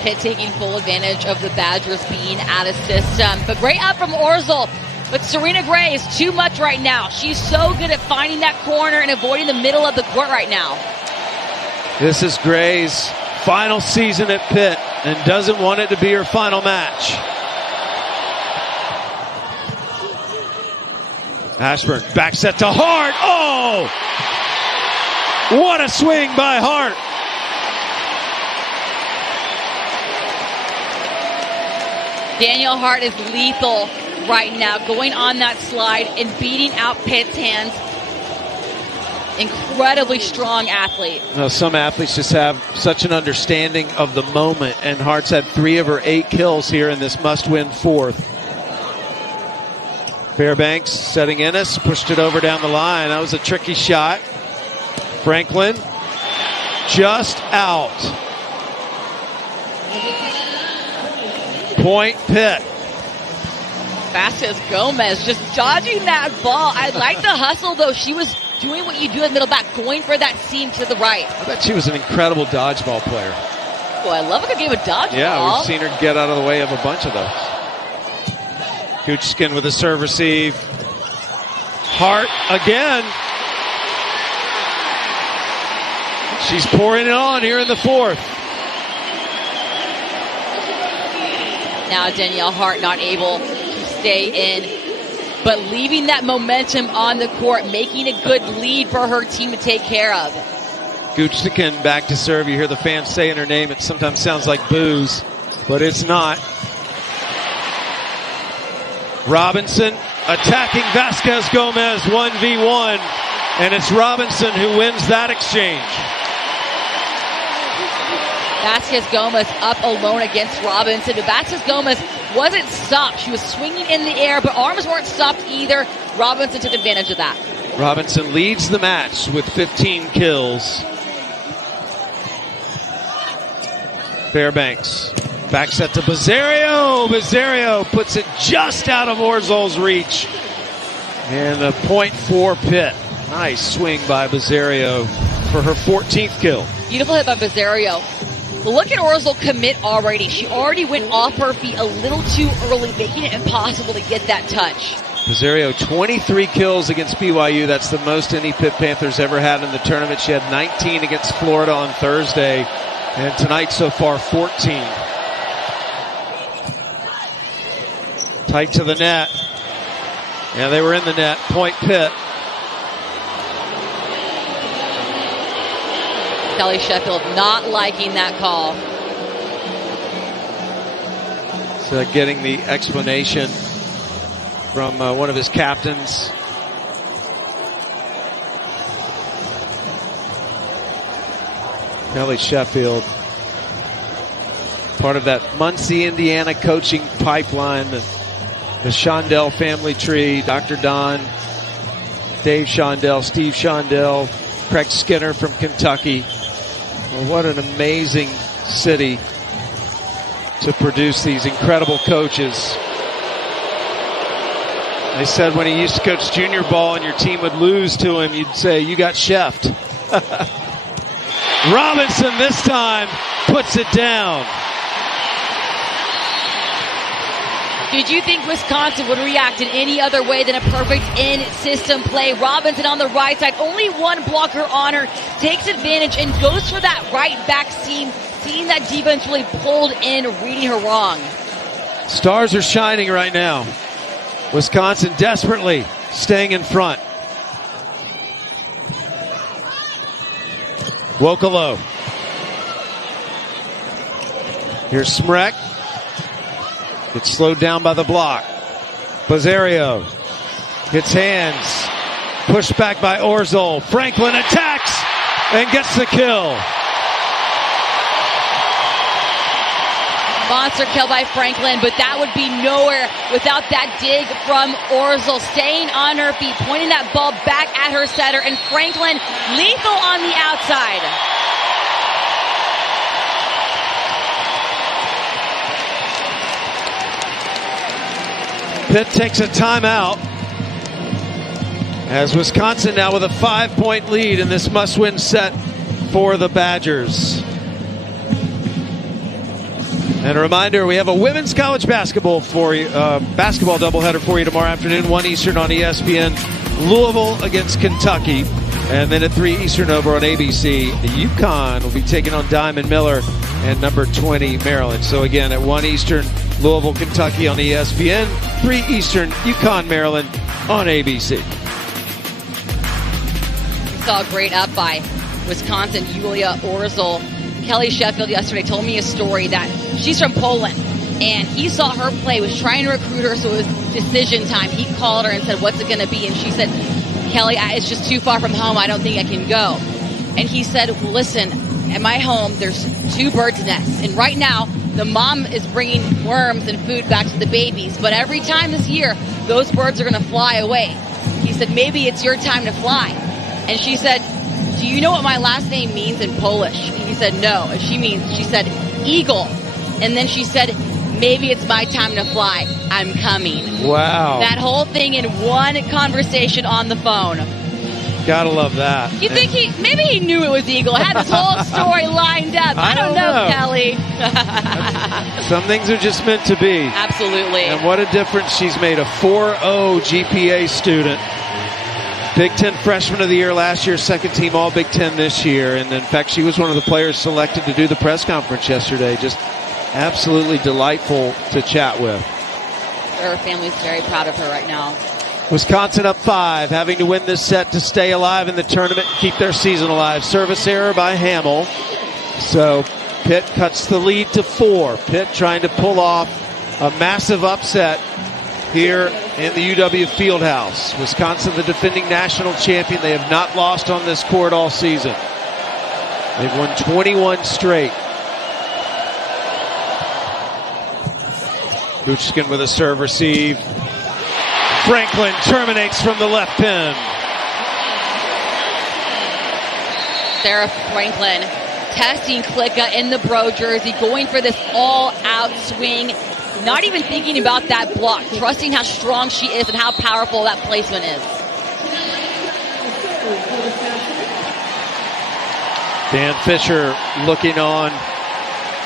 Pitt taking full advantage of the Badgers being out of system. But great up from Orzol. But Serena Gray is too much right now. She's so good at finding that corner and avoiding the middle of the court right now. This is Gray's final season at Pitt and doesn't want it to be her final match. Ashburn, back set to Hart. Oh! What a swing by Hart. Danielle Hart is lethal right now, going on that slide and beating out Pitt's hands. Incredibly strong athlete. Well, some athletes just have such an understanding of the moment, and Hart's had 3 of her 8 kills here in this must-win 4th. Fairbanks setting Ennis, pushed it over down the line. That was a tricky shot. Franklin just out. Point Pitt. Vasquez Gomez just dodging that ball. I like the hustle, though. She was doing what you do at middle back, going for that seam to the right. I bet she was an incredible dodgeball player. Oh, I love a good game of dodgeball. Yeah, we've seen her get out of the way of a bunch of those. Goochskin with a serve receive. Hart again. She's pouring it on here in the 4th. Now Danielle Hart not able to stay in, but leaving that momentum on the court, making a good lead for her team to take care of. Goochskin back to serve. You hear the fans saying her name. It sometimes sounds like booze, but it's not. Robinson attacking Vasquez Gomez 1v1, and it's Robinson who wins that exchange. Vasquez Gomez up alone against Robinson, but Vasquez Gomez wasn't stopped. She was swinging in the air, but arms weren't stopped either. Robinson took advantage of that. Robinson leads the match with 15 kills. Fairbanks. Back set to Bazzario. Bazzario puts it just out of Orzol's reach. And a point for Pitt. Nice swing by Bazzario for her 14th kill. Beautiful hit by Bazzario. Look at Orzol commit already. She already went off her feet a little too early, making it impossible to get that touch. Bazzario, 23 kills against BYU. That's the most any Pitt Panthers ever had in the tournament. She had 19 against Florida on Thursday. And tonight so far, 14. Tight to the net. Yeah, they were in the net. Point Pitt. Kelly Sheffield not liking that call. So getting the explanation from one of his captains. Kelly Sheffield, part of that Muncie, Indiana coaching pipeline, the Shondell family tree. Dr. Don, Dave Shondell, Steve Shondell, Craig Skinner from Kentucky. Well, what an amazing city to produce these incredible coaches. They said when he used to coach junior ball and your team would lose to him, you'd say, you got chefed. Robinson this time puts it down. Did you think Wisconsin would react in any other way than a perfect in-system play? Robinson on the right side, only one blocker on her, takes advantage and goes for that right back seam, seeing that defense really pulled in, reading her wrong. Stars are shining right now. Wisconsin desperately staying in front. Wokolo. Here's Smrek. Gets slowed down by the block. Bazzario hits hands. Pushed back by Orzol. Franklin attacks and gets the kill. Monster kill by Franklin, but that would be nowhere without that dig from Orzol. Staying on her feet, pointing that ball back at her setter, and Franklin lethal on the outside. Pitt takes a timeout as Wisconsin now with a 5-point lead in this must-win set for the Badgers. And a reminder, we have a women's college basketball for you, basketball doubleheader for you tomorrow afternoon, 1 Eastern on ESPN. Louisville against Kentucky. And then at 3 Eastern over on ABC, UConn will be taking on Diamond Miller and number 20 Maryland. So again, at 1 Eastern, Louisville, Kentucky on ESPN, 3 Eastern, UConn, Maryland on ABC. We saw a great up by Wisconsin, Julia Orzol. Kelly Sheffield yesterday told me a story that she's from Poland, and he saw her play, was trying to recruit her, so it was decision time. He called her and said, what's it going to be? And she said, Kelly, it's just too far from home. I don't think I can go. And he said, well, listen, at my home, there's 2 birds' nests. And right now, the mom is bringing worms and food back to the babies. But every time this year, those birds are going to fly away. He said, maybe it's your time to fly. And she said, do you know what my last name means in Polish? And he said, no. And she said, eagle. And then she said, maybe it's my time to fly. I'm coming. Wow. That whole thing in one conversation on the phone. Gotta love that. You think maybe he knew it was eagle, had this whole story lined up. I don't know, Kelly. Some things are just meant to be. Absolutely. And what a difference she's made. A 4.0 GPA student. Big Ten Freshman of the Year last year, second team All Big Ten this year. And in fact, she was one of the players selected to do the press conference yesterday. Just absolutely delightful to chat with. Her family's very proud of her right now. Wisconsin up 5, having to win this set to stay alive in the tournament and keep their season alive. Service error by Hamill. So Pitt cuts the lead to 4. Pitt trying to pull off a massive upset here in the UW Fieldhouse. Wisconsin, the defending national champion. They have not lost on this court all season. They've won 21 straight. Buchkin with a serve receive. Franklin terminates from the left pin. Sarah Franklin testing Klicka in the Bro jersey, going for this all-out swing, not even thinking about that block, trusting how strong she is and how powerful that placement is. Dan Fisher looking on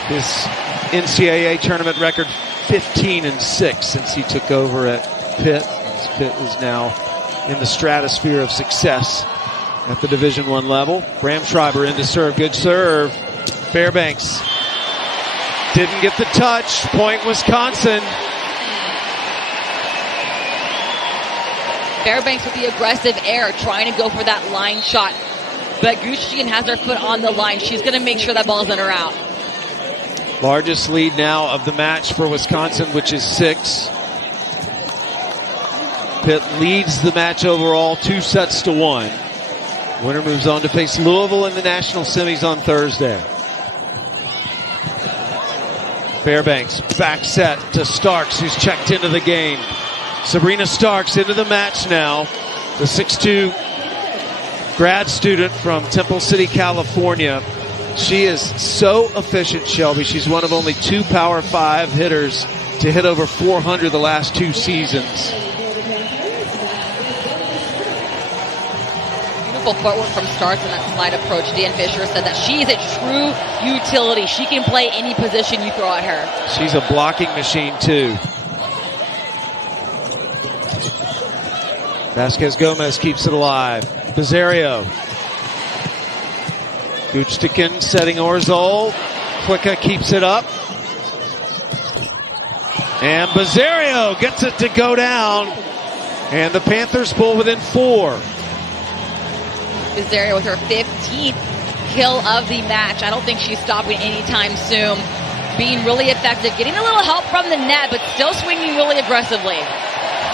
his NCAA tournament record, 15-6 since he took over at Pitt. Pitt is now in the stratosphere of success at the Division I level. Bramschreiber in to serve. Good serve. Fairbanks didn't get the touch. Point Wisconsin. Fairbanks with the aggressive air, trying to go for that line shot. But Gushchin has her foot on the line. She's going to make sure that ball's in or out. Largest lead now of the match for Wisconsin, which is 6. Pitt leads the match overall 2-1. Winner moves on to face Louisville in the national semis on Thursday. Fairbanks back set to Starks, who's checked into the game. Sabrina Starks into the match now. The 6'2" grad student from Temple City, California. She is so efficient, Shelby. She's one of only 2 Power 5 hitters to hit over 400 the last 2 seasons. Beautiful footwork from Starks in that slide approach. Dan Fisher said that she is a true utility. She can play any position you throw at her. She's a blocking machine, too. Vasquez Gomez keeps it alive. Bizzario. Guchtikin setting Orzol. Klicka keeps it up. And Bizzario gets it to go down. And the Panthers pull within 4. Bizzario with her 15th kill of the match. I don't think she's stopping anytime soon. Being really effective, getting a little help from the net, but still swinging really aggressively.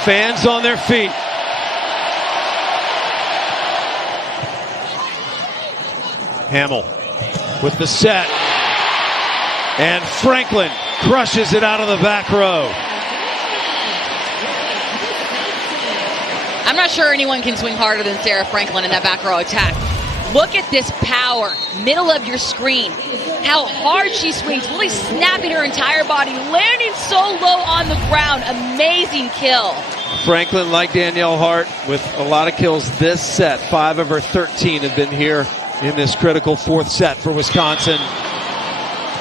Fans on their feet. Hamill with the set. And Franklin crushes it out of the back row. I'm not sure anyone can swing harder than Sarah Franklin in that back row attack. Look at this power, middle of your screen. How hard she swings, really snapping her entire body, landing so low on the ground. Amazing kill. Franklin, like Danielle Hart, with a lot of kills this set. 5 of her 13 have been here in this critical 4th set for Wisconsin.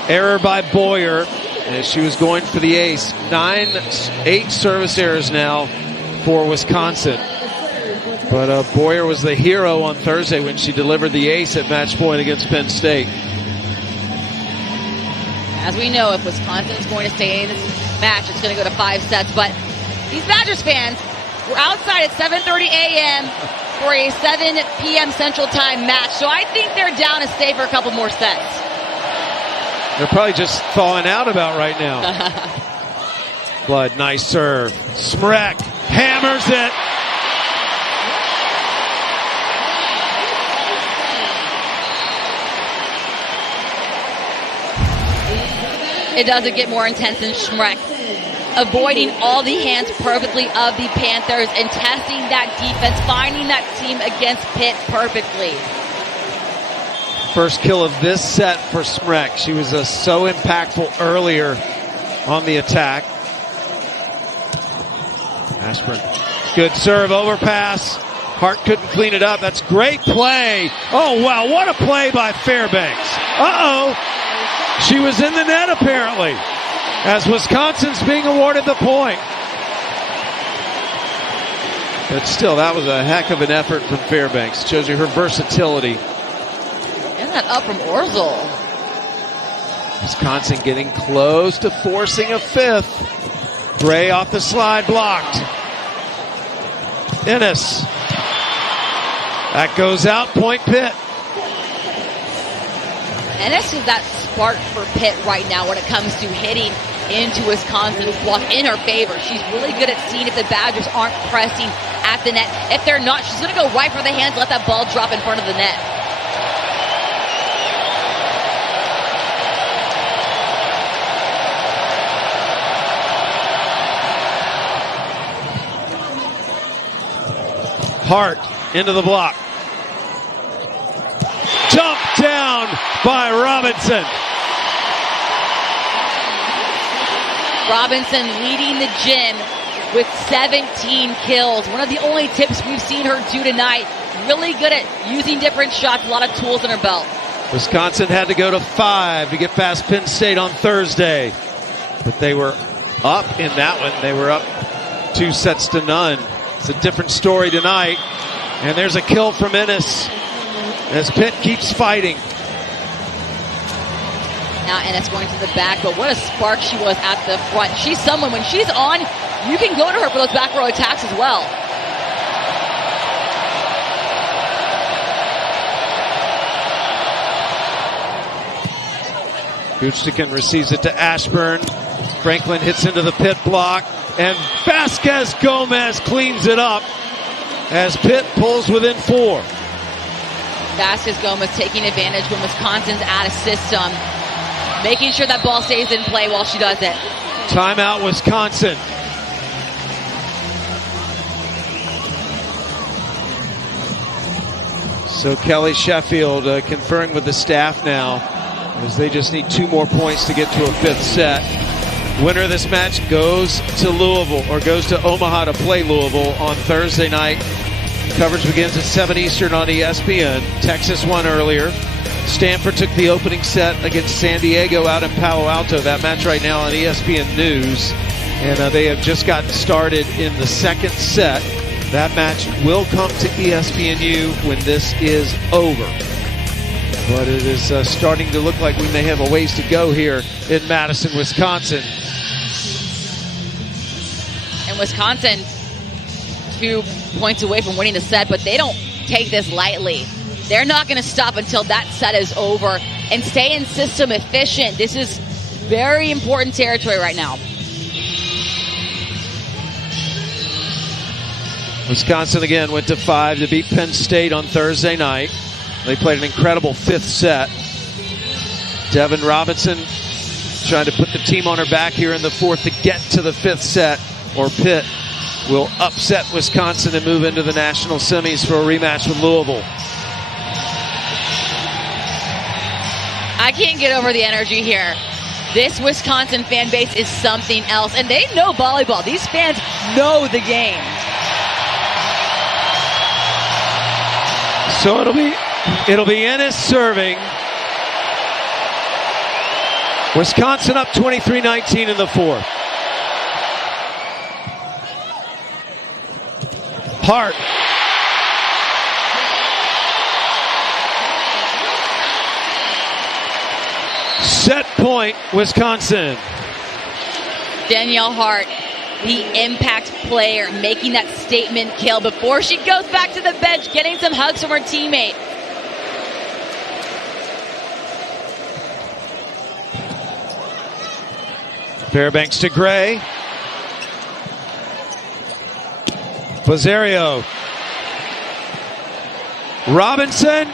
Error by Boyer as she was going for the ace. 8 service errors now for Wisconsin. But Boyer was the hero on Thursday when she delivered the ace at match point against Penn State. As we know, if Wisconsin's going to stay in this match, it's going to go to 5 sets. But these Badgers fans were outside at 7:30 a.m. for a 7 p.m. Central Time match. So I think they're down to stay for a couple more sets. They're probably just thawing out about right now. Blood, nice serve. Smrek hammers it. It doesn't get more intense than Smrek. Avoiding all the hands perfectly of the Panthers and testing that defense, finding that team against Pitt perfectly. First kill of this set for Smrek. She was so impactful earlier on the attack. Ashburn. Good serve, overpass. Hart couldn't clean it up. That's great play. Oh, wow, what a play by Fairbanks. Uh-oh. She was in the net, apparently, as Wisconsin's being awarded the point. But still, that was a heck of an effort from Fairbanks. Shows you her versatility. Isn't that up from Orzol? Wisconsin getting close to forcing a 5th. Gray off the slide, blocked. Ennis. That goes out, point Pitt. Ennis is that spark for Pitt right now when it comes to hitting into Wisconsin's block in her favor. She's really good at seeing if the Badgers aren't pressing at the net. If they're not, she's going to go right for the hands, let that ball drop in front of the net. Hart into the block. Jump by Robinson. Robinson leading the gym with 17 kills. One of the only tips we've seen her do tonight. Really good at using different shots, a lot of tools in her belt. Wisconsin had to go to 5 to get past Penn State on Thursday. But they were up in that one. They were up 2-0. It's a different story tonight. And there's a kill from Ennis as Pitt keeps fighting. Now Ennis going to the back, but what a spark she was at the front. She's someone, when she's on, you can go to her for those back row attacks as well. Gutstekin receives it to Ashburn. Franklin hits into the Pitt block, and Vasquez Gomez cleans it up as Pitt pulls within 4. Vasquez Gomez taking advantage when Wisconsin's out of system, making sure that ball stays in play while she does it. Timeout, Wisconsin. So Kelly Sheffield conferring with the staff now, as they just need 2 more points to get to a 5th set. Winner of this match goes to Louisville, or goes to Omaha to play Louisville on Thursday night. Coverage begins at 7 Eastern on ESPN. Texas won earlier. Stanford took the opening set against San Diego out in Palo Alto. That match right now on ESPN News. And they have just gotten started in the 2nd set. That match will come to ESPNU when this is over. But it is starting to look like we may have a ways to go here in Madison, Wisconsin. And Wisconsin, 2 points away from winning the set, but they don't take this lightly. They're not going to stop until that set is over and stay in system efficient. This is very important territory right now. Wisconsin again went to 5 to beat Penn State on Thursday night. They played an incredible 5th set. Devin Robinson trying to put the team on her back here in the 4th to get to the 5th set, or Pitt will upset Wisconsin and move into the national semis for a rematch with Louisville. I can't get over the energy here. This Wisconsin fan base is something else, and they know volleyball. These fans know the game. So it'll be Ennis serving. Wisconsin up 23-19 in the 4th. Hart. Set point, Wisconsin. Danielle Hart, the impact player, making that statement kill before she goes back to the bench, getting some hugs from her teammate. Fairbanks to Gray. Pozzario. Robinson.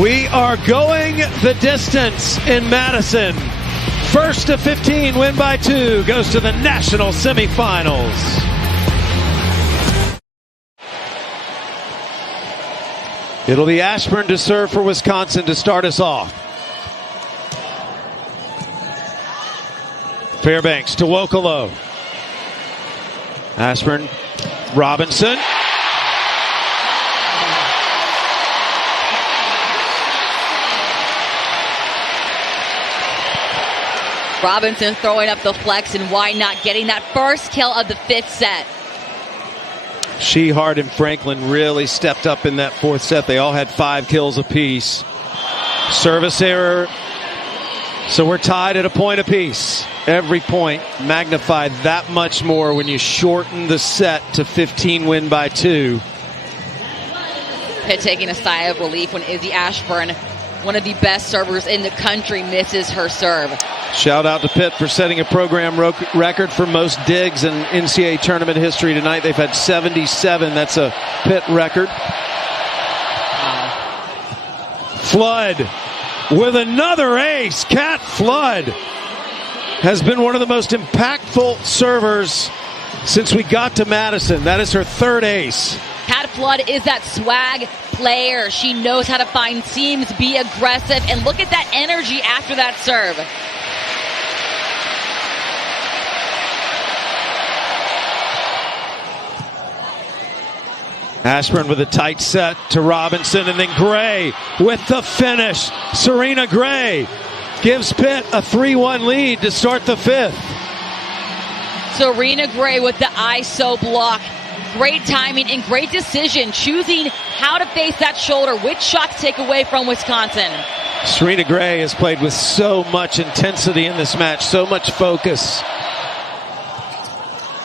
We are going the distance in Madison. First to 15, win by 2, goes to the national semifinals. It'll be Ashburn to serve for Wisconsin to start us off. Fairbanks to Wokolo. Ashburn, Robinson. Robinson throwing up the flex, and why not getting that first kill of the 5th set. Hart and Franklin really stepped up in that 4th set. They all had 5 kills apiece. Service error. So we're tied at a point apiece. Every point magnified that much more when you shorten the set to 15, win by 2. Pitt taking a sigh of relief when Izzy Ashburn, one of the best servers in the country, misses her serve. Shout out to Pitt for setting a program record for most digs in NCAA tournament history tonight. They've had 77. That's a Pitt record. Flood with another ace. Kat Flood has been one of the most impactful servers since we got to Madison. That is her third ace. Kat Flood is that swag player. She knows how to find seams, be aggressive, and look at that energy after that serve. Ashburn with a tight set to Robinson, and then Gray with the finish. Serena Gray gives Pitt a 3-1 lead to start the fifth. Serena Gray with the ISO block. Great timing and great decision, choosing how to face that shoulder, which shot to take away from Wisconsin. Serena Gray has played with so much intensity in this match, so much focus.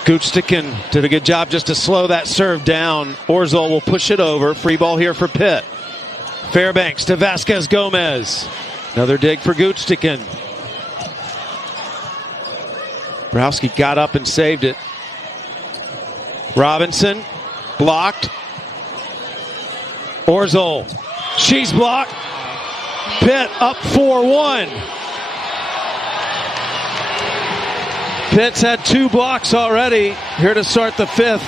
Goochtikin did a good job just to slow that serve down. Orzol will push it over. Free ball here for Pitt. Fairbanks to Vasquez Gomez. Another dig for Goochtikin. Browski got up and saved it. Robinson blocked. Orzol. She's blocked. Pitt up 4-1. Pitt's had 2 blocks already here to start the fifth.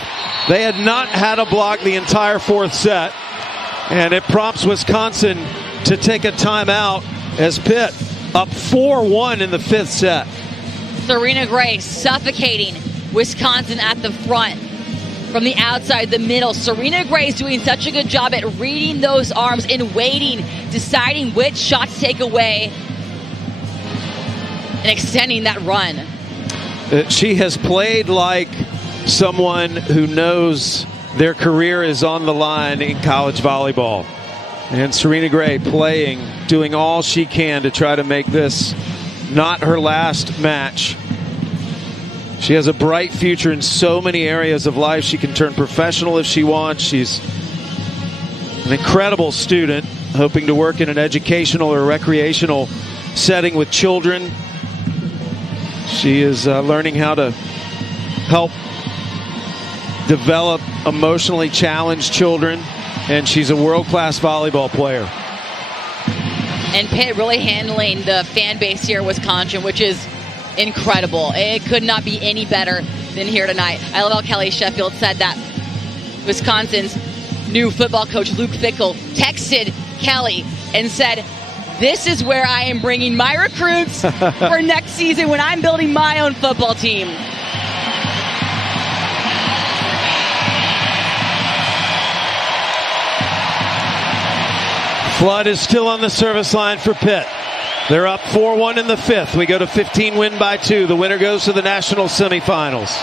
They had not had a block the entire fourth set. And it prompts Wisconsin to take a timeout as Pitt up 4-1 in the fifth set. Serena Gray suffocating Wisconsin at the front. From the outside, the middle, Serena Gray is doing such a good job at reading those arms and waiting, deciding which shot to take away, and extending that run. She has played like someone who knows their career is on the line in college volleyball. And Serena Gray playing, doing all she can to try to make this not her last match. She has a bright future in so many areas of life. She can turn professional if she wants. She's an incredible student, hoping to work in an educational or recreational setting with children. She is learning how to help develop emotionally challenged children, and she's a world-class volleyball player. And Pitt really handling the fan base here in Wisconsin, which is incredible. It could not be any better than here tonight. I love how Kelly Sheffield said that Wisconsin's new football coach, Luke Fickell, texted Kelly and said, "This is where I am bringing my recruits for next season when I'm building my own football team." Flood is still on the service line for Pitt. They're up 4-1 in the fifth. We go to 15, win by 2. The winner goes to the national semifinals.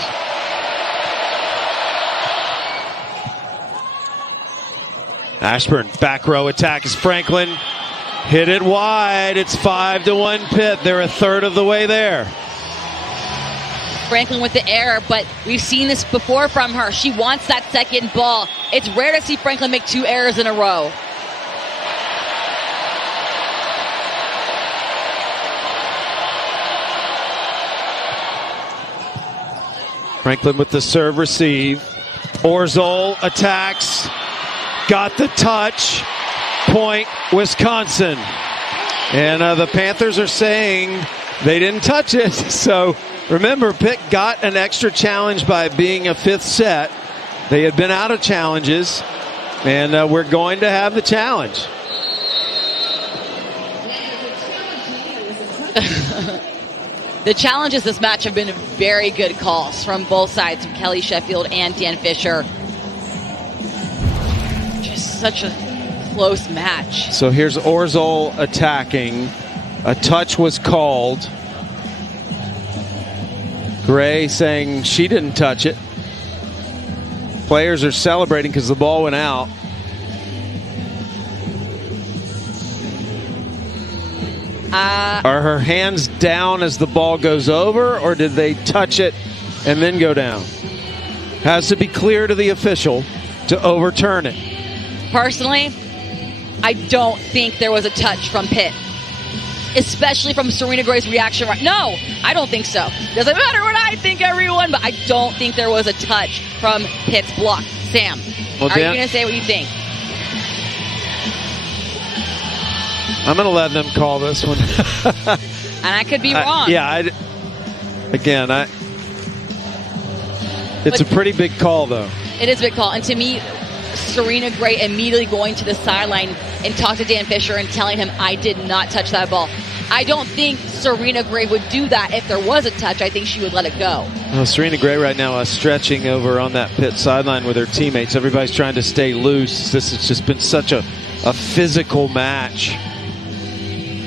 Ashburn, back row attack is Franklin. Hit it wide. It's 5-1 Pitt. They're a third of the way there. Franklin with the error, but we've seen this before from her. She wants that second ball. It's rare to see Franklin make 2 errors in a row. Franklin with the serve receive. Orzol attacks. Got the touch. Point, Wisconsin. And the Panthers are saying they didn't touch it. So remember, Pitt got an extra challenge by being a fifth set. They had been out of challenges, and we're going to have the challenge. The challenges this match have been very good calls from both sides, from Kelly Sheffield and Dan Fisher. Just such a close match. So here's Orzol attacking. A touch was called. Gray saying she didn't touch it. Players are celebrating because the ball went out. Are her hands down as the ball goes over, or did they touch it and then go down? Has to be clear to the official to overturn it. Personally, I don't think there was a touch from Pitt, especially from Serena Gray's reaction. No, I don't think so. Doesn't matter what I think, everyone, but I don't think there was a touch from Pitt's block. Sam, are you going to say what you think? I'm going to let them call this one. And I could be wrong. It's a pretty big call, though. It is a big call. And to me, Serena Gray immediately going to the sideline and talk to Dan Fisher and telling him, I did not touch that ball. I don't think Serena Gray would do that if there was a touch. I think she would let it go. Well, Serena Gray right now stretching over on that Pitt sideline with her teammates. Everybody's trying to stay loose. This has just been such a physical match.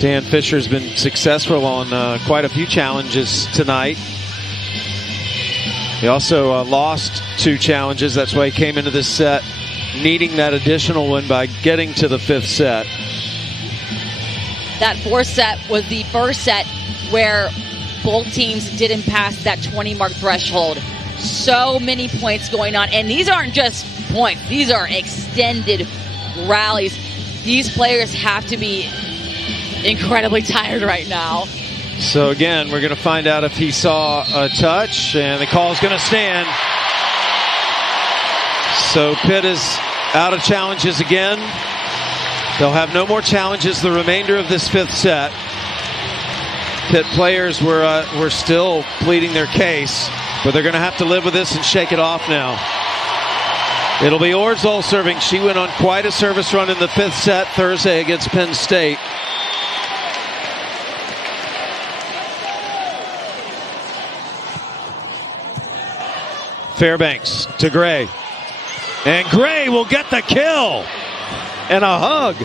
Dan Fisher's been successful on quite a few challenges tonight. He also lost 2 challenges. That's why he came into this set needing that additional one by getting to the 5th set. That 4th set was the first set where both teams didn't pass that 20-mark threshold. So many points going on. And these aren't just points. These are extended rallies. These players have to be incredibly tired right now. So again, we're going to find out if he saw a touch, and the call's going to stand. So Pitt is out of challenges again. They'll have no more challenges the remainder of this 5th set. Pitt players were still pleading their case, but they're going to have to live with this and shake it off now. It'll be Orszol serving. She went on quite a service run in the 5th set Thursday against Penn State. Fairbanks to Gray. And Gray will get the kill. And a hug.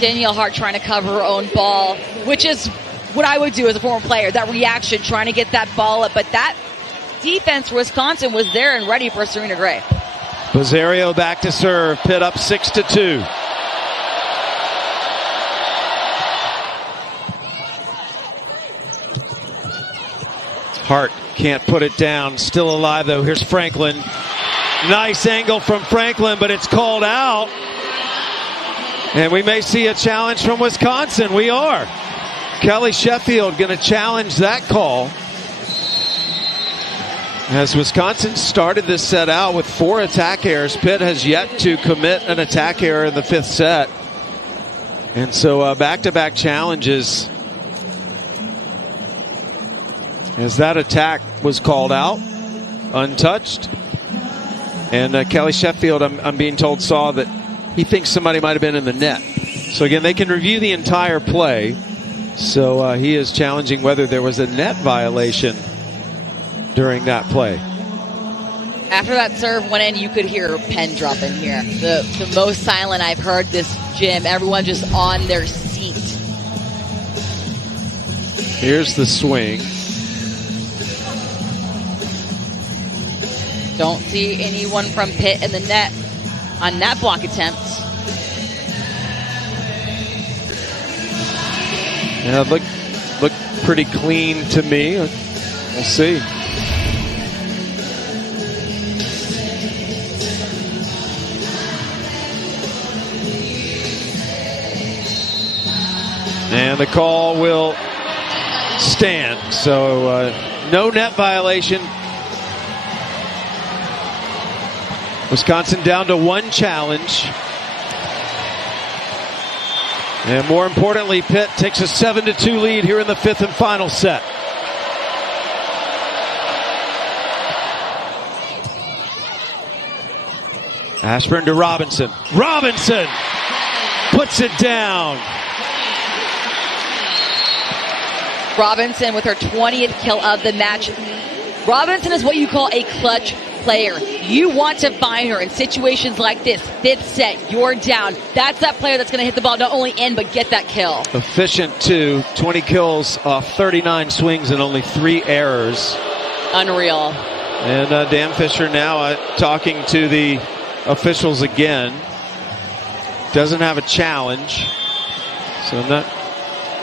Danielle Hart trying to cover her own ball, which is what I would do as a former player. That reaction, trying to get that ball up. But that defense for Wisconsin was there and ready for Serena Gray. Bizzario back to serve. Pitt up 6-2. Hart can't put it down. Still alive, though. Here's Franklin. Nice angle from Franklin, but it's called out. And we may see a challenge from Wisconsin. We are. Kelly Sheffield going to challenge that call. As Wisconsin started this set out with 4 attack errors, Pitt has yet to commit an attack error in the 5th set. And so back-to-back challenges. As that attack was called out, untouched. And Kelly Sheffield, I'm being told, saw that he thinks somebody might have been in the net. So again, they can review the entire play. So he is challenging whether there was a net violation during that play. After that serve went in, you could hear a pen drop in here. The most silent I've heard this gym. Everyone just on their seat. Here's the swing. Don't see anyone from Pitt in the net on that block attempt. Yeah, look pretty clean to me. We'll see. And the call will stand. So no net violation. Wisconsin down to 1 challenge. And more importantly, Pitt takes a 7-2 lead here in the 5th and final set. Ashburn to Robinson. Robinson puts it down. Robinson with her 20th kill of the match. Robinson is what you call a clutch player. You want to find her in situations like this. 5th set, you're down. That's that player that's going to hit the ball not only in, but get that kill. Efficient too. 20 kills off 39 swings and only 3 errors. Unreal. And Dan Fisher now talking to the officials again. Doesn't have a challenge. So I'm not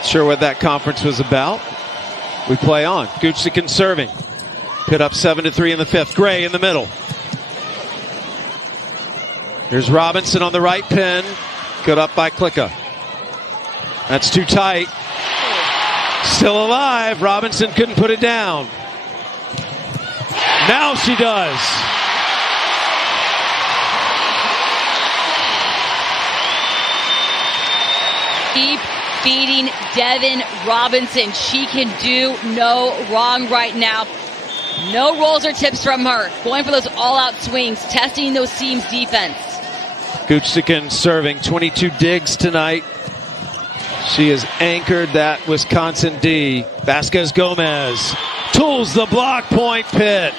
sure what that conference was about. We play on. Guchzik serving. Pitt up 7-3 in the 5th. Gray in the middle. Here's Robinson on the right pin. Good up by Klicka. That's too tight. Still alive. Robinson couldn't put it down. Now she does. Keep feeding Devin Robinson. She can do no wrong right now. No rolls or tips from her. Going for those all-out swings, testing those seams defense. Guchtikin serving 22 digs tonight. She has anchored that Wisconsin D. Vasquez Gomez tools the block point. Pitt.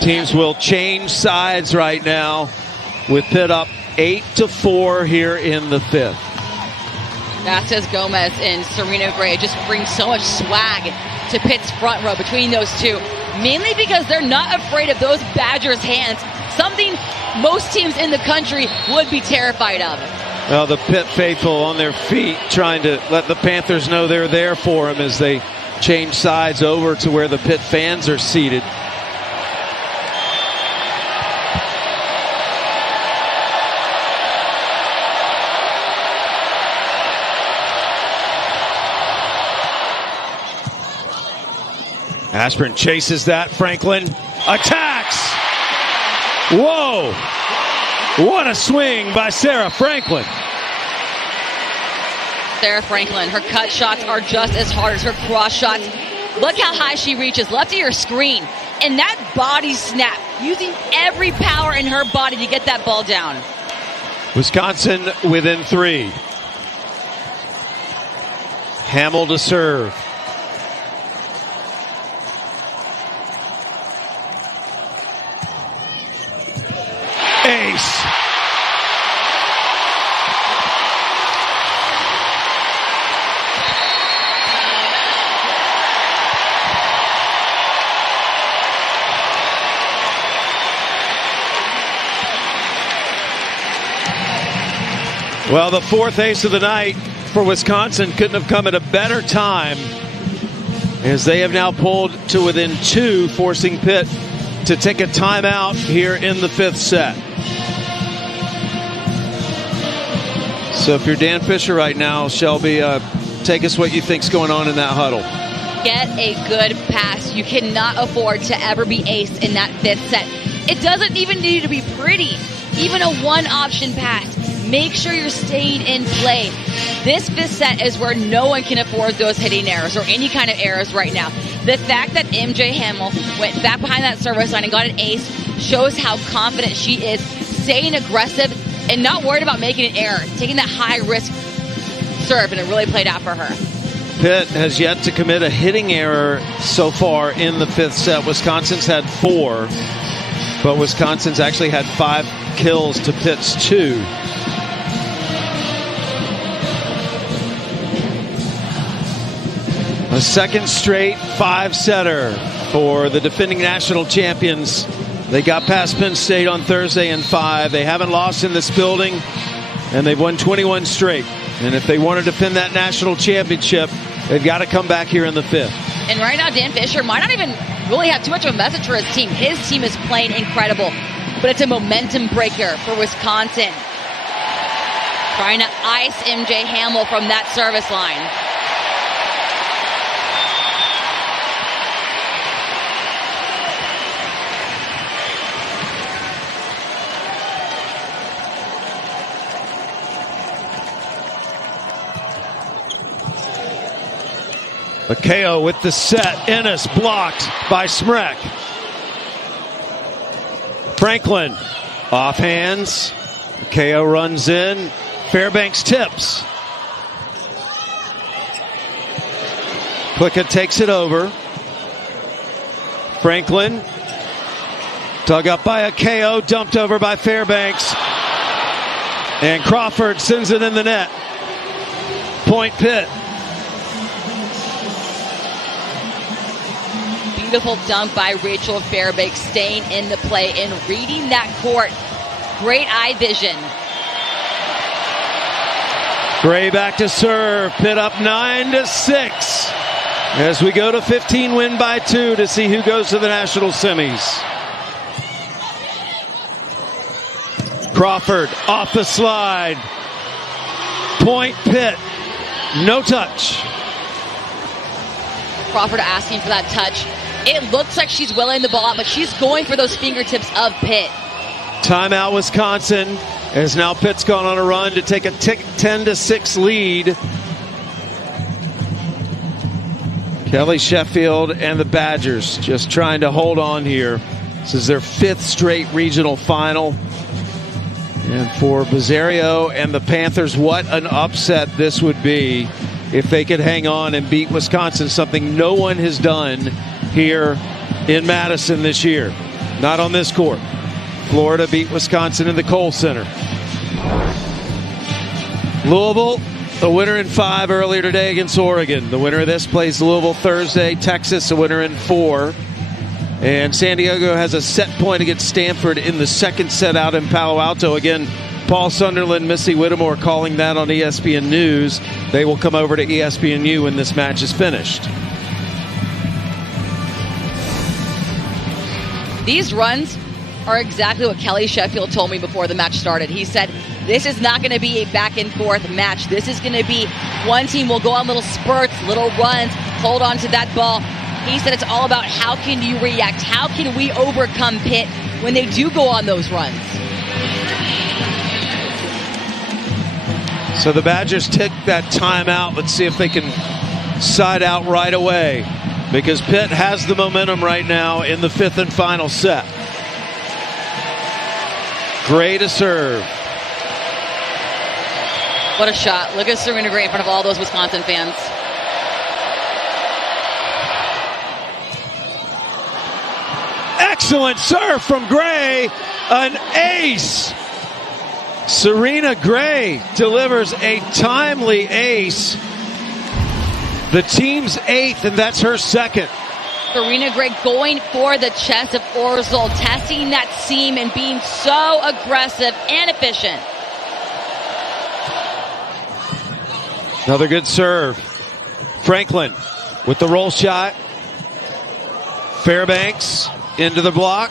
Teams will change sides right now with Pitt up 8-4 here in the fifth. Vasquez Gomez and Serena Gray just bring so much swag to Pitt's front row between those two, mainly because they're not afraid of those Badgers' hands, something most teams in the country would be terrified of. Well, the Pitt faithful on their feet trying to let the Panthers know they're there for them as they change sides over to where the Pitt fans are seated. Ashburn chases that. Franklin attacks. Whoa. What a swing by Sarah Franklin. Sarah Franklin, her cut shots are just as hard as her cross shots. Look how high she reaches, left of your screen. And that body snap, using every power in her body to get that ball down. Wisconsin within 3. Hamill to serve. Ace. Well, the fourth ace of the night for Wisconsin couldn't have come at a better time, as they have now pulled to within 2, forcing Pitt to take a timeout here in the fifth set. So if you're Dan Fisher right now, Shelby, take us what you think's going on in that huddle. Get a good pass. You cannot afford to ever be ace in that fifth set. It doesn't even need to be pretty. Even a one-option pass. Make sure you're staying in play. This fifth set is where no one can afford those hitting errors or any kind of errors right now. The fact that MJ Hamill went back behind that service line and got an ace shows how confident she is, staying aggressive and not worried about making an error, taking that high-risk serve, and it really played out for her. Pitt has yet to commit a hitting error so far in the fifth set. Wisconsin's had 4, but Wisconsin's actually had 5 kills to Pitt's 2. A second straight 5-setter for the defending national champions. They got past Penn State on Thursday in 5. They haven't lost in this building, and they've won 21 straight. And if they want to defend that national championship, they've got to come back here in the fifth. And right now, Dan Fisher might not even really have too much of a message for his team. His team is playing incredible, but it's a momentum breaker for Wisconsin. Trying to ice MJ Hamill from that service line. Akeo with the set. Ennis blocked by Smrek. Franklin off hands. Akeo runs in. Fairbanks tips. Plica takes it over. Franklin dug up by Akeo, dumped over by Fairbanks. And Crawford sends it in the net. Point Pitt. Beautiful dunk by Rachel Fairbanks, staying in the play and reading that court. Great eye vision. Gray back to serve. Pitt up 9-6 as we go to 15, win by 2 to see who goes to the national semis. Crawford off the slide. Point Pitt. No touch. Crawford asking for that touch. It looks like she's willing the ball out, but she's going for those fingertips of Pitt. Timeout, Wisconsin. As now Pitt's gone on a run to take a 10-6 lead. Kelly Sheffield and the Badgers just trying to hold on here. This is their 5th straight regional final. And for Bizzario and the Panthers, what an upset this would be if they could hang on and beat Wisconsin, something no one has done here in Madison this year. Not on this court. Florida beat Wisconsin in the Kohl Center. Louisville, the winner in 5 earlier today against Oregon. The winner of this plays Louisville Thursday. Texas, a winner in 4. And San Diego has a set point against Stanford in the second set out in Palo Alto. Again, Paul Sunderland, Missy Whittemore calling that on ESPN News. They will come over to ESPNU when this match is finished. These runs are exactly what Kelly Sheffield told me before the match started. He said, this is not going to be a back and forth match. This is going to be one team will go on little spurts, little runs, hold on to that ball. He said it's all about how can you react? How can we overcome Pitt when they do go on those runs? So the Badgers take that timeout. Let's see if they can side out right away, because Pitt has the momentum right now in the 5th and final set. Gray to serve. What a shot. Look at Serena Gray in front of all those Wisconsin fans. Excellent serve from Gray. An ace. Serena Gray delivers a timely ace. The team's 8th, and that's her 2nd. Serena Gray going for the chest of Orzel, testing that seam and being so aggressive and efficient. Another good serve. Franklin with the roll shot. Fairbanks into the block.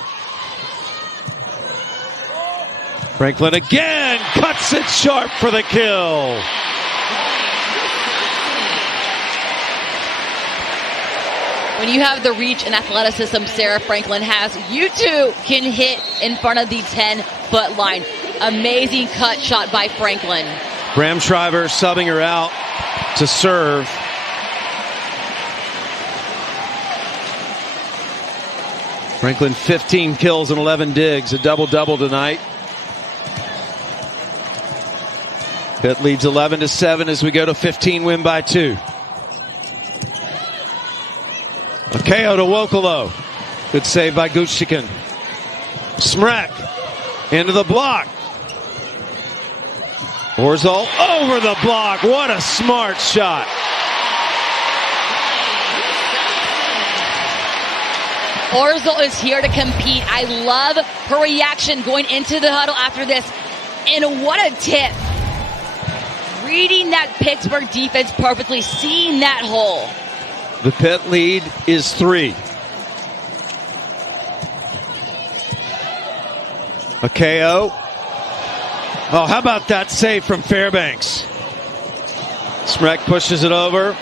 Franklin again cuts it sharp for the kill. When you have the reach and athleticism Sarah Franklin has, you too can hit in front of the 10-foot line. Amazing cut shot by Franklin. Graham Shriver subbing her out to serve. Franklin 15 kills and 11 digs, a double-double tonight. Pitt leads 11-7 as we go to 15, win by 2. Akeo to Wokolo. Good save by Guchtikin. Smrek into the block. Orzel over the block. What a smart shot. Orzel is here to compete. I love her reaction going into the huddle after this. And what a tip. Reading that Pittsburgh defense perfectly, seeing that hole. The Pitt lead is 3. Akeo. Oh, how about that save from Fairbanks? Smrek pushes it over.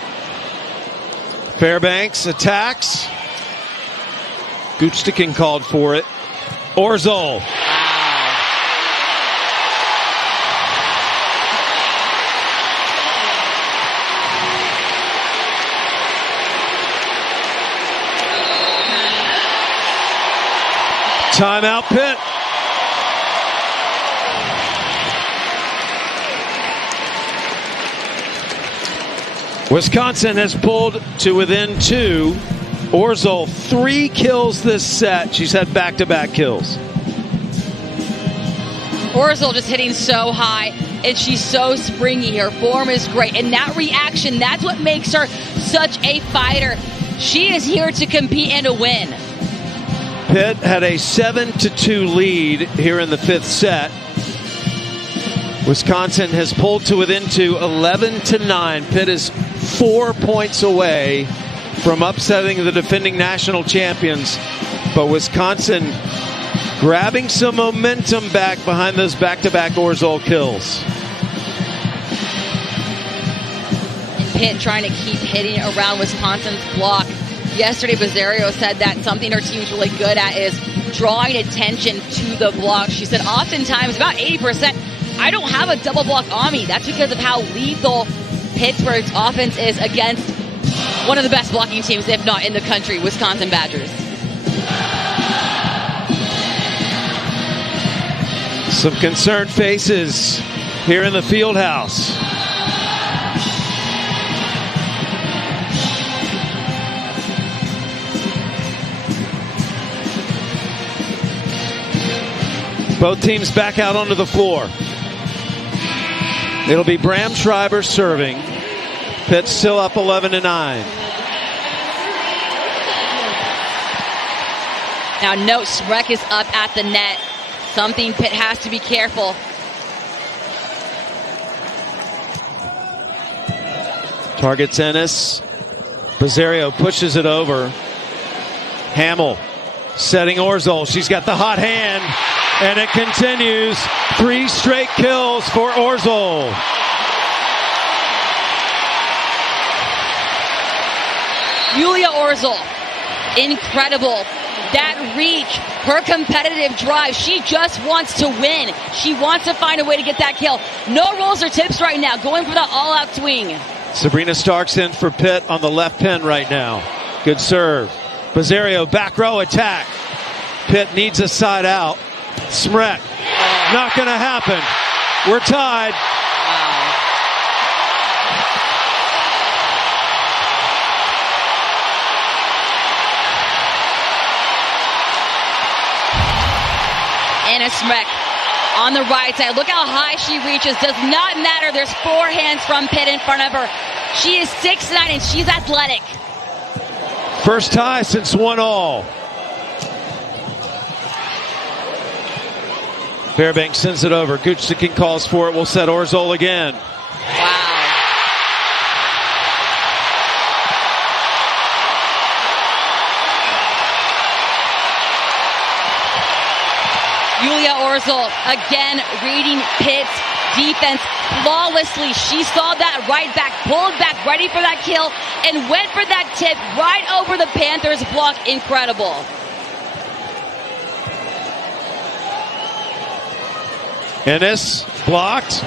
Fairbanks attacks. Guchtikin called for it. Orzel. Timeout, Pitt. Wisconsin has pulled to within 2. Orzel 3 kills this set. She's had back-to-back kills. Orzel just hitting so high, and she's so springy. Her form is great, and that reaction, that's what makes her such a fighter. She is here to compete and to win. Pitt had a 7-2 lead here in the 5th set. Wisconsin has pulled to within 2, 11-9. Pitt is 4 points away from upsetting the defending national champions, but Wisconsin grabbing some momentum back behind those back-to-back Orzel kills. Pitt trying to keep hitting around Wisconsin's block. Yesterday, Bizzario said that something our team's really good at is drawing attention to the block. She said oftentimes, about 80%, I don't have a double block on me. That's because of how lethal Pittsburgh's offense is against one of the best blocking teams, if not in the country, Wisconsin Badgers. Some concerned faces here in the field house. Both teams back out onto the floor. It'll be Bram Schreiber serving. Pitt still up 11-9. Now note Smrek is up at the net. Something Pitt has to be careful. Targets Ennis. Bazzario pushes it over. Hamill setting Orzol. She's got the hot hand. And it continues. 3 straight kills for Orzol. Julia Orzol, incredible. That reach, her competitive drive, she just wants to win. She wants to find a way to get that kill. No rolls or tips right now, going for that all-out swing. Sabrina Starks in for Pitt on the left pin right now. Good serve. Bazzario, back row attack. Pitt needs a side out. Smrek, not going to happen. We're tied. Anna Smrek on the right side. Look how high she reaches. Does not matter. There's 4 hands from Pitt in front of her. She is 6'9" and she's athletic. First tie since 1-all. Fairbanks sends it over. Guchtikin calls for it. We'll set Orzol again. Wow. Julia Orzol again reading Pitt's defense flawlessly. She saw that right back, pulled back, ready for that kill, and went for that tip right over the Panthers block. Incredible. Ennis blocked.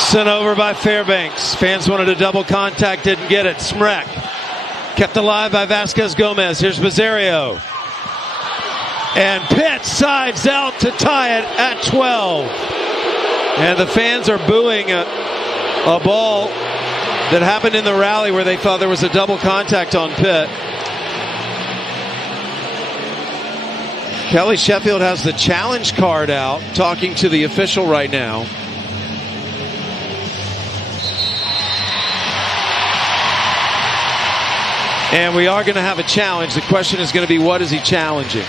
Sent over by Fairbanks. Fans wanted a double contact, didn't get it. Smrek kept alive by Vasquez Gomez. Here's Bazzario. And Pitt sides out to tie it at 12. And the fans are booing a ball that happened in the rally where they thought there was a double contact on Pitt. Kelly Sheffield has the challenge card out, talking to the official right now. And we are going to have a challenge. The question is going to be, what is he challenging?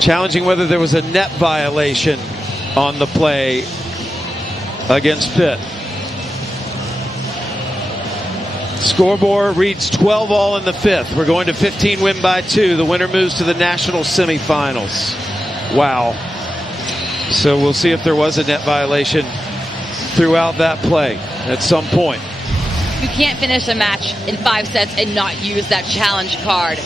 Challenging whether there was a net violation on the play against Pitt. Scoreboard reads 12-all in the 5th. We're going to 15 win by 2. The winner moves to the national semifinals. Wow. So we'll see if there was a net violation throughout that play at some point. You can't finish a match in 5 sets and not use that challenge card.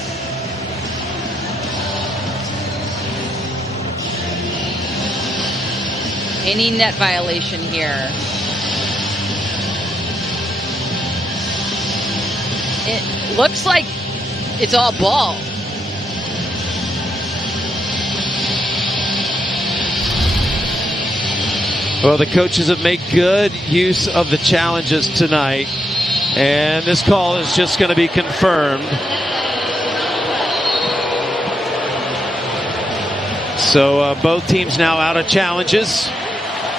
Any net violation here. It looks like it's all ball. Well, the coaches have made good use of the challenges tonight, and this call is just going to be confirmed. So both teams now out of challenges.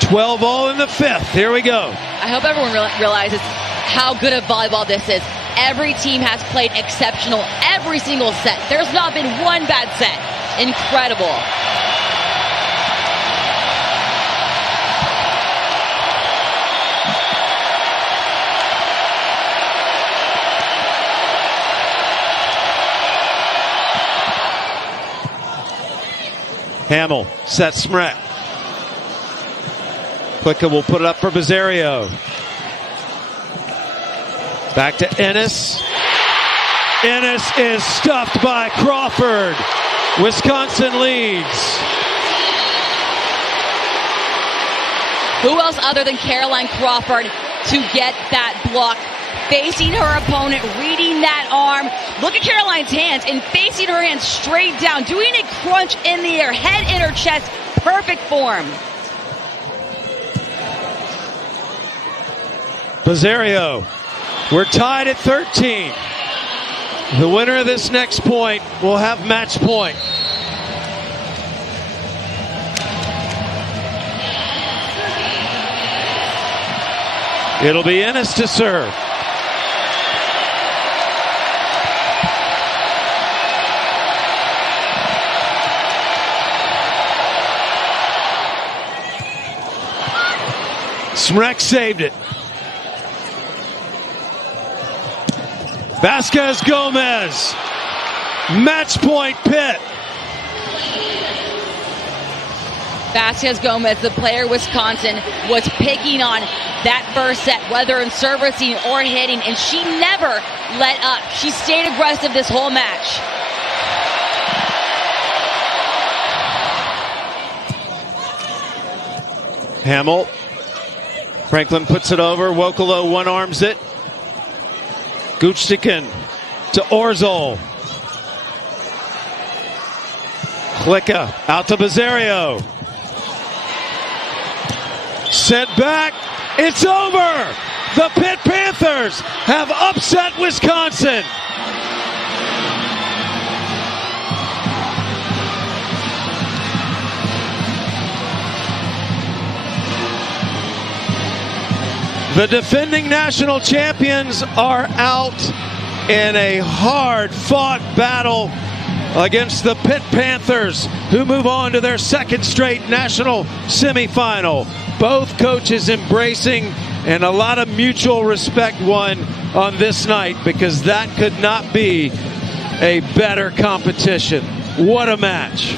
12-all in the 5th. Here we go. I hope everyone realizes how good of volleyball this is. Every team has played exceptional every single set. There's not been one bad set. Incredible. Hamill sets Smrek. Klicka will put it up for Bizzario. Back to Ennis. Ennis is stuffed by Crawford. Wisconsin leads. Who else other than Caroline Crawford to get that block? Facing her opponent, reading that arm. Look at Caroline's hands and facing her hands straight down, doing a crunch in the air, head in her chest, perfect form. Bizzario, we're tied at 13. The winner of this next point will have match point. It'll be Ennis to serve. Smrek saved it. Vasquez Gomez. Match point, Pitt. Vasquez Gomez, the player Wisconsin, was picking on that first set, whether in servicing or hitting, and she never let up. She stayed aggressive this whole match. Hamill. Franklin puts it over. Wokolo one-arms it. Guchtikin to Orzol. Klicka out to Bizzario. Sent back. It's over. The Pitt Panthers have upset Wisconsin. The defending national champions are out in a hard-fought battle against the Pitt Panthers, who move on to their second straight national semifinal. Both coaches embracing and a lot of mutual respect won on this night, because that could not be a better competition. What a match.